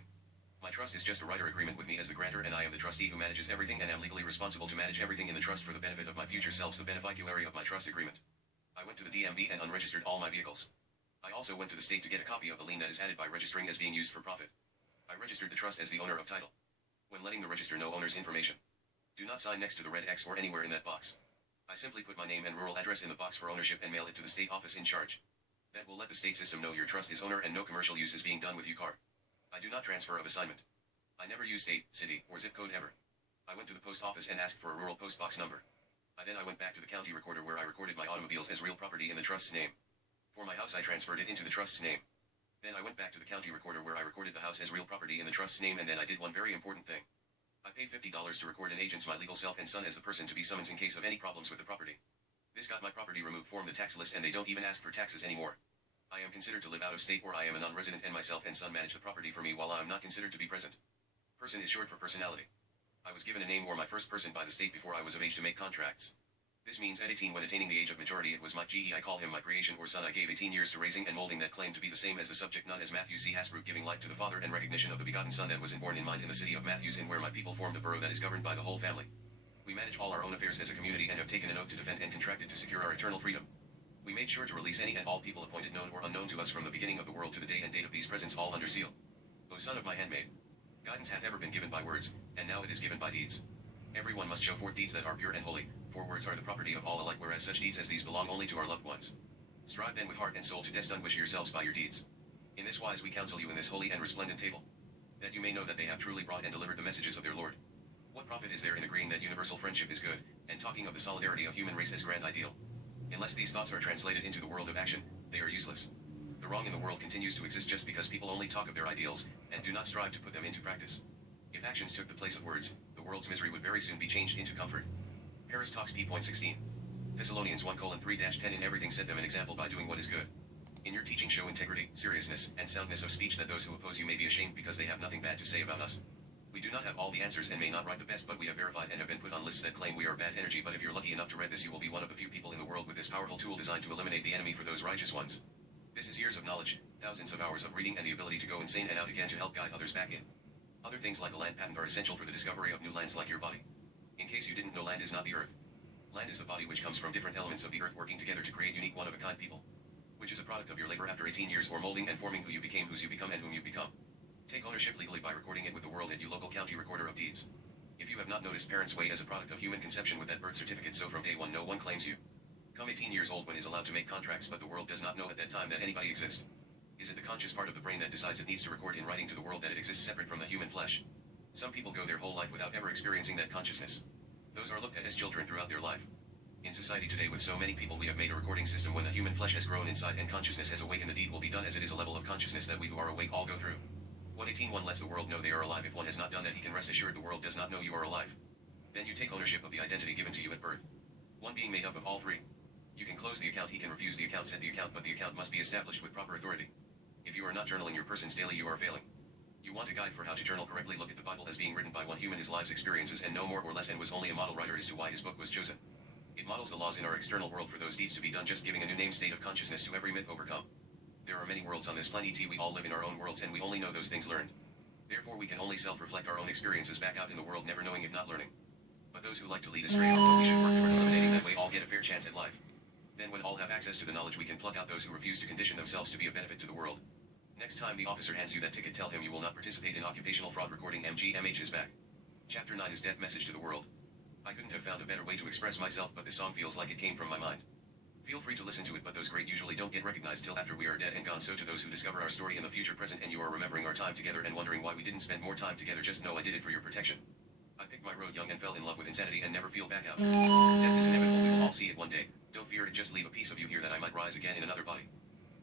My trust is just a writer agreement with me as the grantor, and I am the trustee who manages everything and am legally responsible to manage everything in the trust for the benefit of my future selves, the beneficiary of my trust agreement. I went to the DMV and unregistered all my vehicles. I also went to the state to get a copy of the lien that is added by registering as being used for profit. I registered the trust as the owner of title. When letting the register know owner's information, do not sign next to the red X or anywhere in that box. I simply put my name and rural address in the box for ownership and mail it to the state office in charge. That will let the state system know your trust is owner and no commercial use is being done with your car. I do not transfer of assignment. I never use state, city, or zip code ever. I went to the post office and asked for a rural post box number. Then I went back to the county recorder where I recorded my automobiles as real property in the trust's name. For my house I transferred it into the trust's name. Then I went back to the county recorder where I recorded the house as real property in the trust's name, and then I did one very important thing. I paid $50 to record an agent's my legal self and son as the person to be summoned in case of any problems with the property. This got my property removed from the tax list and they don't even ask for taxes anymore. I am considered to live out of state or I am a non-resident and myself and son manage the property for me while I am not considered to be present. Person is short for personality. I was given a name or my first person by the state before I was of age to make contracts. This means at 18 when attaining the age of majority it was my GE, I call him my creation or son. I gave 18 years to raising and molding that claim to be the same as the subject known as Matthew C. Hasbrook, giving life to the father and recognition of the begotten son that was born in mind in the city of Matthews, in where my people formed a borough that is governed by the whole family. We manage all our own affairs as a community and have taken an oath to defend and contracted to secure our eternal freedom. We made sure to release any and all people appointed, known or unknown to us, from the beginning of the world to the day and date of these presents, all under seal. O son of my handmaid, guidance hath ever been given by words, and now it is given by deeds. Everyone must show forth deeds that are pure and holy, for words are the property of all alike, whereas such deeds as these belong only to our loved ones. Strive then with heart and soul to distinguish yourselves by your deeds. In this wise we counsel you in this holy and resplendent table, that you may know that they have truly brought and delivered the messages of their Lord. What profit is there in agreeing that universal friendship is good, and talking of the solidarity of human race as grand ideal? Unless these thoughts are translated into the world of action, they are useless. The wrong in the world continues to exist just because people only talk of their ideals, and do not strive to put them into practice. If actions took the place of words, the world's misery would very soon be changed into comfort. Paris Talks P.16. Thessalonians 1:3-10. In everything set them an example by doing what is good. In your teaching show integrity, seriousness, and soundness of speech that those who oppose you may be ashamed because they have nothing bad to say about us. We do not have all the answers and may not write the best, but we have verified and have been put on lists that claim we are bad energy. But if you're lucky enough to read this, you will be one of the few people in the world with this powerful tool designed to eliminate the enemy for those righteous ones. This is years of knowledge, thousands of hours of reading, and the ability to go insane and out again to help guide others back in. Other things like a land patent are essential for the discovery of new lands like your body. In case you didn't know, land is not the earth. Land is the body which comes from different elements of the earth working together to create unique one-of-a-kind people. Which is a product of your labor after 18 years or molding and forming who you became, whose you become, and whom you become. Take ownership legally by recording it with the world at your local county recorder of deeds. If you have not noticed, parents wait as a product of human conception with that birth certificate, so from day one no one claims you. Come 18 years old when is allowed to make contracts, but the world does not know at that time that anybody exists. Is it the conscious part of the brain that decides it needs to record in writing to the world that it exists separate from the human flesh? Some people go their whole life without ever experiencing that consciousness. Those are looked at as children throughout their life. In society today, with so many people, we have made a recording system. When the human flesh has grown inside and consciousness has awakened, the deed will be done, as it is a level of consciousness that we who are awake all go through. 118.1 lets the world know they are alive. If one has not done that, he can rest assured the world does not know you are alive. Then you take ownership of the identity given to you at birth. One being made up of all three. You can close the account, he can refuse the account, set the account, but the account must be established with proper authority. If you are not journaling your persons daily, you are failing. You want a guide for how to journal correctly? Look at the Bible as being written by one human, his life's experiences, and no more or less, and was only a model writer as to why his book was chosen. It models the laws in our external world for those deeds to be done, just giving a new name, state of consciousness to every myth overcome. There are many worlds on this planet. We all live in our own worlds, and we only know those things learned. Therefore we can only self-reflect our own experiences back out in the world, never knowing if not learning. But those who like to lead astray are what we should work toward eliminating. That way all get a fair chance at life. Then when all have access to the knowledge, we can pluck out those who refuse to condition themselves to be a benefit to the world. Next time the officer hands you that ticket, tell him you will not participate in occupational fraud. Recording MGMH is back. Chapter 9 is Death Message to the World. I couldn't have found a better way to express myself, but the song feels like it came from my mind. Feel free to listen to it, but those great usually don't get recognized till after we are dead and gone. So to those who discover our story in the future, present, and you are remembering our time together and wondering why we didn't spend more time together, just know I did it for your protection. I picked my road young and fell in love with insanity and never feel back out. Death is inevitable, we will all see it one day. Don't fear it, just leave a piece of you here that I might rise again in another body.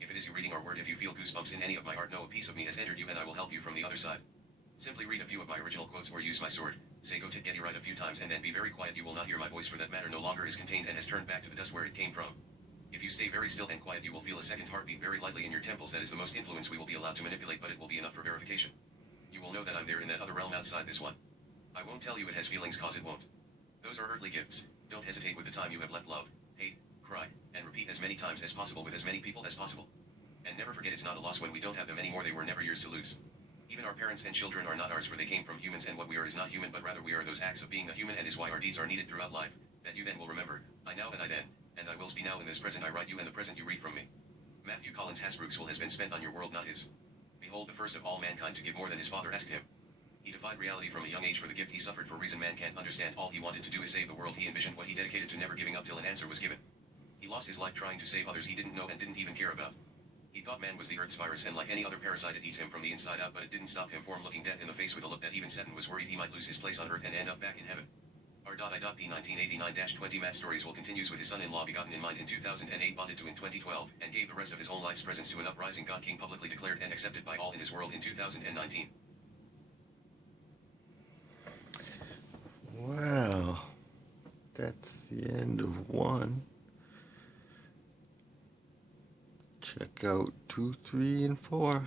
If it is you reading our word, if you feel goosebumps in any of my art, know a piece of me has entered you and I will help you from the other side. Simply read a few of my original quotes or use my sword. Say go to Getty right a few times and then be very quiet. You will not hear my voice, for that matter no longer is contained and has turned back to the dust where it came from. If you stay very still and quiet, you will feel a second heartbeat very lightly in your temples. That is the most influence we will be allowed to manipulate, but it will be enough for verification. You will know that I'm there in that other realm outside this one. I won't tell you it has feelings, cause it won't. Those are earthly gifts. Don't hesitate with the time you have left. Love, hate, cry, and repeat as many times as possible with as many people as possible. And never forget, it's not a loss when we don't have them anymore. They were never yours to lose. Even our parents and children are not ours, for they came from humans, and what we are is not human, but rather we are those acts of being a human, and is why our deeds are needed throughout life, that you then will remember. I now and I then, and I wills be now in this present. I write you, and the present you read from me. Matthew Collins Hasbrook's will has been spent on your world, not his. Behold, the first of all mankind to give more than his father asked him. He defied reality from a young age for the gift he suffered for reason man can't understand. All he wanted to do is save the world. He envisioned what he dedicated to, never giving up till an answer was given. He lost his life trying to save others he didn't know and didn't even care about. He thought man was the Earth's virus, and like any other parasite it eats him from the inside out, but it didn't stop him from looking death in the face with a look that even Satan was worried he might lose his place on Earth and end up back in heaven. R.I.P. 1989-20 Matt Stories will continues with his son-in-law begotten in mind in 2008, bonded to in 2012, and gave the rest of his own life's presence to an uprising God King, publicly declared and accepted by all in his world in 2019. Wow, that's the end of one. Check out 2, 3, and 4.